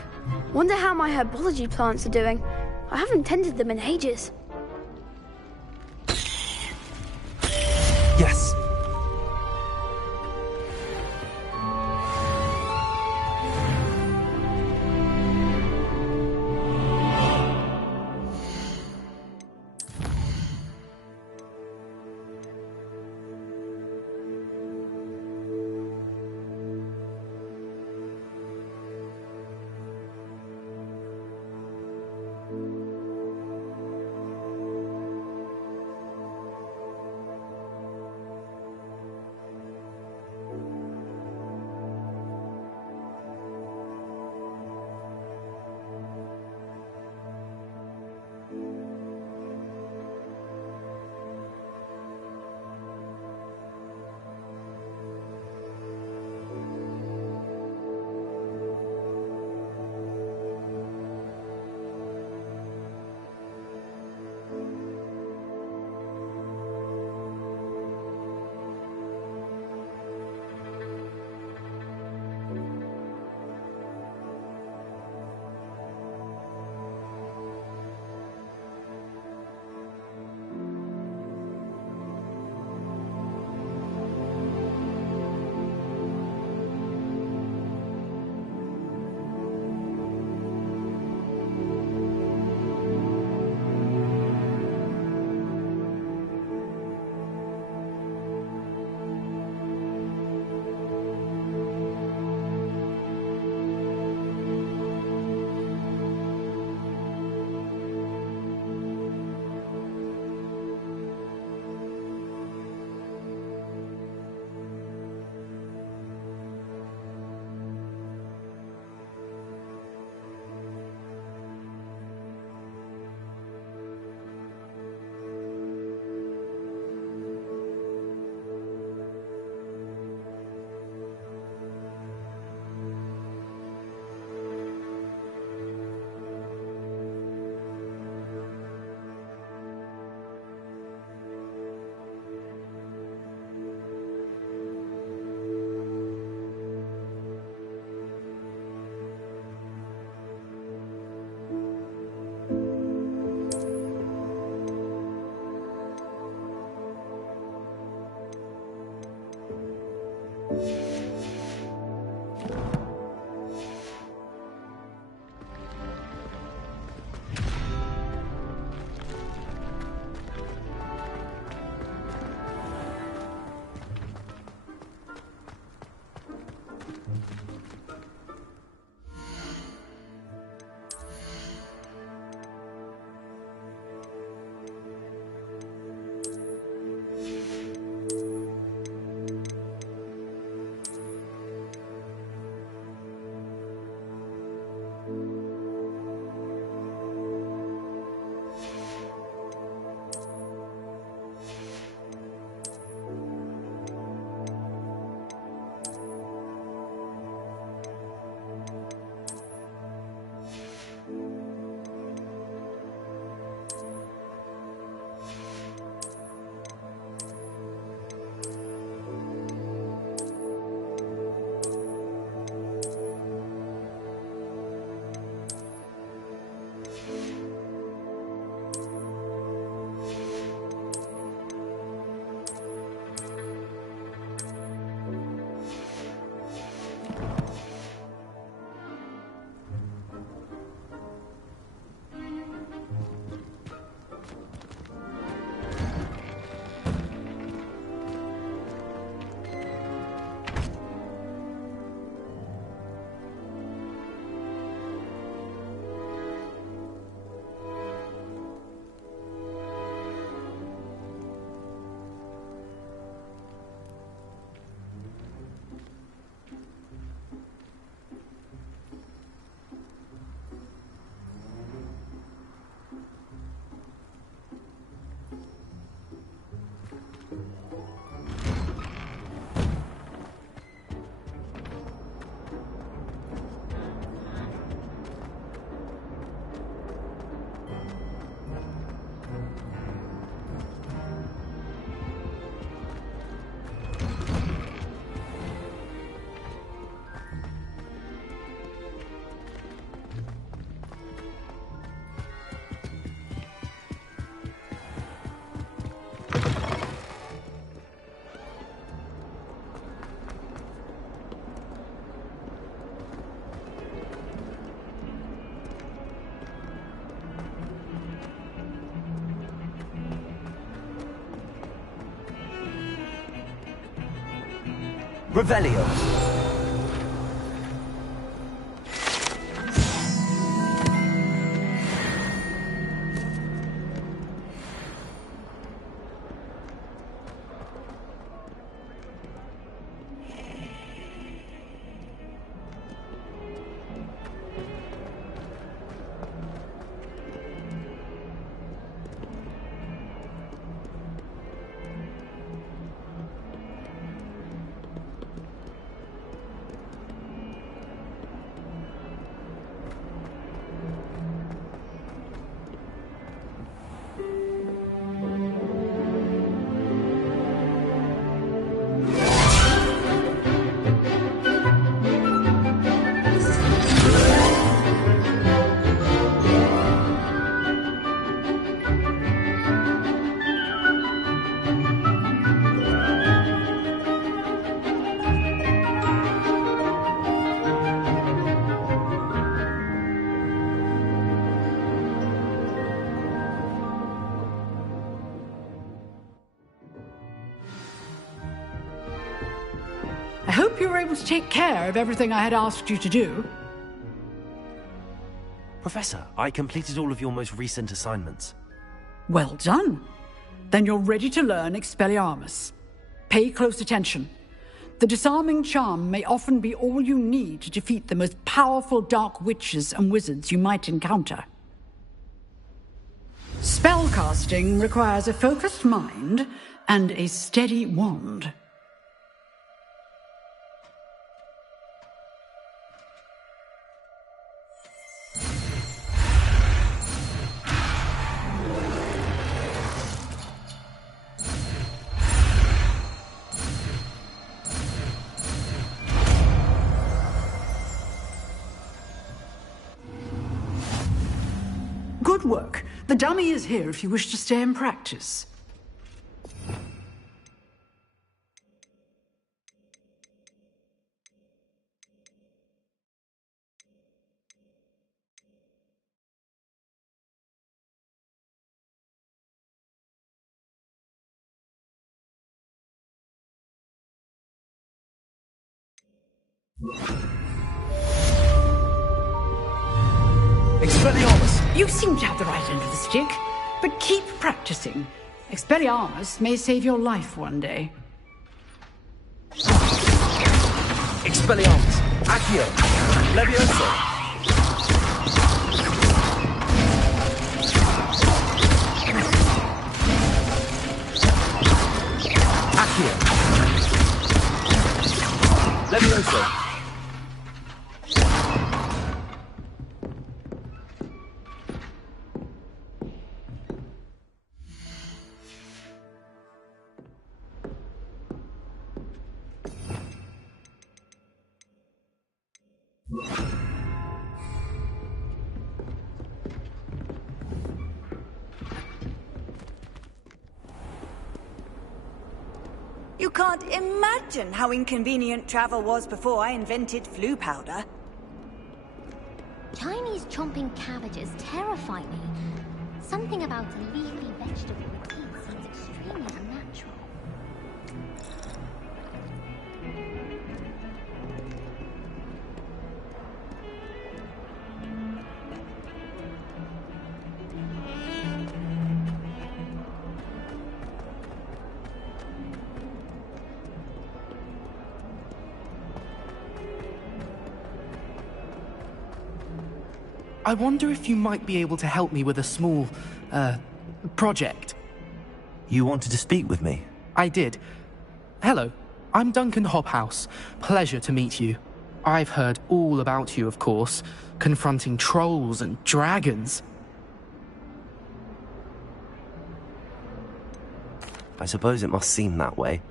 Wonder how my herbology plants are doing. I haven't tended them in ages. Yes. Revelio. I hope you were able to take care of everything I had asked you to do. Professor, I completed all of your most recent assignments. Well done. Then you're ready to learn Expelliarmus. Pay close attention. The disarming charm may often be all you need to defeat the most powerful dark witches and wizards you might encounter. Spellcasting requires a focused mind and a steady wand. Good work. The dummy is here if you wish to stay and practice. Expelliarmus! You seem to have the right end of the stick, but keep practicing. Expelliarmus may save your life one day. Expelliarmus! Accio! Levioso! Accio! Levioso! You can't imagine how inconvenient travel was before I invented flu powder. Chinese chomping cabbages terrify me. Something about a leafy vegetable with teeth seems extremely unnatural. I wonder if you might be able to help me with a small, project. You wanted to speak with me? I did. Hello, I'm Duncan Hobhouse. Pleasure to meet you. I've heard all about you, of course, confronting trolls and dragons. I suppose it must seem that way.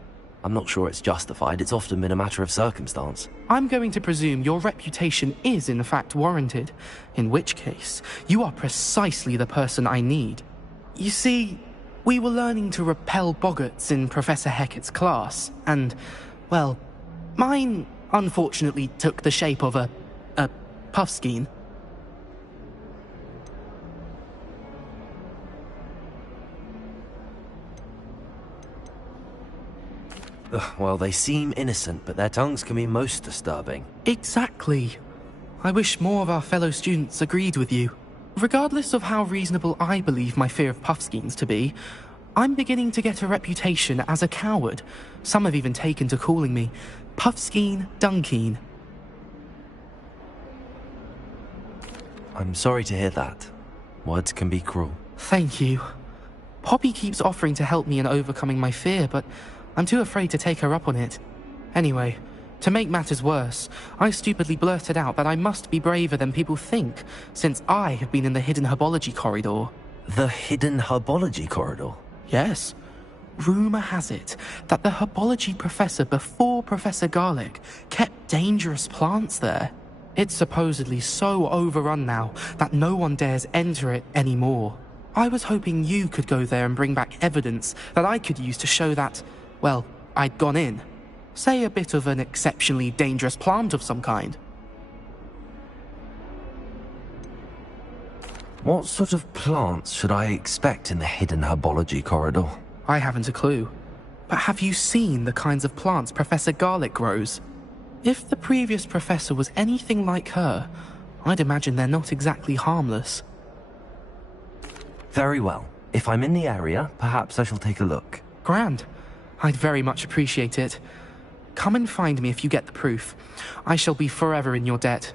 I'm not sure it's justified. It's often been a matter of circumstance. I'm going to presume your reputation is in fact warranted, in which case, you are precisely the person I need. You see, we were learning to repel boggarts in Professor Hecat's class, and, well, mine unfortunately took the shape of a puffskein. Well, they seem innocent, but their tongues can be most disturbing. Exactly. I wish more of our fellow students agreed with you. Regardless of how reasonable I believe my fear of Puffskeins to be, I'm beginning to get a reputation as a coward. Some have even taken to calling me Puffskeen Dunkeen. I'm sorry to hear that. Words can be cruel. Thank you. Poppy keeps offering to help me in overcoming my fear, but I'm too afraid to take her up on it. Anyway, to make matters worse, I stupidly blurted out that I must be braver than people think, since I have been in the hidden herbology corridor. The hidden herbology corridor? Yes. Rumour has it that the herbology professor before Professor Garlic kept dangerous plants there. It's supposedly so overrun now that no one dares enter it anymore. I was hoping you could go there and bring back evidence that I could use to show that, well, I'd gone in. Say a bit of an exceptionally dangerous plant of some kind. What sort of plants should I expect in the hidden herbology corridor? I haven't a clue. But have you seen the kinds of plants Professor Garlic grows? If the previous professor was anything like her, I'd imagine they're not exactly harmless. Very well. If I'm in the area, perhaps I shall take a look. Grand. I'd very much appreciate it. Come and find me if you get the proof. I shall be forever in your debt.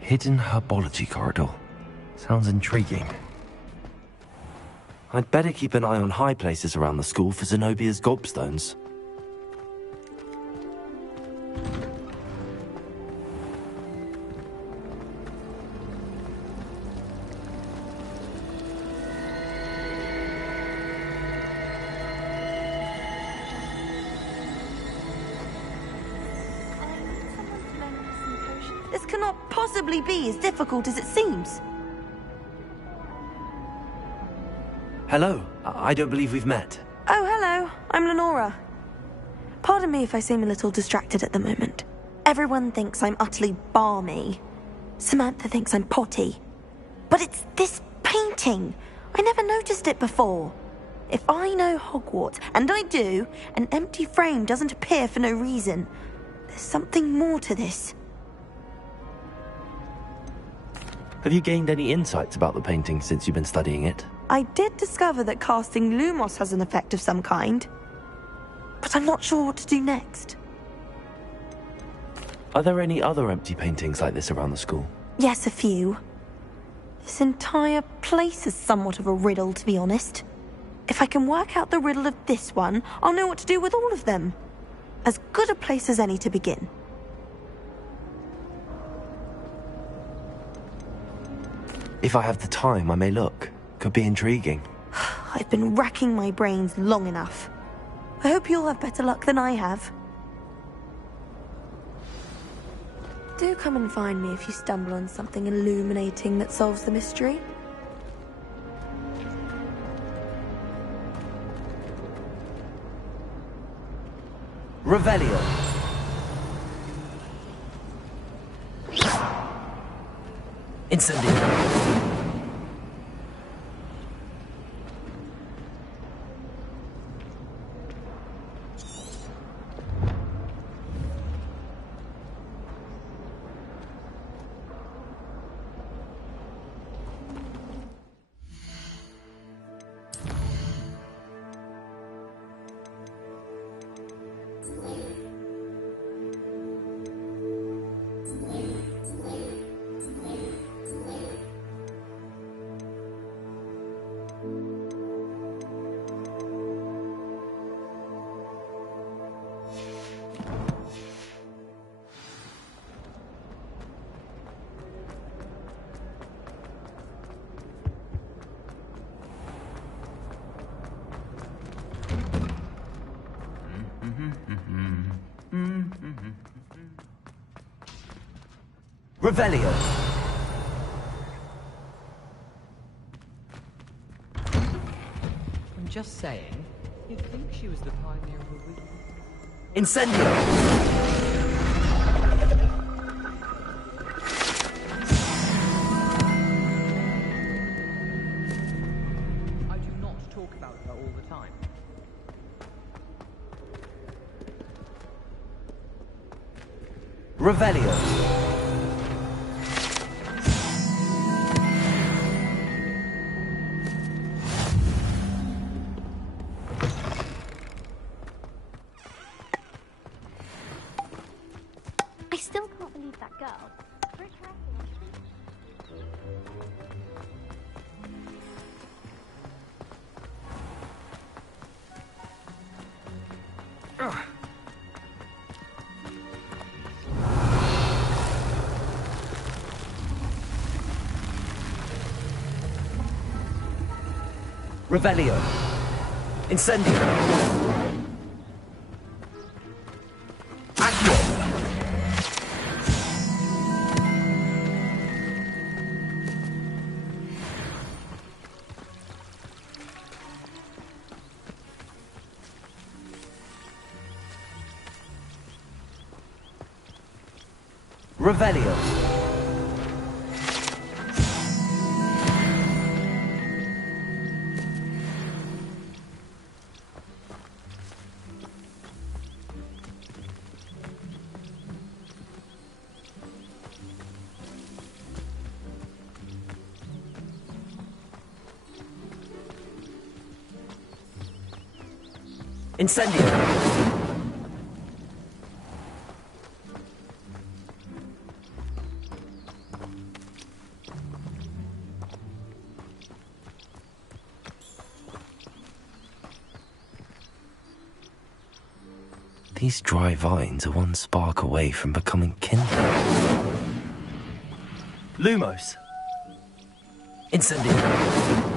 Hidden herbology corridor. Sounds intriguing. I'd better keep an eye on high places around the school for Zenobia's gobstones. This cannot possibly be as difficult as it seems. Hello. I don't believe we've met. Oh, hello. I'm Lenora. Pardon me if I seem a little distracted at the moment. Everyone thinks I'm utterly balmy. Samantha thinks I'm potty. But it's this painting. I never noticed it before. If I know Hogwarts, and I do, an empty frame doesn't appear for no reason. There's something more to this. Have you gained any insights about the painting since you've been studying it? I did discover that casting Lumos has an effect of some kind. But I'm not sure what to do next. Are there any other empty paintings like this around the school? Yes, a few. This entire place is somewhat of a riddle, to be honest. If I can work out the riddle of this one, I'll know what to do with all of them. As good a place as any to begin. If I have the time, I may look. Could be intriguing. I've been racking my brains long enough. I hope you'll have better luck than I have. Do come and find me if you stumble on something illuminating that solves the mystery. Revelio. Incendio. Revelio. I'm just saying, you'd think she was the pioneer of a wizard. Incendio. Revelio. I still can't believe that girl. Revelio. Incendio. Accio. Revelio. Incendio. These dry vines are one spark away from becoming kindling. Lumos. Incendio.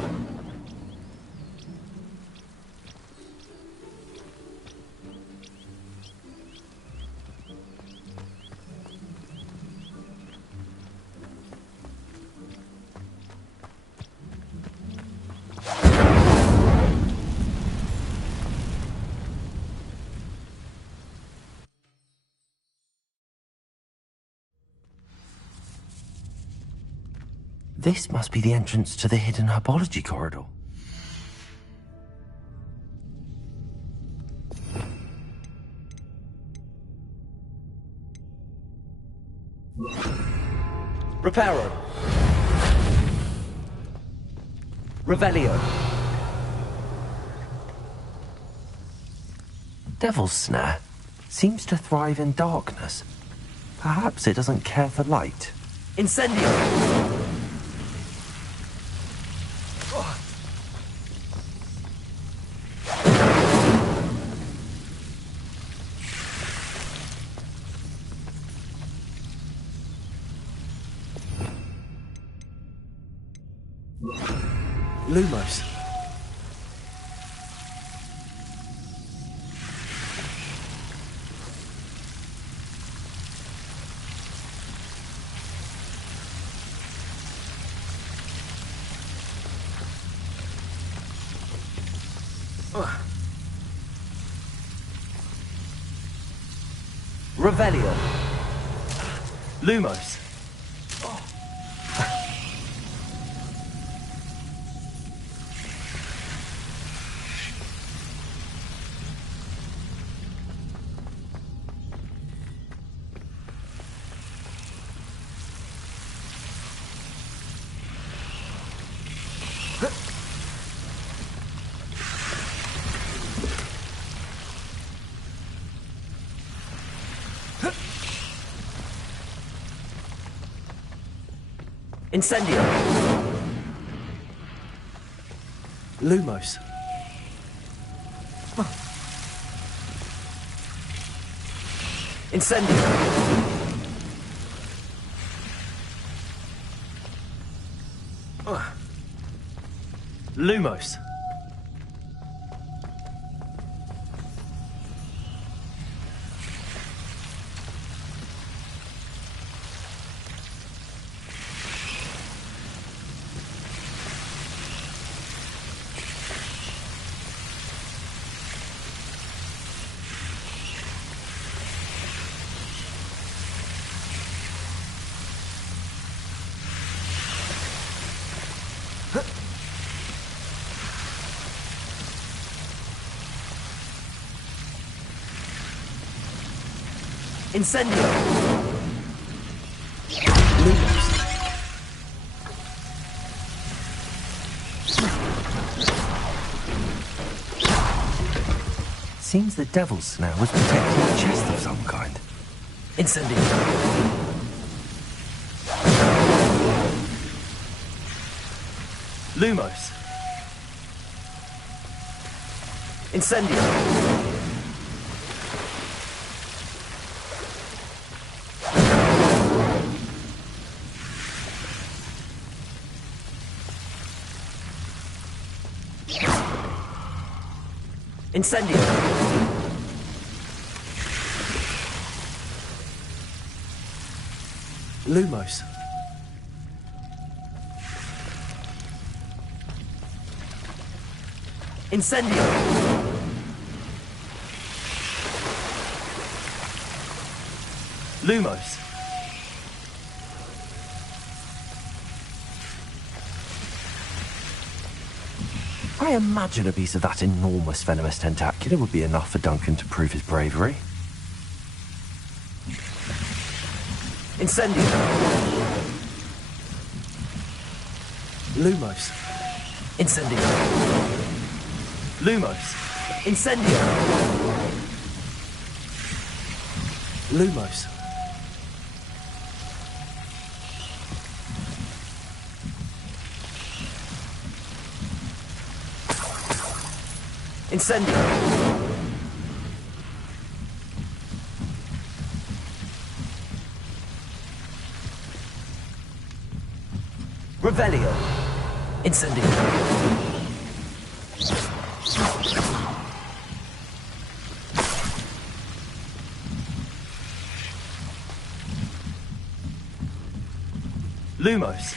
This must be the entrance to the hidden herbology corridor. Reparo. Revelio. Devil's Snare seems to thrive in darkness. Perhaps it doesn't care for light. Incendio! Lumos. Revelio. Lumos. Incendio. Lumos. Incendio. Lumos. Incendio! seems the devil's snare was protecting a chest of some kind. Incendio. Lumos. Incendio. Incendio. Lumos. Incendio. Lumos. I imagine a piece of that enormous venomous tentacular would be enough for Duncan to prove his bravery. Incendio. Lumos. Incendio. Lumos. Incendio. Lumos. Incendio. Revelio. Incendio. Lumos.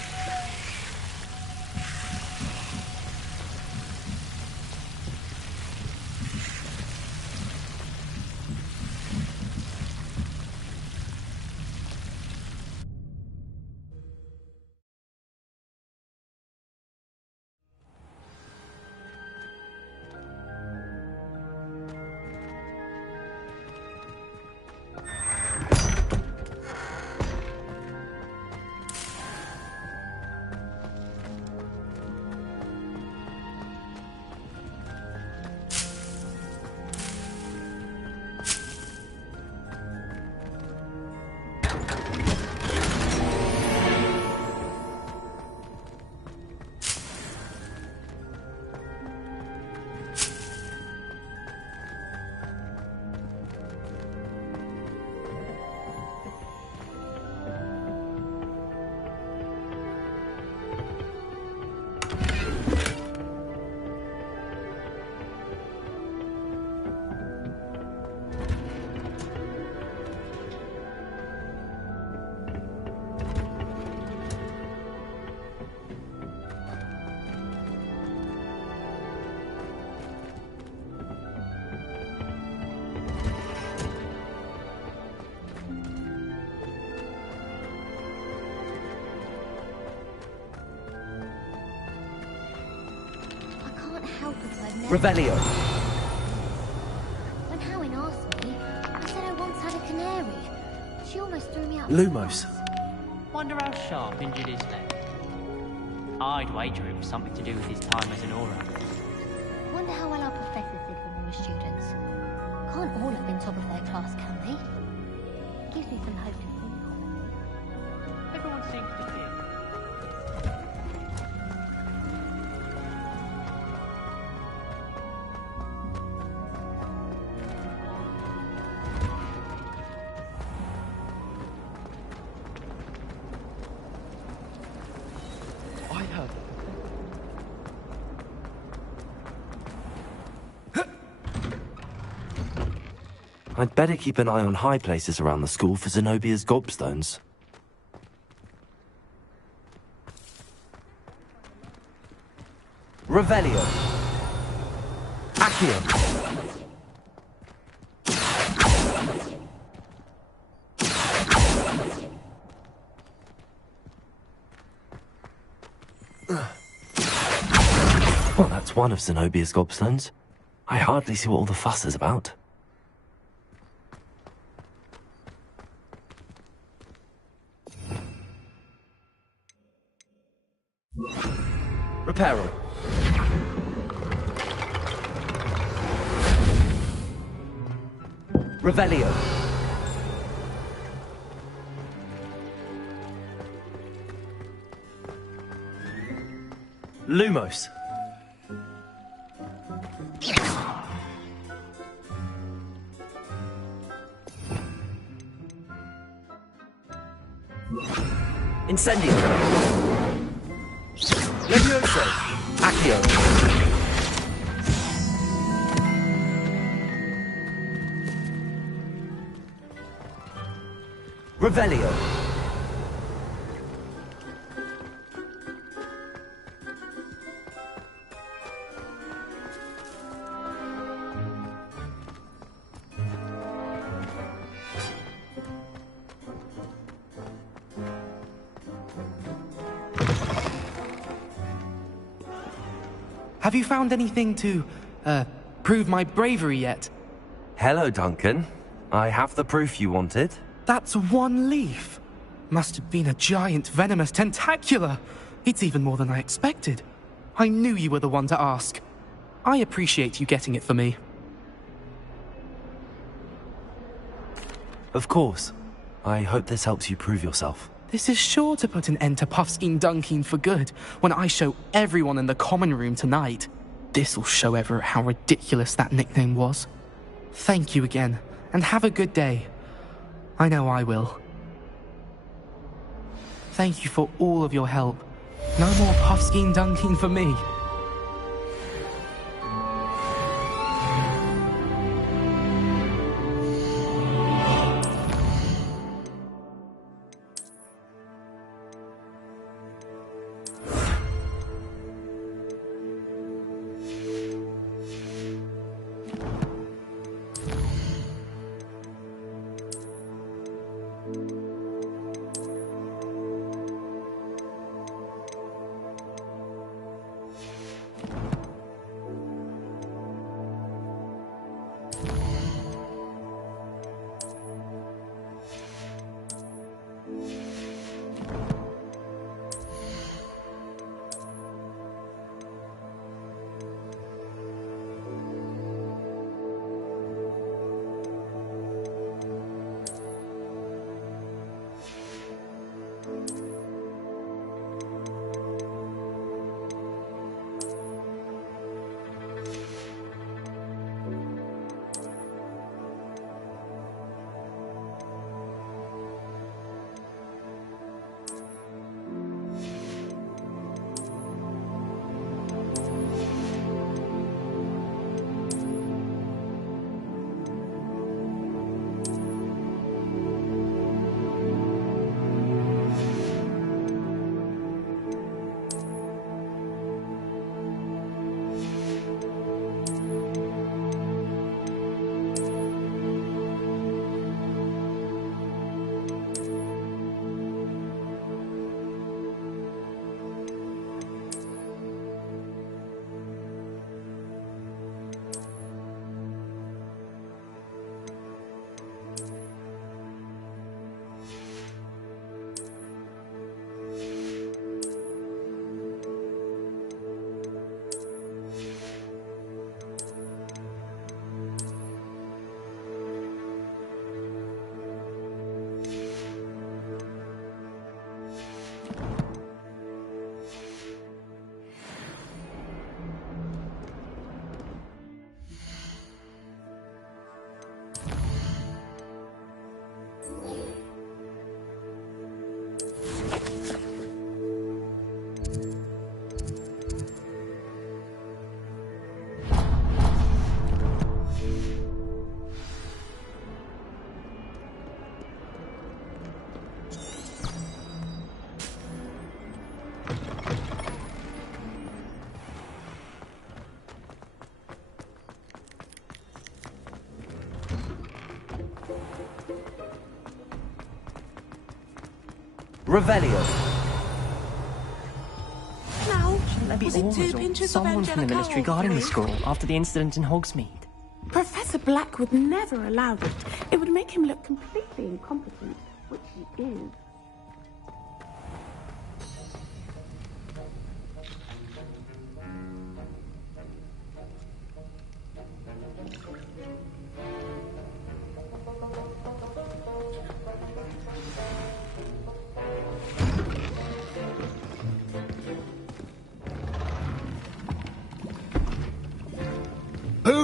Revelio. When Howin asked me, I said I once had a canary. She almost threw me out. Lumos. Wonder how sharp injured his leg. I'd wager it was something to do with his time as an aura. Wonder how well our professors did when they were students. Can't all have been top of their class, can they? Gives me some hope to think on. Everyone seems to be. I'd better keep an eye on high places around the school for Zenobia's gobstones. Revelio. Accio. Well, that's one of Zenobia's gobstones. I hardly see what all the fuss is about. Reparo. Revelio. Lumos. Incendio. Levioso. Accio. Revelio. Have you found anything to, prove my bravery yet? Hello, Duncan. I have the proof you wanted. That's one leaf. Must have been a giant venomous tentacula. It's even more than I expected. I knew you were the one to ask. I appreciate you getting it for me. Of course. I hope this helps you prove yourself. This is sure to put an end to Puffskein Dunkeen for good when I show everyone in the common room tonight. This'll show Everett how ridiculous that nickname was. Thank you again, and have a good day. I know I will. Thank you for all of your help. No more Puffskein Dunkeen for me. Revelio. Now, Shouldn't there be was it orders 2 or pinches someone of from the Angelica ministry or guarding the 3? school after the incident in Hogsmeade? Professor Black would never allow it. It would make him look completely incompetent, which he is.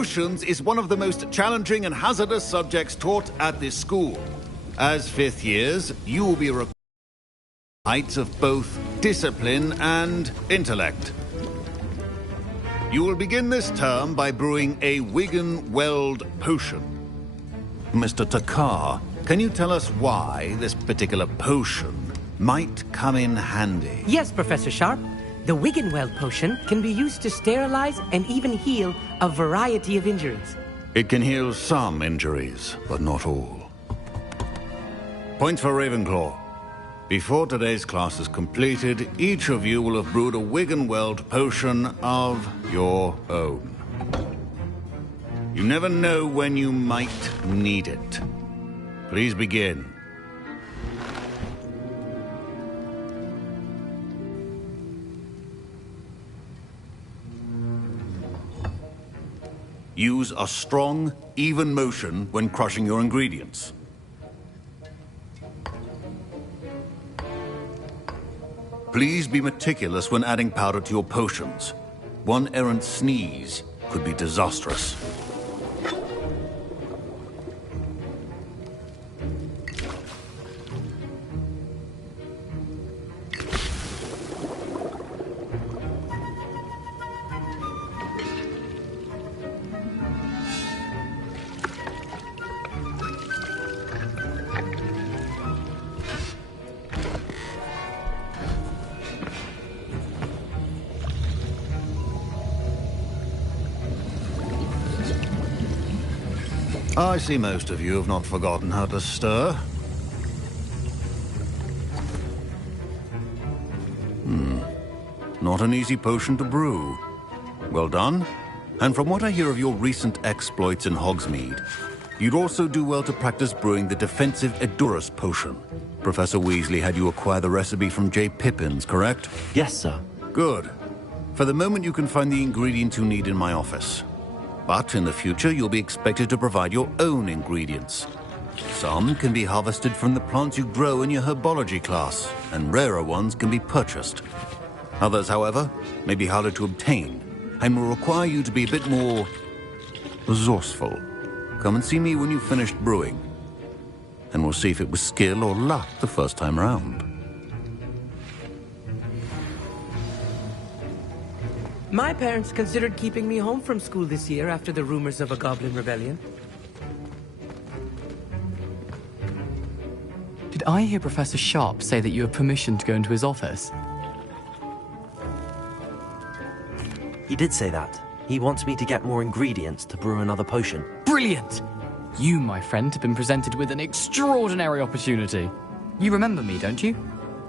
Potions is one of the most challenging and hazardous subjects taught at this school. As fifth years, you will be required heights of both discipline and intellect. You will begin this term by brewing a Wiggenweld potion. Mr. Takar, can you tell us why this particular potion might come in handy? Yes, Professor Sharp. The Wiggenweld potion can be used to sterilize and even heal a variety of injuries. It can heal some injuries, but not all. Point for Ravenclaw. Before today's class is completed, each of you will have brewed a Wiggenweld potion of your own. You never know when you might need it. Please begin. Use a strong, even motion when crushing your ingredients. Please be meticulous when adding powder to your potions. One errant sneeze could be disastrous. I see most of you have not forgotten how to stir. Not an easy potion to brew. Well done. And from what I hear of your recent exploits in Hogsmeade, you'd also do well to practice brewing the defensive Edurus potion. Professor Weasley had you acquire the recipe from J. Pippins, correct? Yes, sir. Good. For the moment, you can find the ingredients you need in my office. But in the future, you'll be expected to provide your own ingredients. Some can be harvested from the plants you grow in your herbology class, and rarer ones can be purchased. Others, however, may be harder to obtain, and will require you to be a bit more resourceful. Come and see me when you've finished brewing, and we'll see if it was skill or luck the first time round. My parents considered keeping me home from school this year after the rumors of a goblin rebellion. Did I hear Professor Sharp say that you have permission to go into his office? He did say that. He wants me to get more ingredients to brew another potion. Brilliant! You, my friend, have been presented with an extraordinary opportunity. You remember me, don't you?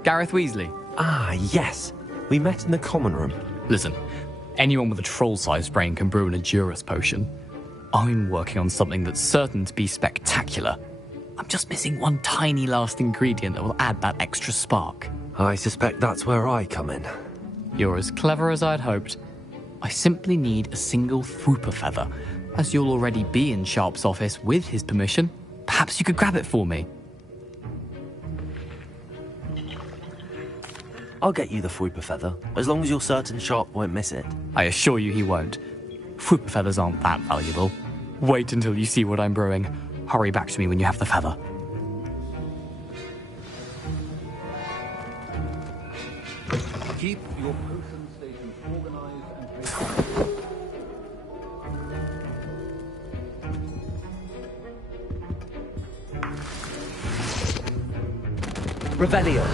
Gareth Weasley. Ah, yes. We met in the common room. Listen, anyone with a troll-sized brain can brew an Edurus potion. I'm working on something that's certain to be spectacular. I'm just missing one tiny last ingredient that will add that extra spark. I suspect that's where I come in. You're as clever as I'd hoped. I simply need a single Fwooper feather. As you'll already be in Sharp's office with his permission, perhaps you could grab it for me. I'll get you the Fwooper feather, as long as you're certain Sharp won't miss it. I assure you he won't. Fwooper feathers aren't that valuable. Wait until you see what I'm brewing. Hurry back to me when you have the feather. Keep your potion stations organized and Revelio.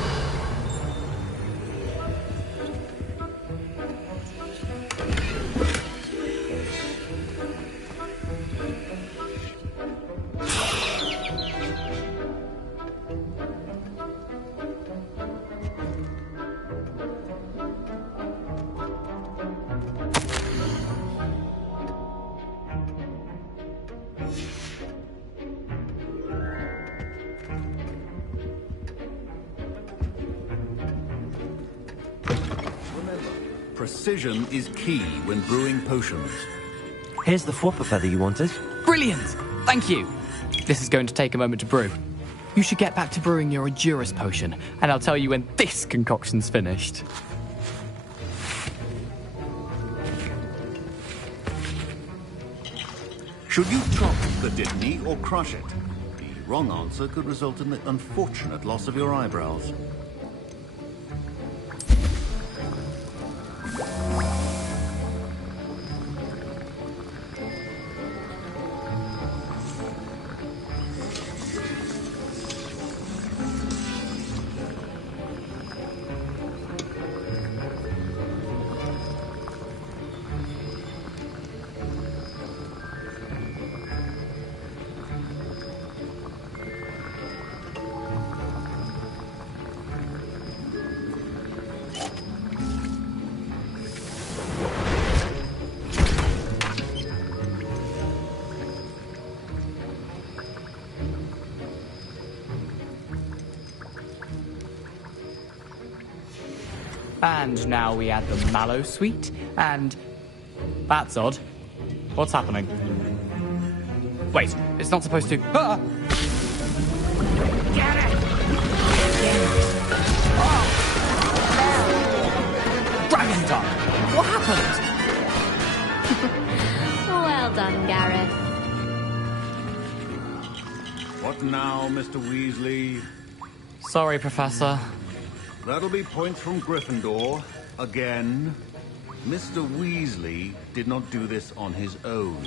Precision is key when brewing potions. Here's the Fwooper feather you wanted. Brilliant! Thank you! This is going to take a moment to brew. You should get back to brewing your Edurus potion, and I'll tell you when this concoction's finished. Should you chop the Dittany or crush it? The wrong answer could result in the unfortunate loss of your eyebrows. And now we add the mallow sweet, and... That's odd. What's happening? Wait, it's not supposed to... Ah! Get it! Oh! Dragon Tongue! What happened? Well done, Gareth. What now, Mr. Weasley? Sorry, Professor. That'll be points from Gryffindor. Again. Mr. Weasley did not do this on his own.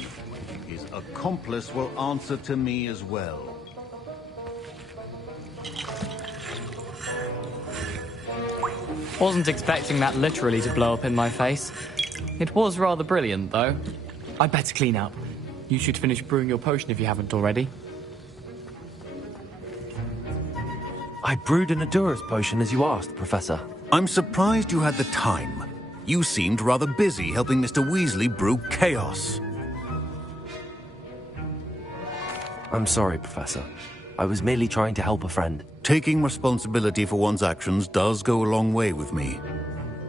His accomplice will answer to me as well. Wasn't expecting that literally to blow up in my face. It was rather brilliant, though. I'd better clean up. You should finish brewing your potion if you haven't already. I brewed an Adura's potion as you asked, Professor. I'm surprised you had the time. You seemed rather busy helping Mr. Weasley brew chaos. I'm sorry, Professor. I was merely trying to help a friend. Taking responsibility for one's actions does go a long way with me.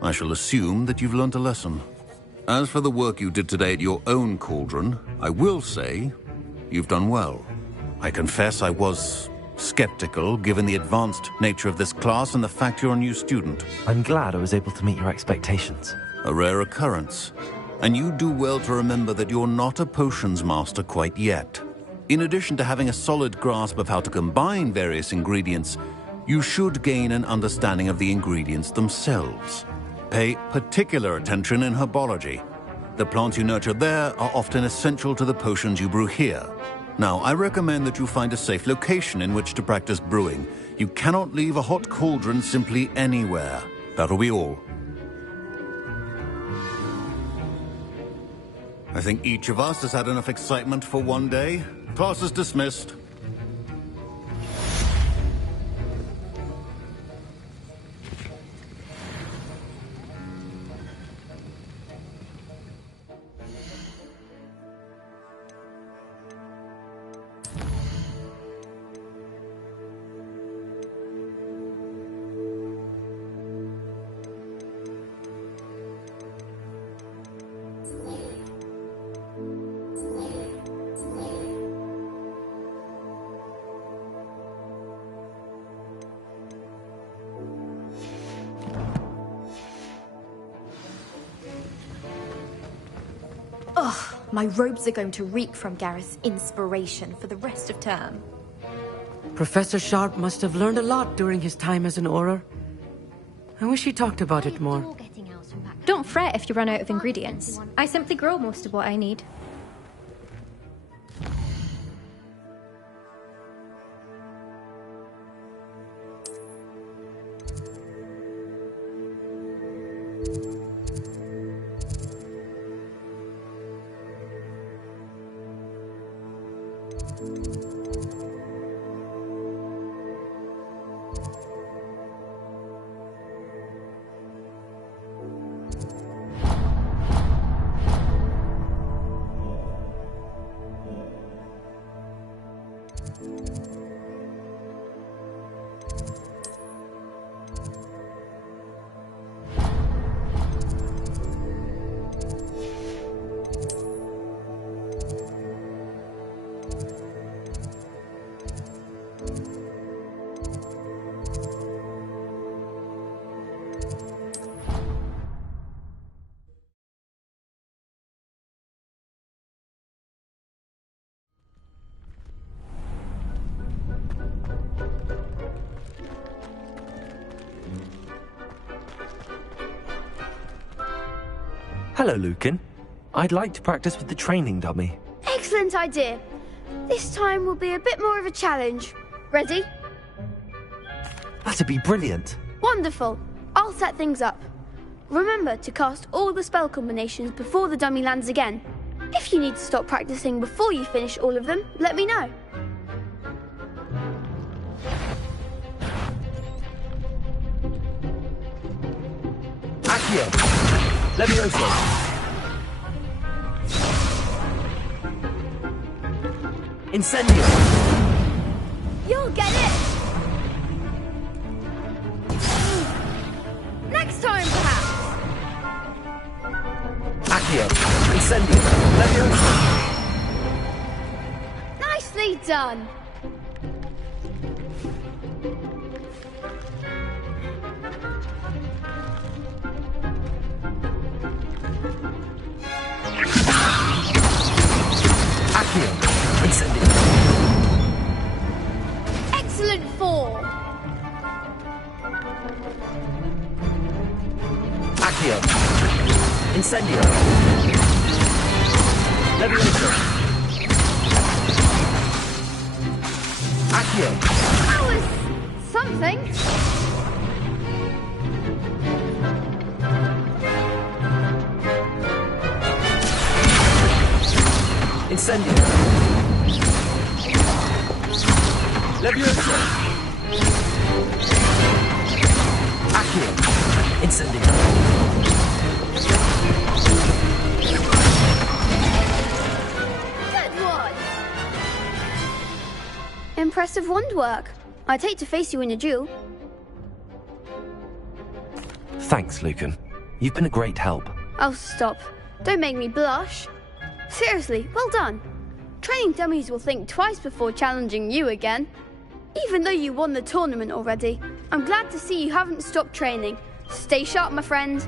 I shall assume that you've learnt a lesson. As for the work you did today at your own cauldron, I will say you've done well. I confess I was skeptical, given the advanced nature of this class and the fact you're a new student. I'm glad I was able to meet your expectations. A rare occurrence. And you do well to remember that you're not a potions master quite yet. In addition to having a solid grasp of how to combine various ingredients, you should gain an understanding of the ingredients themselves. Pay particular attention in herbology. The plants you nurture there are often essential to the potions you brew here. Now, I recommend that you find a safe location in which to practice brewing. You cannot leave a hot cauldron simply anywhere. That'll be all. I think each of us has had enough excitement for one day. Class is dismissed. Ugh, my robes are going to reek from Gareth's inspiration for the rest of term. Professor Sharp must have learned a lot during his time as an Auror. I wish he talked about it more. Don't fret if you run out of ingredients. I simply grow most of what I need. Hello, Lucan. I'd like to practice with the training dummy. Excellent idea. This time will be a bit more of a challenge. Ready? That'd be brilliant. Wonderful. I'll set things up. Remember to cast all the spell combinations before the dummy lands again. If you need to stop practicing before you finish all of them, let me know. Accio! Levioso! Incendio! You'll get it! Next time, perhaps! Accio! Incendio! Levioso! Nicely done! Accio! Incendio! Excellent form! Accio! Incendio! Levioso! Accio! That was something. Incendio! Levioso! Accio! Incendio! Good one! Impressive wand work. I'd hate to face you in a duel. Thanks, Lucan. You've been a great help. Oh, stop. Don't make me blush. Seriously, well done. Training dummies will think twice before challenging you again. Even though you won the tournament already, I'm glad to see you haven't stopped training. Stay sharp, my friend.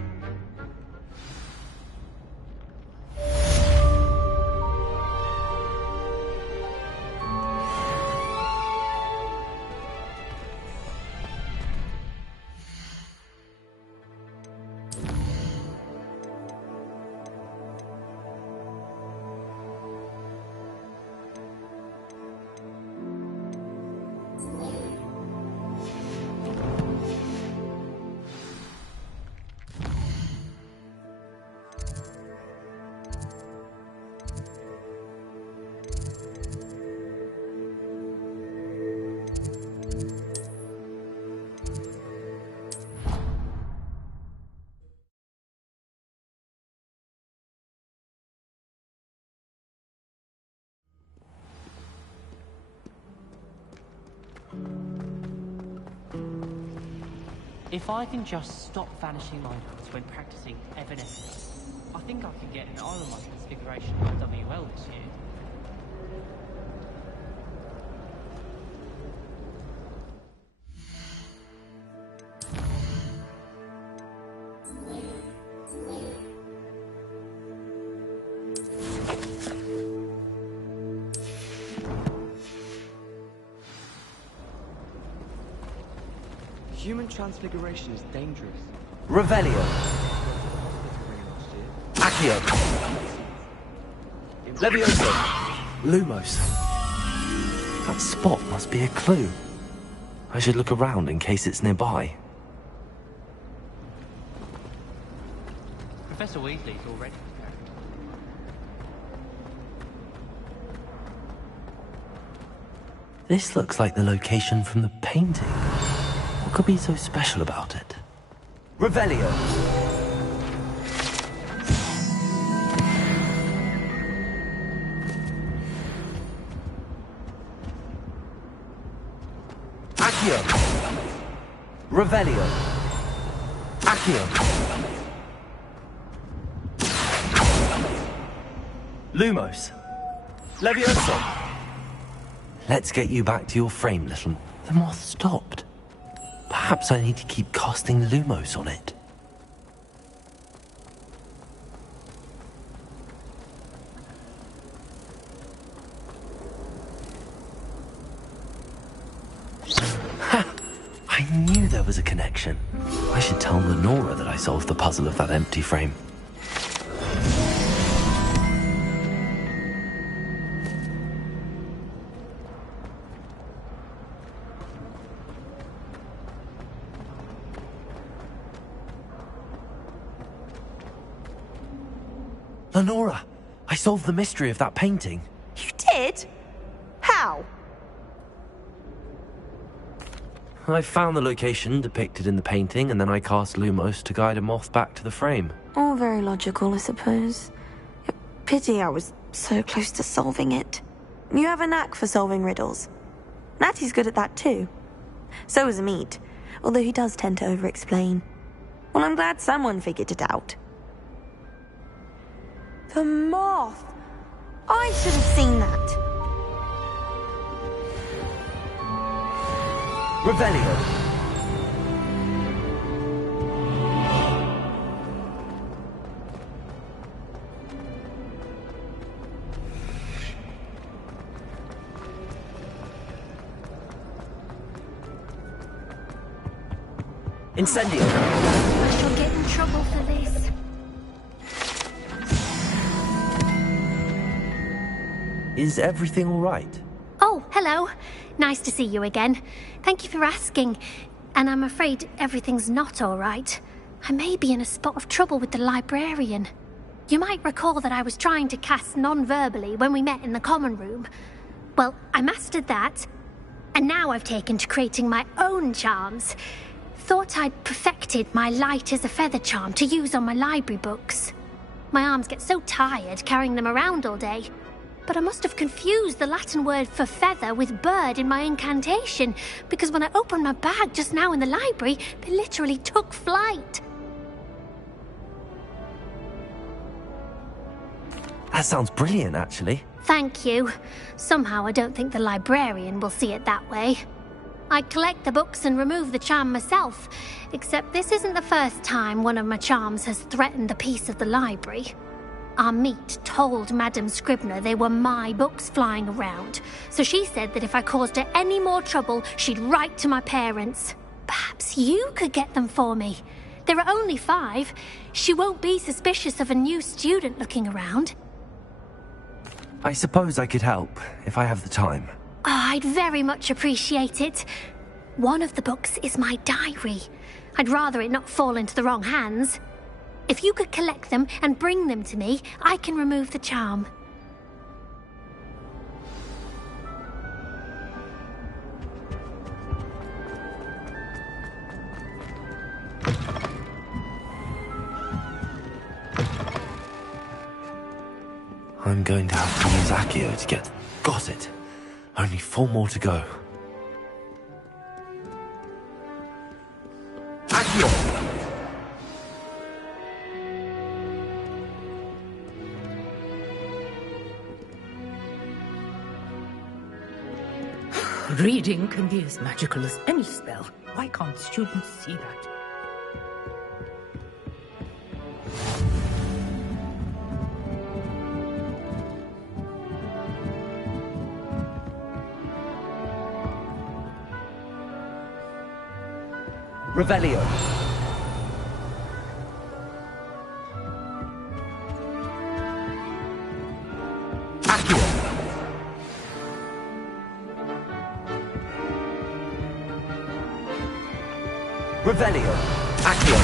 If I can just stop vanishing items when practicing Evanescence, I think I can get an eye on my configuration of WL this year. Human transfiguration is dangerous. Revelio! Accio! Levioso! Lumos! That spot must be a clue. I should look around in case it's nearby. Professor Weasley's already prepared. This looks like the location from the painting. What could be so special about it? Revelio! Accio! Revelio! Accio! Lumos! Levioso! Let's get you back to your frame, little. The moth stopped. Perhaps I need to keep casting Lumos on it. Ha! I knew there was a connection. I should tell Lenora that I solved the puzzle of that empty frame. Lenora, I solved the mystery of that painting. You did? How? I found the location depicted in the painting, and then I cast Lumos to guide a moth back to the frame. All very logical, I suppose. Pity I was so close to solving it. You have a knack for solving riddles. Natty's good at that too. So is Amit, although he does tend to over-explain. Well, I'm glad someone figured it out. The moth! I should have seen that. Revelio. Incendio. I shall get in trouble for this. Is everything all right? Oh, hello. Nice to see you again. Thank you for asking. And I'm afraid everything's not all right. I may be in a spot of trouble with the librarian. You might recall that I was trying to cast non-verbally when we met in the common room. Well, I mastered that, and now I've taken to creating my own charms. Thought I'd perfected my light as a feather charm to use on my library books. My arms get so tired carrying them around all day. But I must have confused the Latin word for feather with bird in my incantation, because when I opened my bag just now in the library, they literally took flight. That sounds brilliant, actually. Thank you. Somehow I don't think the librarian will see it that way. I collect the books and remove the charm myself, except this isn't the first time one of my charms has threatened the peace of the library. Amit told Madame Scribner they were my books flying around, so she said that if I caused her any more trouble, she'd write to my parents. Perhaps you could get them for me. There are only 5. She won't be suspicious of a new student looking around. I suppose I could help, if I have the time. Oh, I'd very much appreciate it. One of the books is my diary. I'd rather it not fall into the wrong hands. If you could collect them and bring them to me, I can remove the charm. I'm going to have to use Accio to get... Got it. Only 4 more to go. Accio! Reading can be as magical as any spell. Why can't students see that? Revelio. Accio. Revelio. Accio.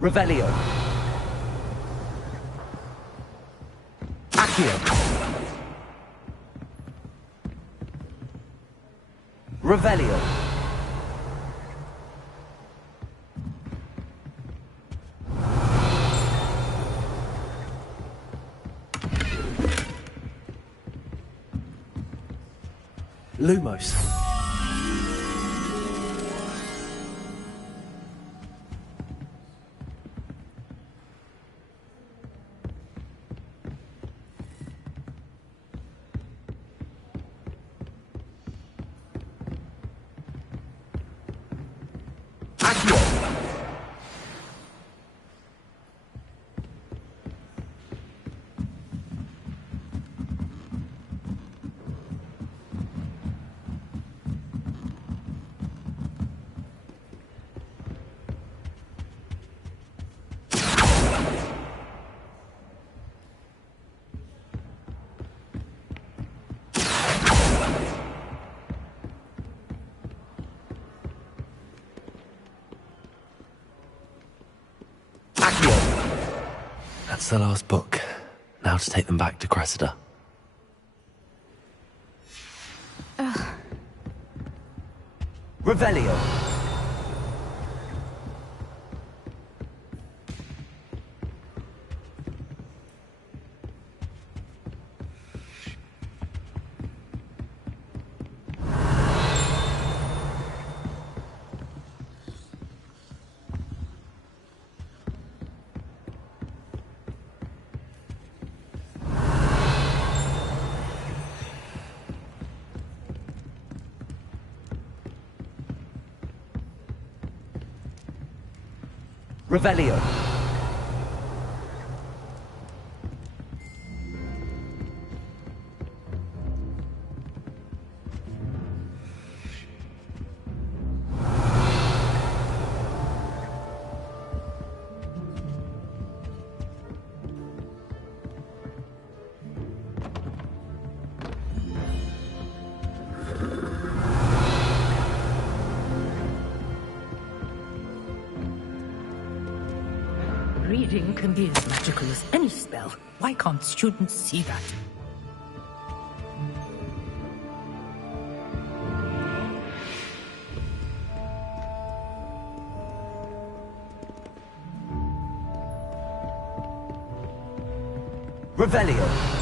Revelio. Accio. Revelio. Lumos. That's the last book. Now to take them back to Cressida. Revelio. Revelio. Reading can be as magical as any spell. Why can't students see that? Revelio.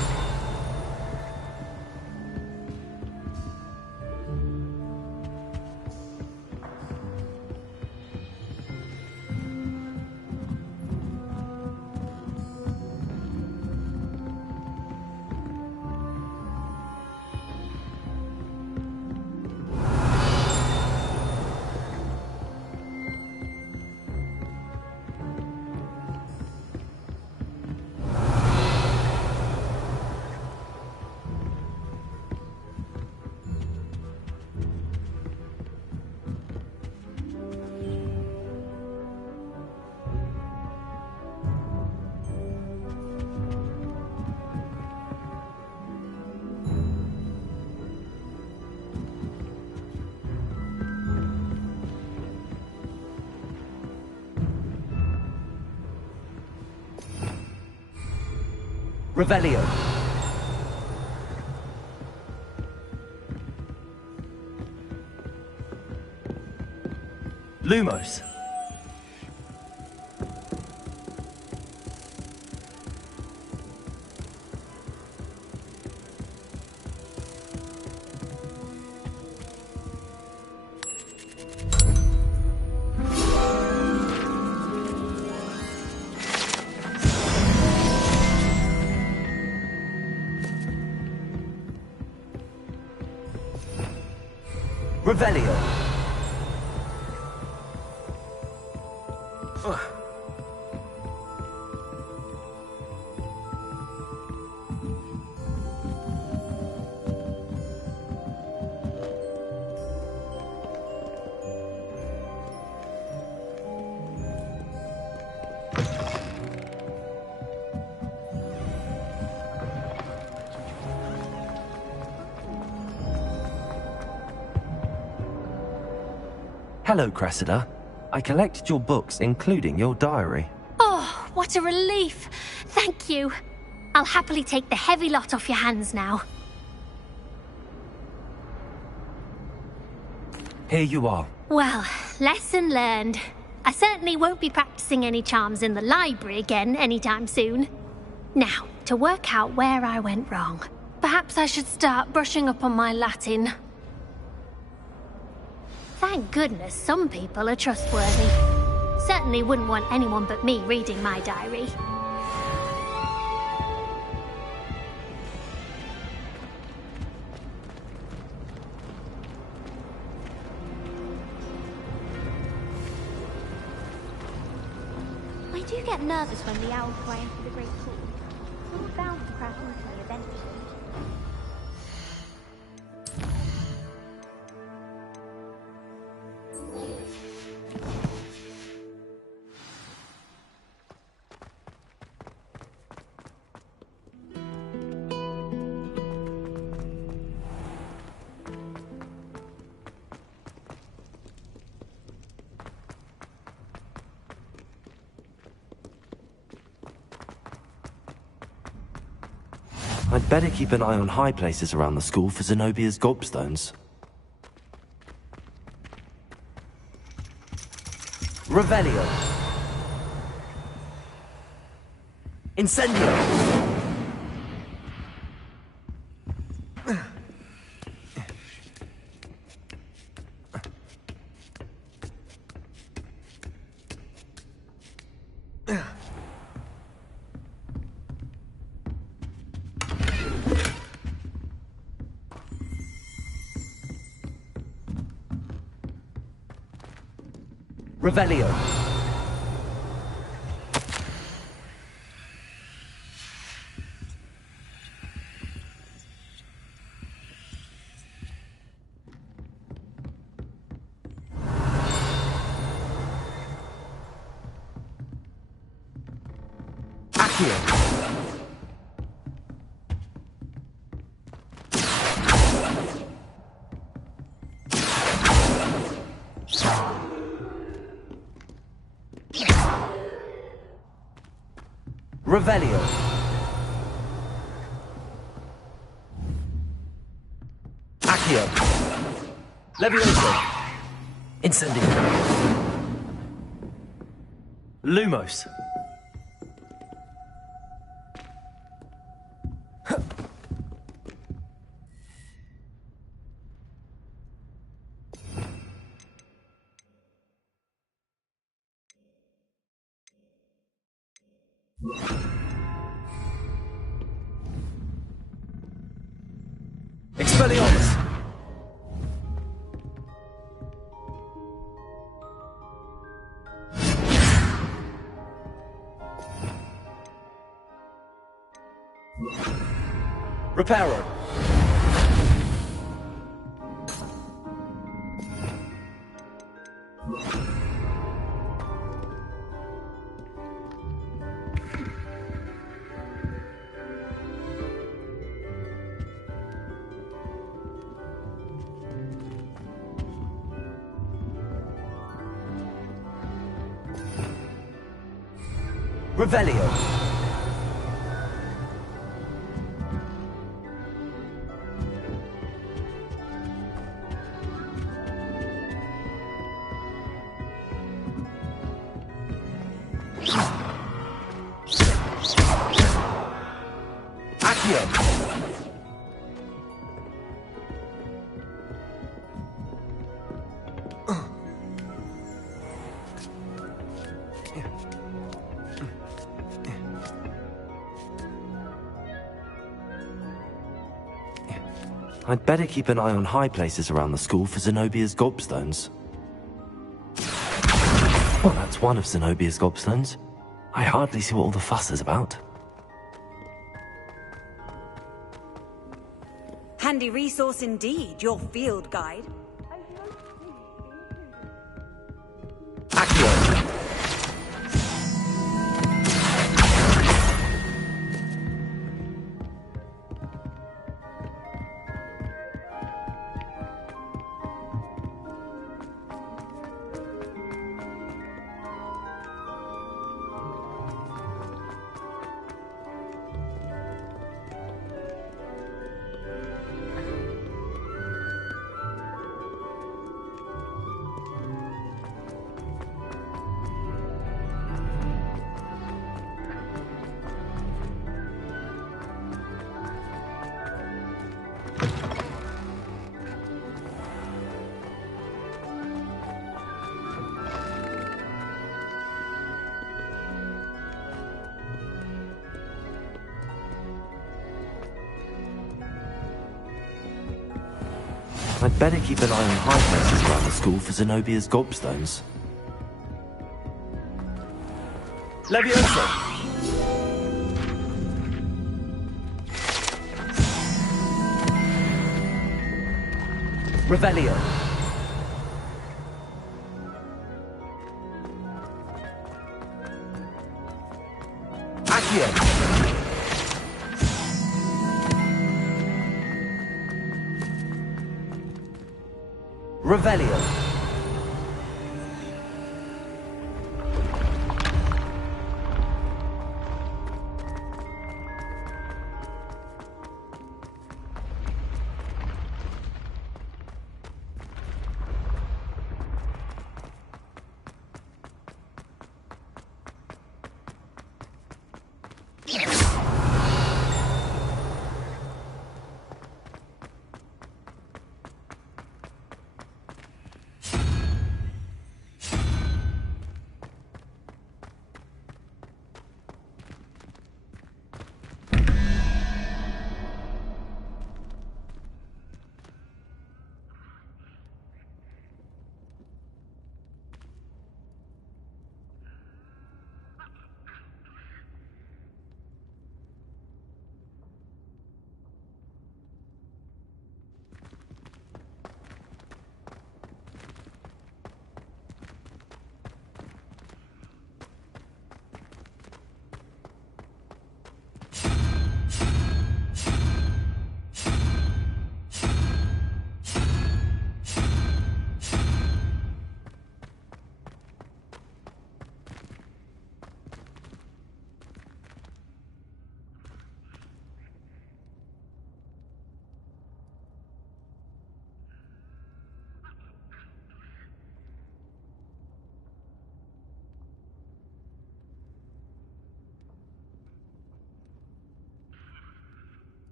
Revelio. Lumos. Revelio. Hello, Cressida. I collected your books, including your diary. Oh, what a relief. Thank you. I'll happily take the heavy lot off your hands now. Here you are. Well, lesson learned. I certainly won't be practicing any charms in the library again anytime soon. Now, to work out where I went wrong. Perhaps I should start brushing up on my Latin. Thank goodness some people are trustworthy. Certainly wouldn't want anyone but me reading my diary. I do get nervous when the owls fly into the great pool. You're bound to crash into me eventually. I'd better keep an eye on high places around the school for Zenobia's gobstones. Revelio. Incendio. Revelio. Accio. Revelio. Accio. Levioso. Incendio. Lumos. Expelliarmus! Reparo! Revelio. Accio. I'd better keep an eye on high places around the school for Zenobia's gobstones. Well, that's one of Zenobia's gobstones. I hardly see what all the fuss is about. Handy resource indeed, your field guide. Accio. I'd better keep an eye on high places around the school for Zenobia's gobstones. Levioso! Revelio. Accio. Revelio.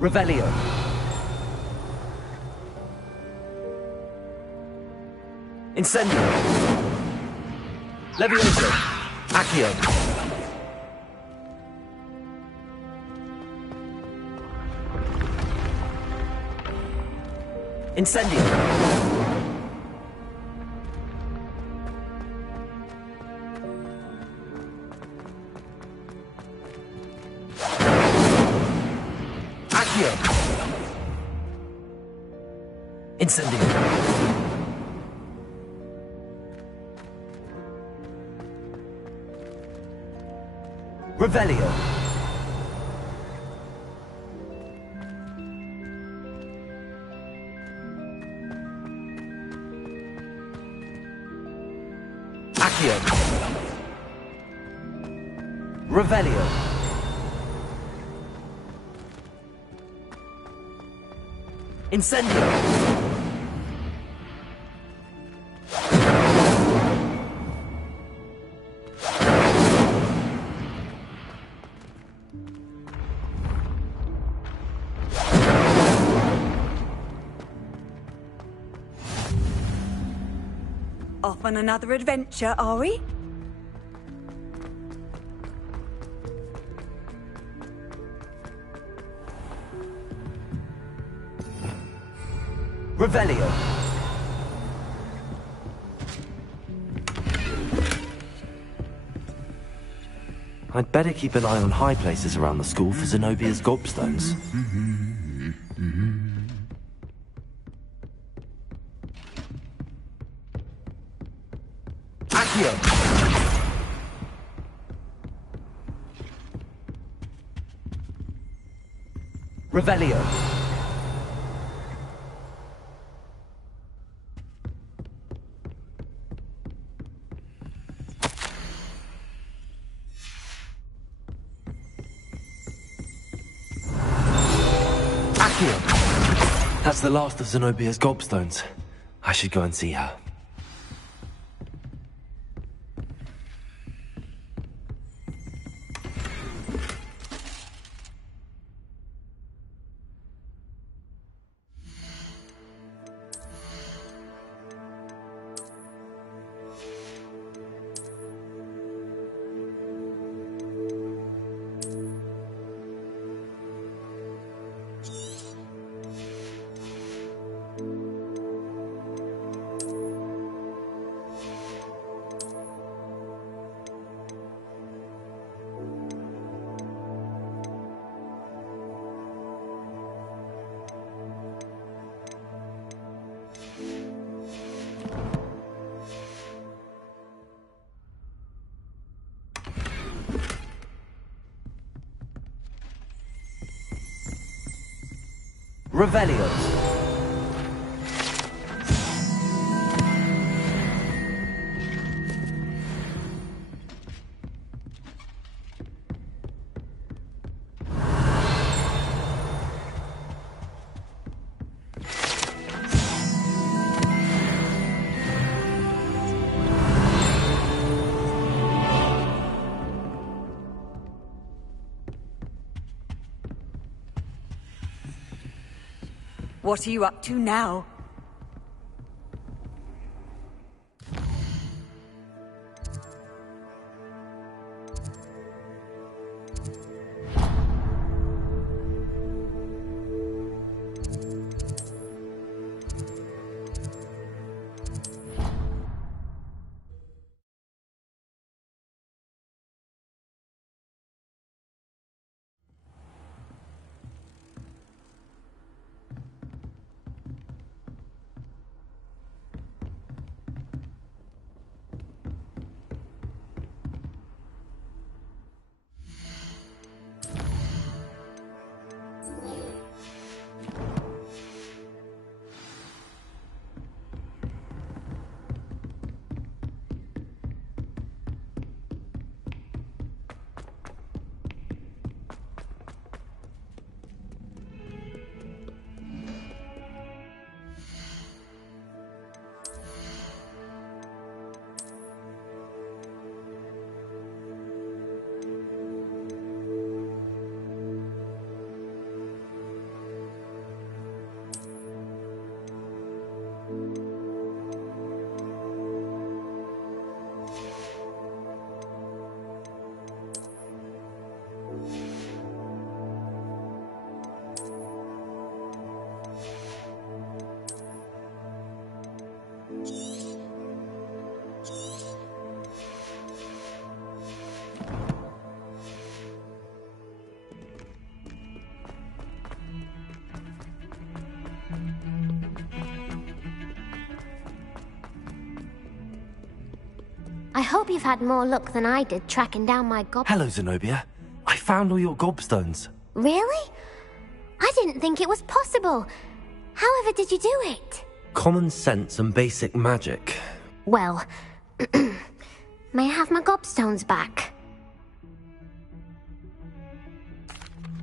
Revelio. Incendio. Levioso. Accio. Incendio. Accio. Incendio. Revelio. Accio. Revelio. Incendio. Off on another adventure, are we? Revelio. I'd better keep an eye on high places around the school for Zenobia's gobstones. Accio. Revelio. That's the last of Zenobia's gobstones. I should go and see her. Revelio. What are you up to now? I hope you've had more luck than I did tracking down my gob... Hello, Zenobia. I found all your gobstones. Really? I didn't think it was possible. However did you do it? Common sense and basic magic. Well, may I have my gobstones back?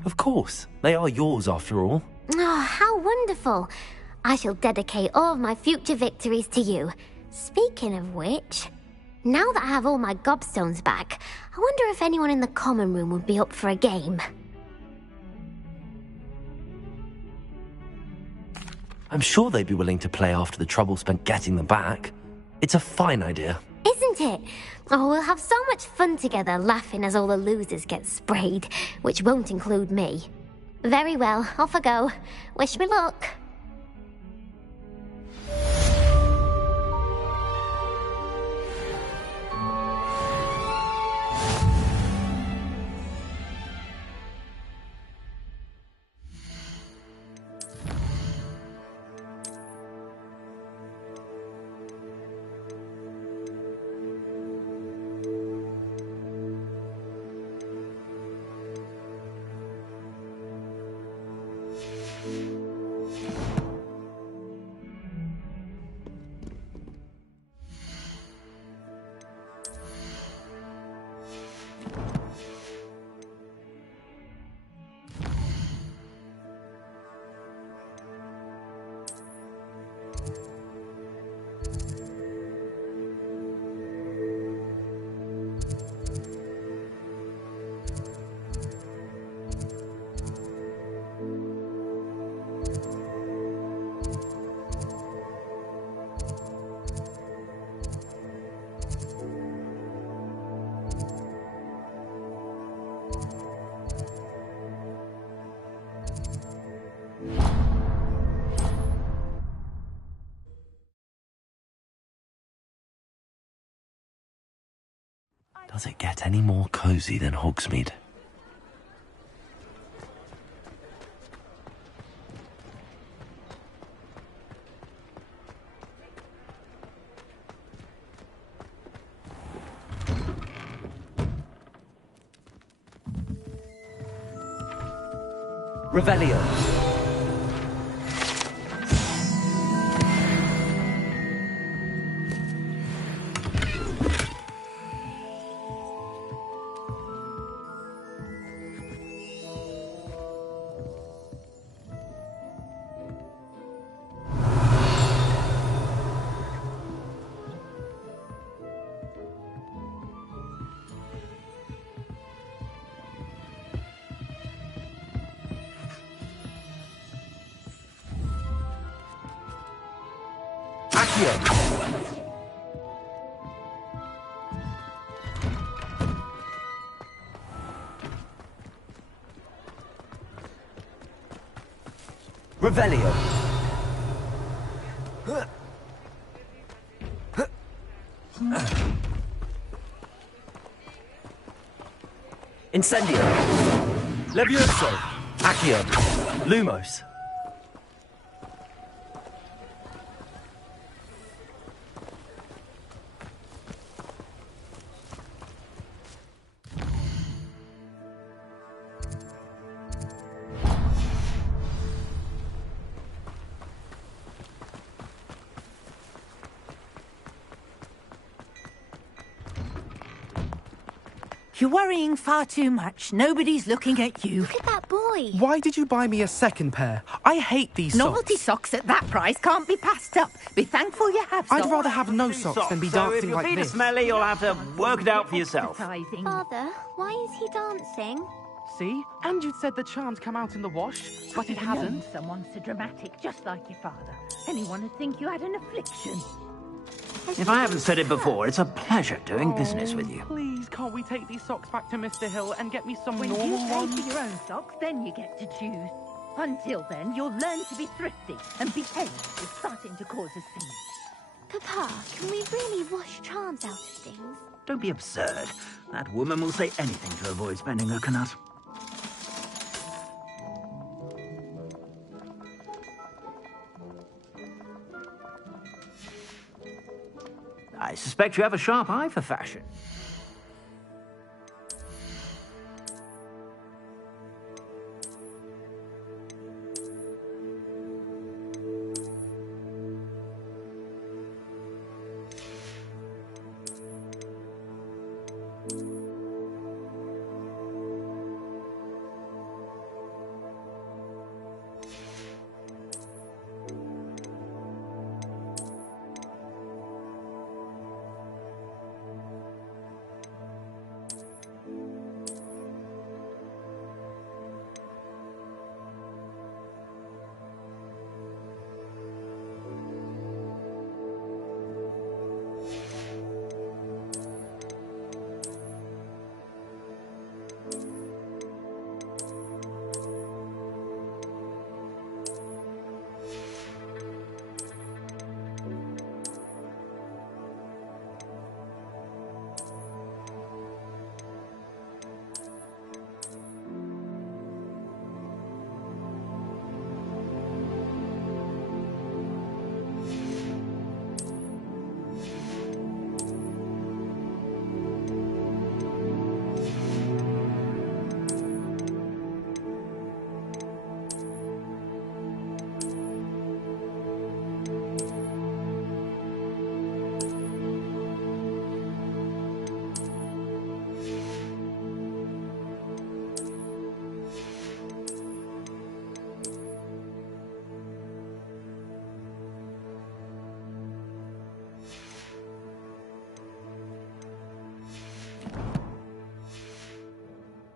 Of course. They are yours after all. Oh, how wonderful. I shall dedicate all of my future victories to you. Speaking of which, now that I have all my gobstones back, I wonder if anyone in the common room would be up for a game. I'm sure they'd be willing to play after the trouble spent getting them back. It's a fine idea. Isn't it? Oh, we'll have so much fun together laughing as all the losers get sprayed, which won't include me. Very well, off I go. Wish me luck. Does it get any more cozy than Hogsmeade? Revelio. Revelio. Incendio. Levioso. Accio. Lumos. You're worrying far too much. Nobody's looking at you. Look at that boy. Why did you buy me a second pair? I hate these Novelty socks. socks at that price can't be passed up. Be thankful you have socks. I'd rather have no socks than be dancing like this. If your feet are smelly, you'll have to work it out for yourself. Father, why is he dancing? See? And you'd said the charms come out in the wash, but it hasn't. Someone so dramatic, just like your father. Anyone would think you had an affliction. If I haven't said it before, it's a pleasure doing business with you. Please, can't we take these socks back to Mr. Hill and get me some When normal you pay ones? for your own socks, then you get to choose. Until then, you'll learn to be thrifty and behave is starting to cause a scene. Papa, can we really wash charms out of things? Don't be absurd. That woman will say anything to avoid spending her canut. I suspect you have a sharp eye for fashion.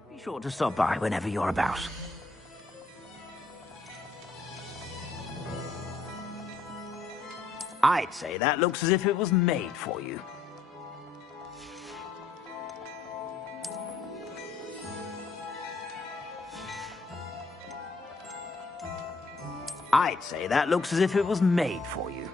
Be sure to stop by whenever you're about. I'd say that looks as if it was made for you. I'd say that looks as if it was made for you.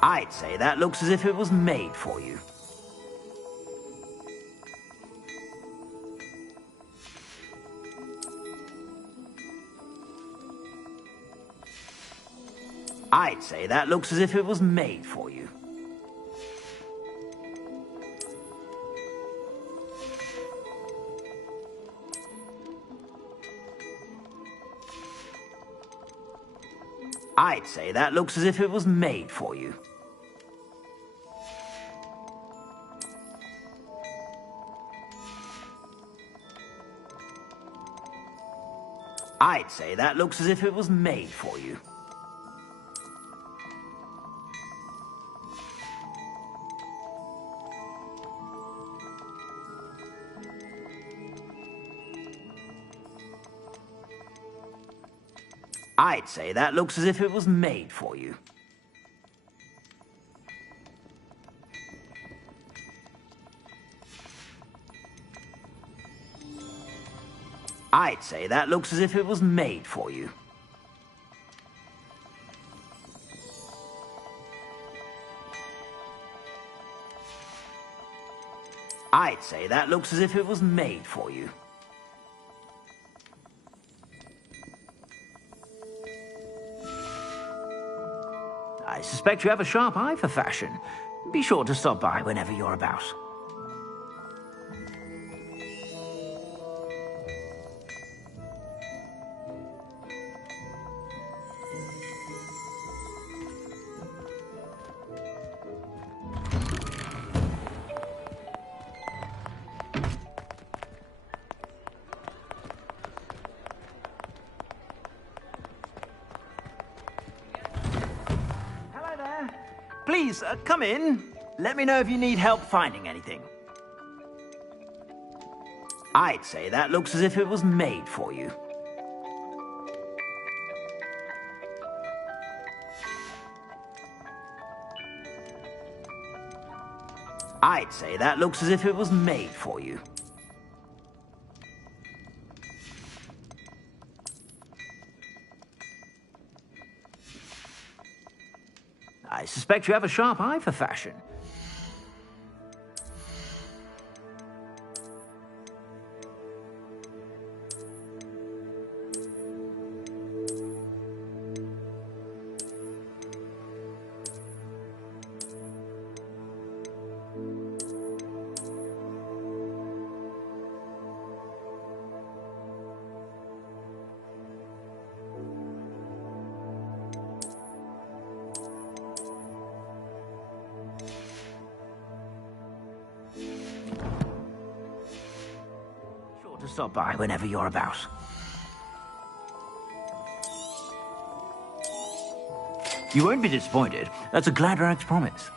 I'd say that looks as if it was made for you. I'd say that looks as if it was made for you. I'd say that looks as if it was made for you. I'd say that looks as if it was made for you. I'd say that looks as if it was made for you. I'd say that looks as if it was made for you. I'd say that looks as if it was made for you. I suspect you have a sharp eye for fashion. Be sure to stop by whenever you're about. Please, come in. Let me know if you need help finding anything. I'd say that looks as if it was made for you. I'd say that looks as if it was made for you. I suspect you have a sharp eye for fashion. stop by whenever you're about. You won't be disappointed. That's a Gladrag's promise.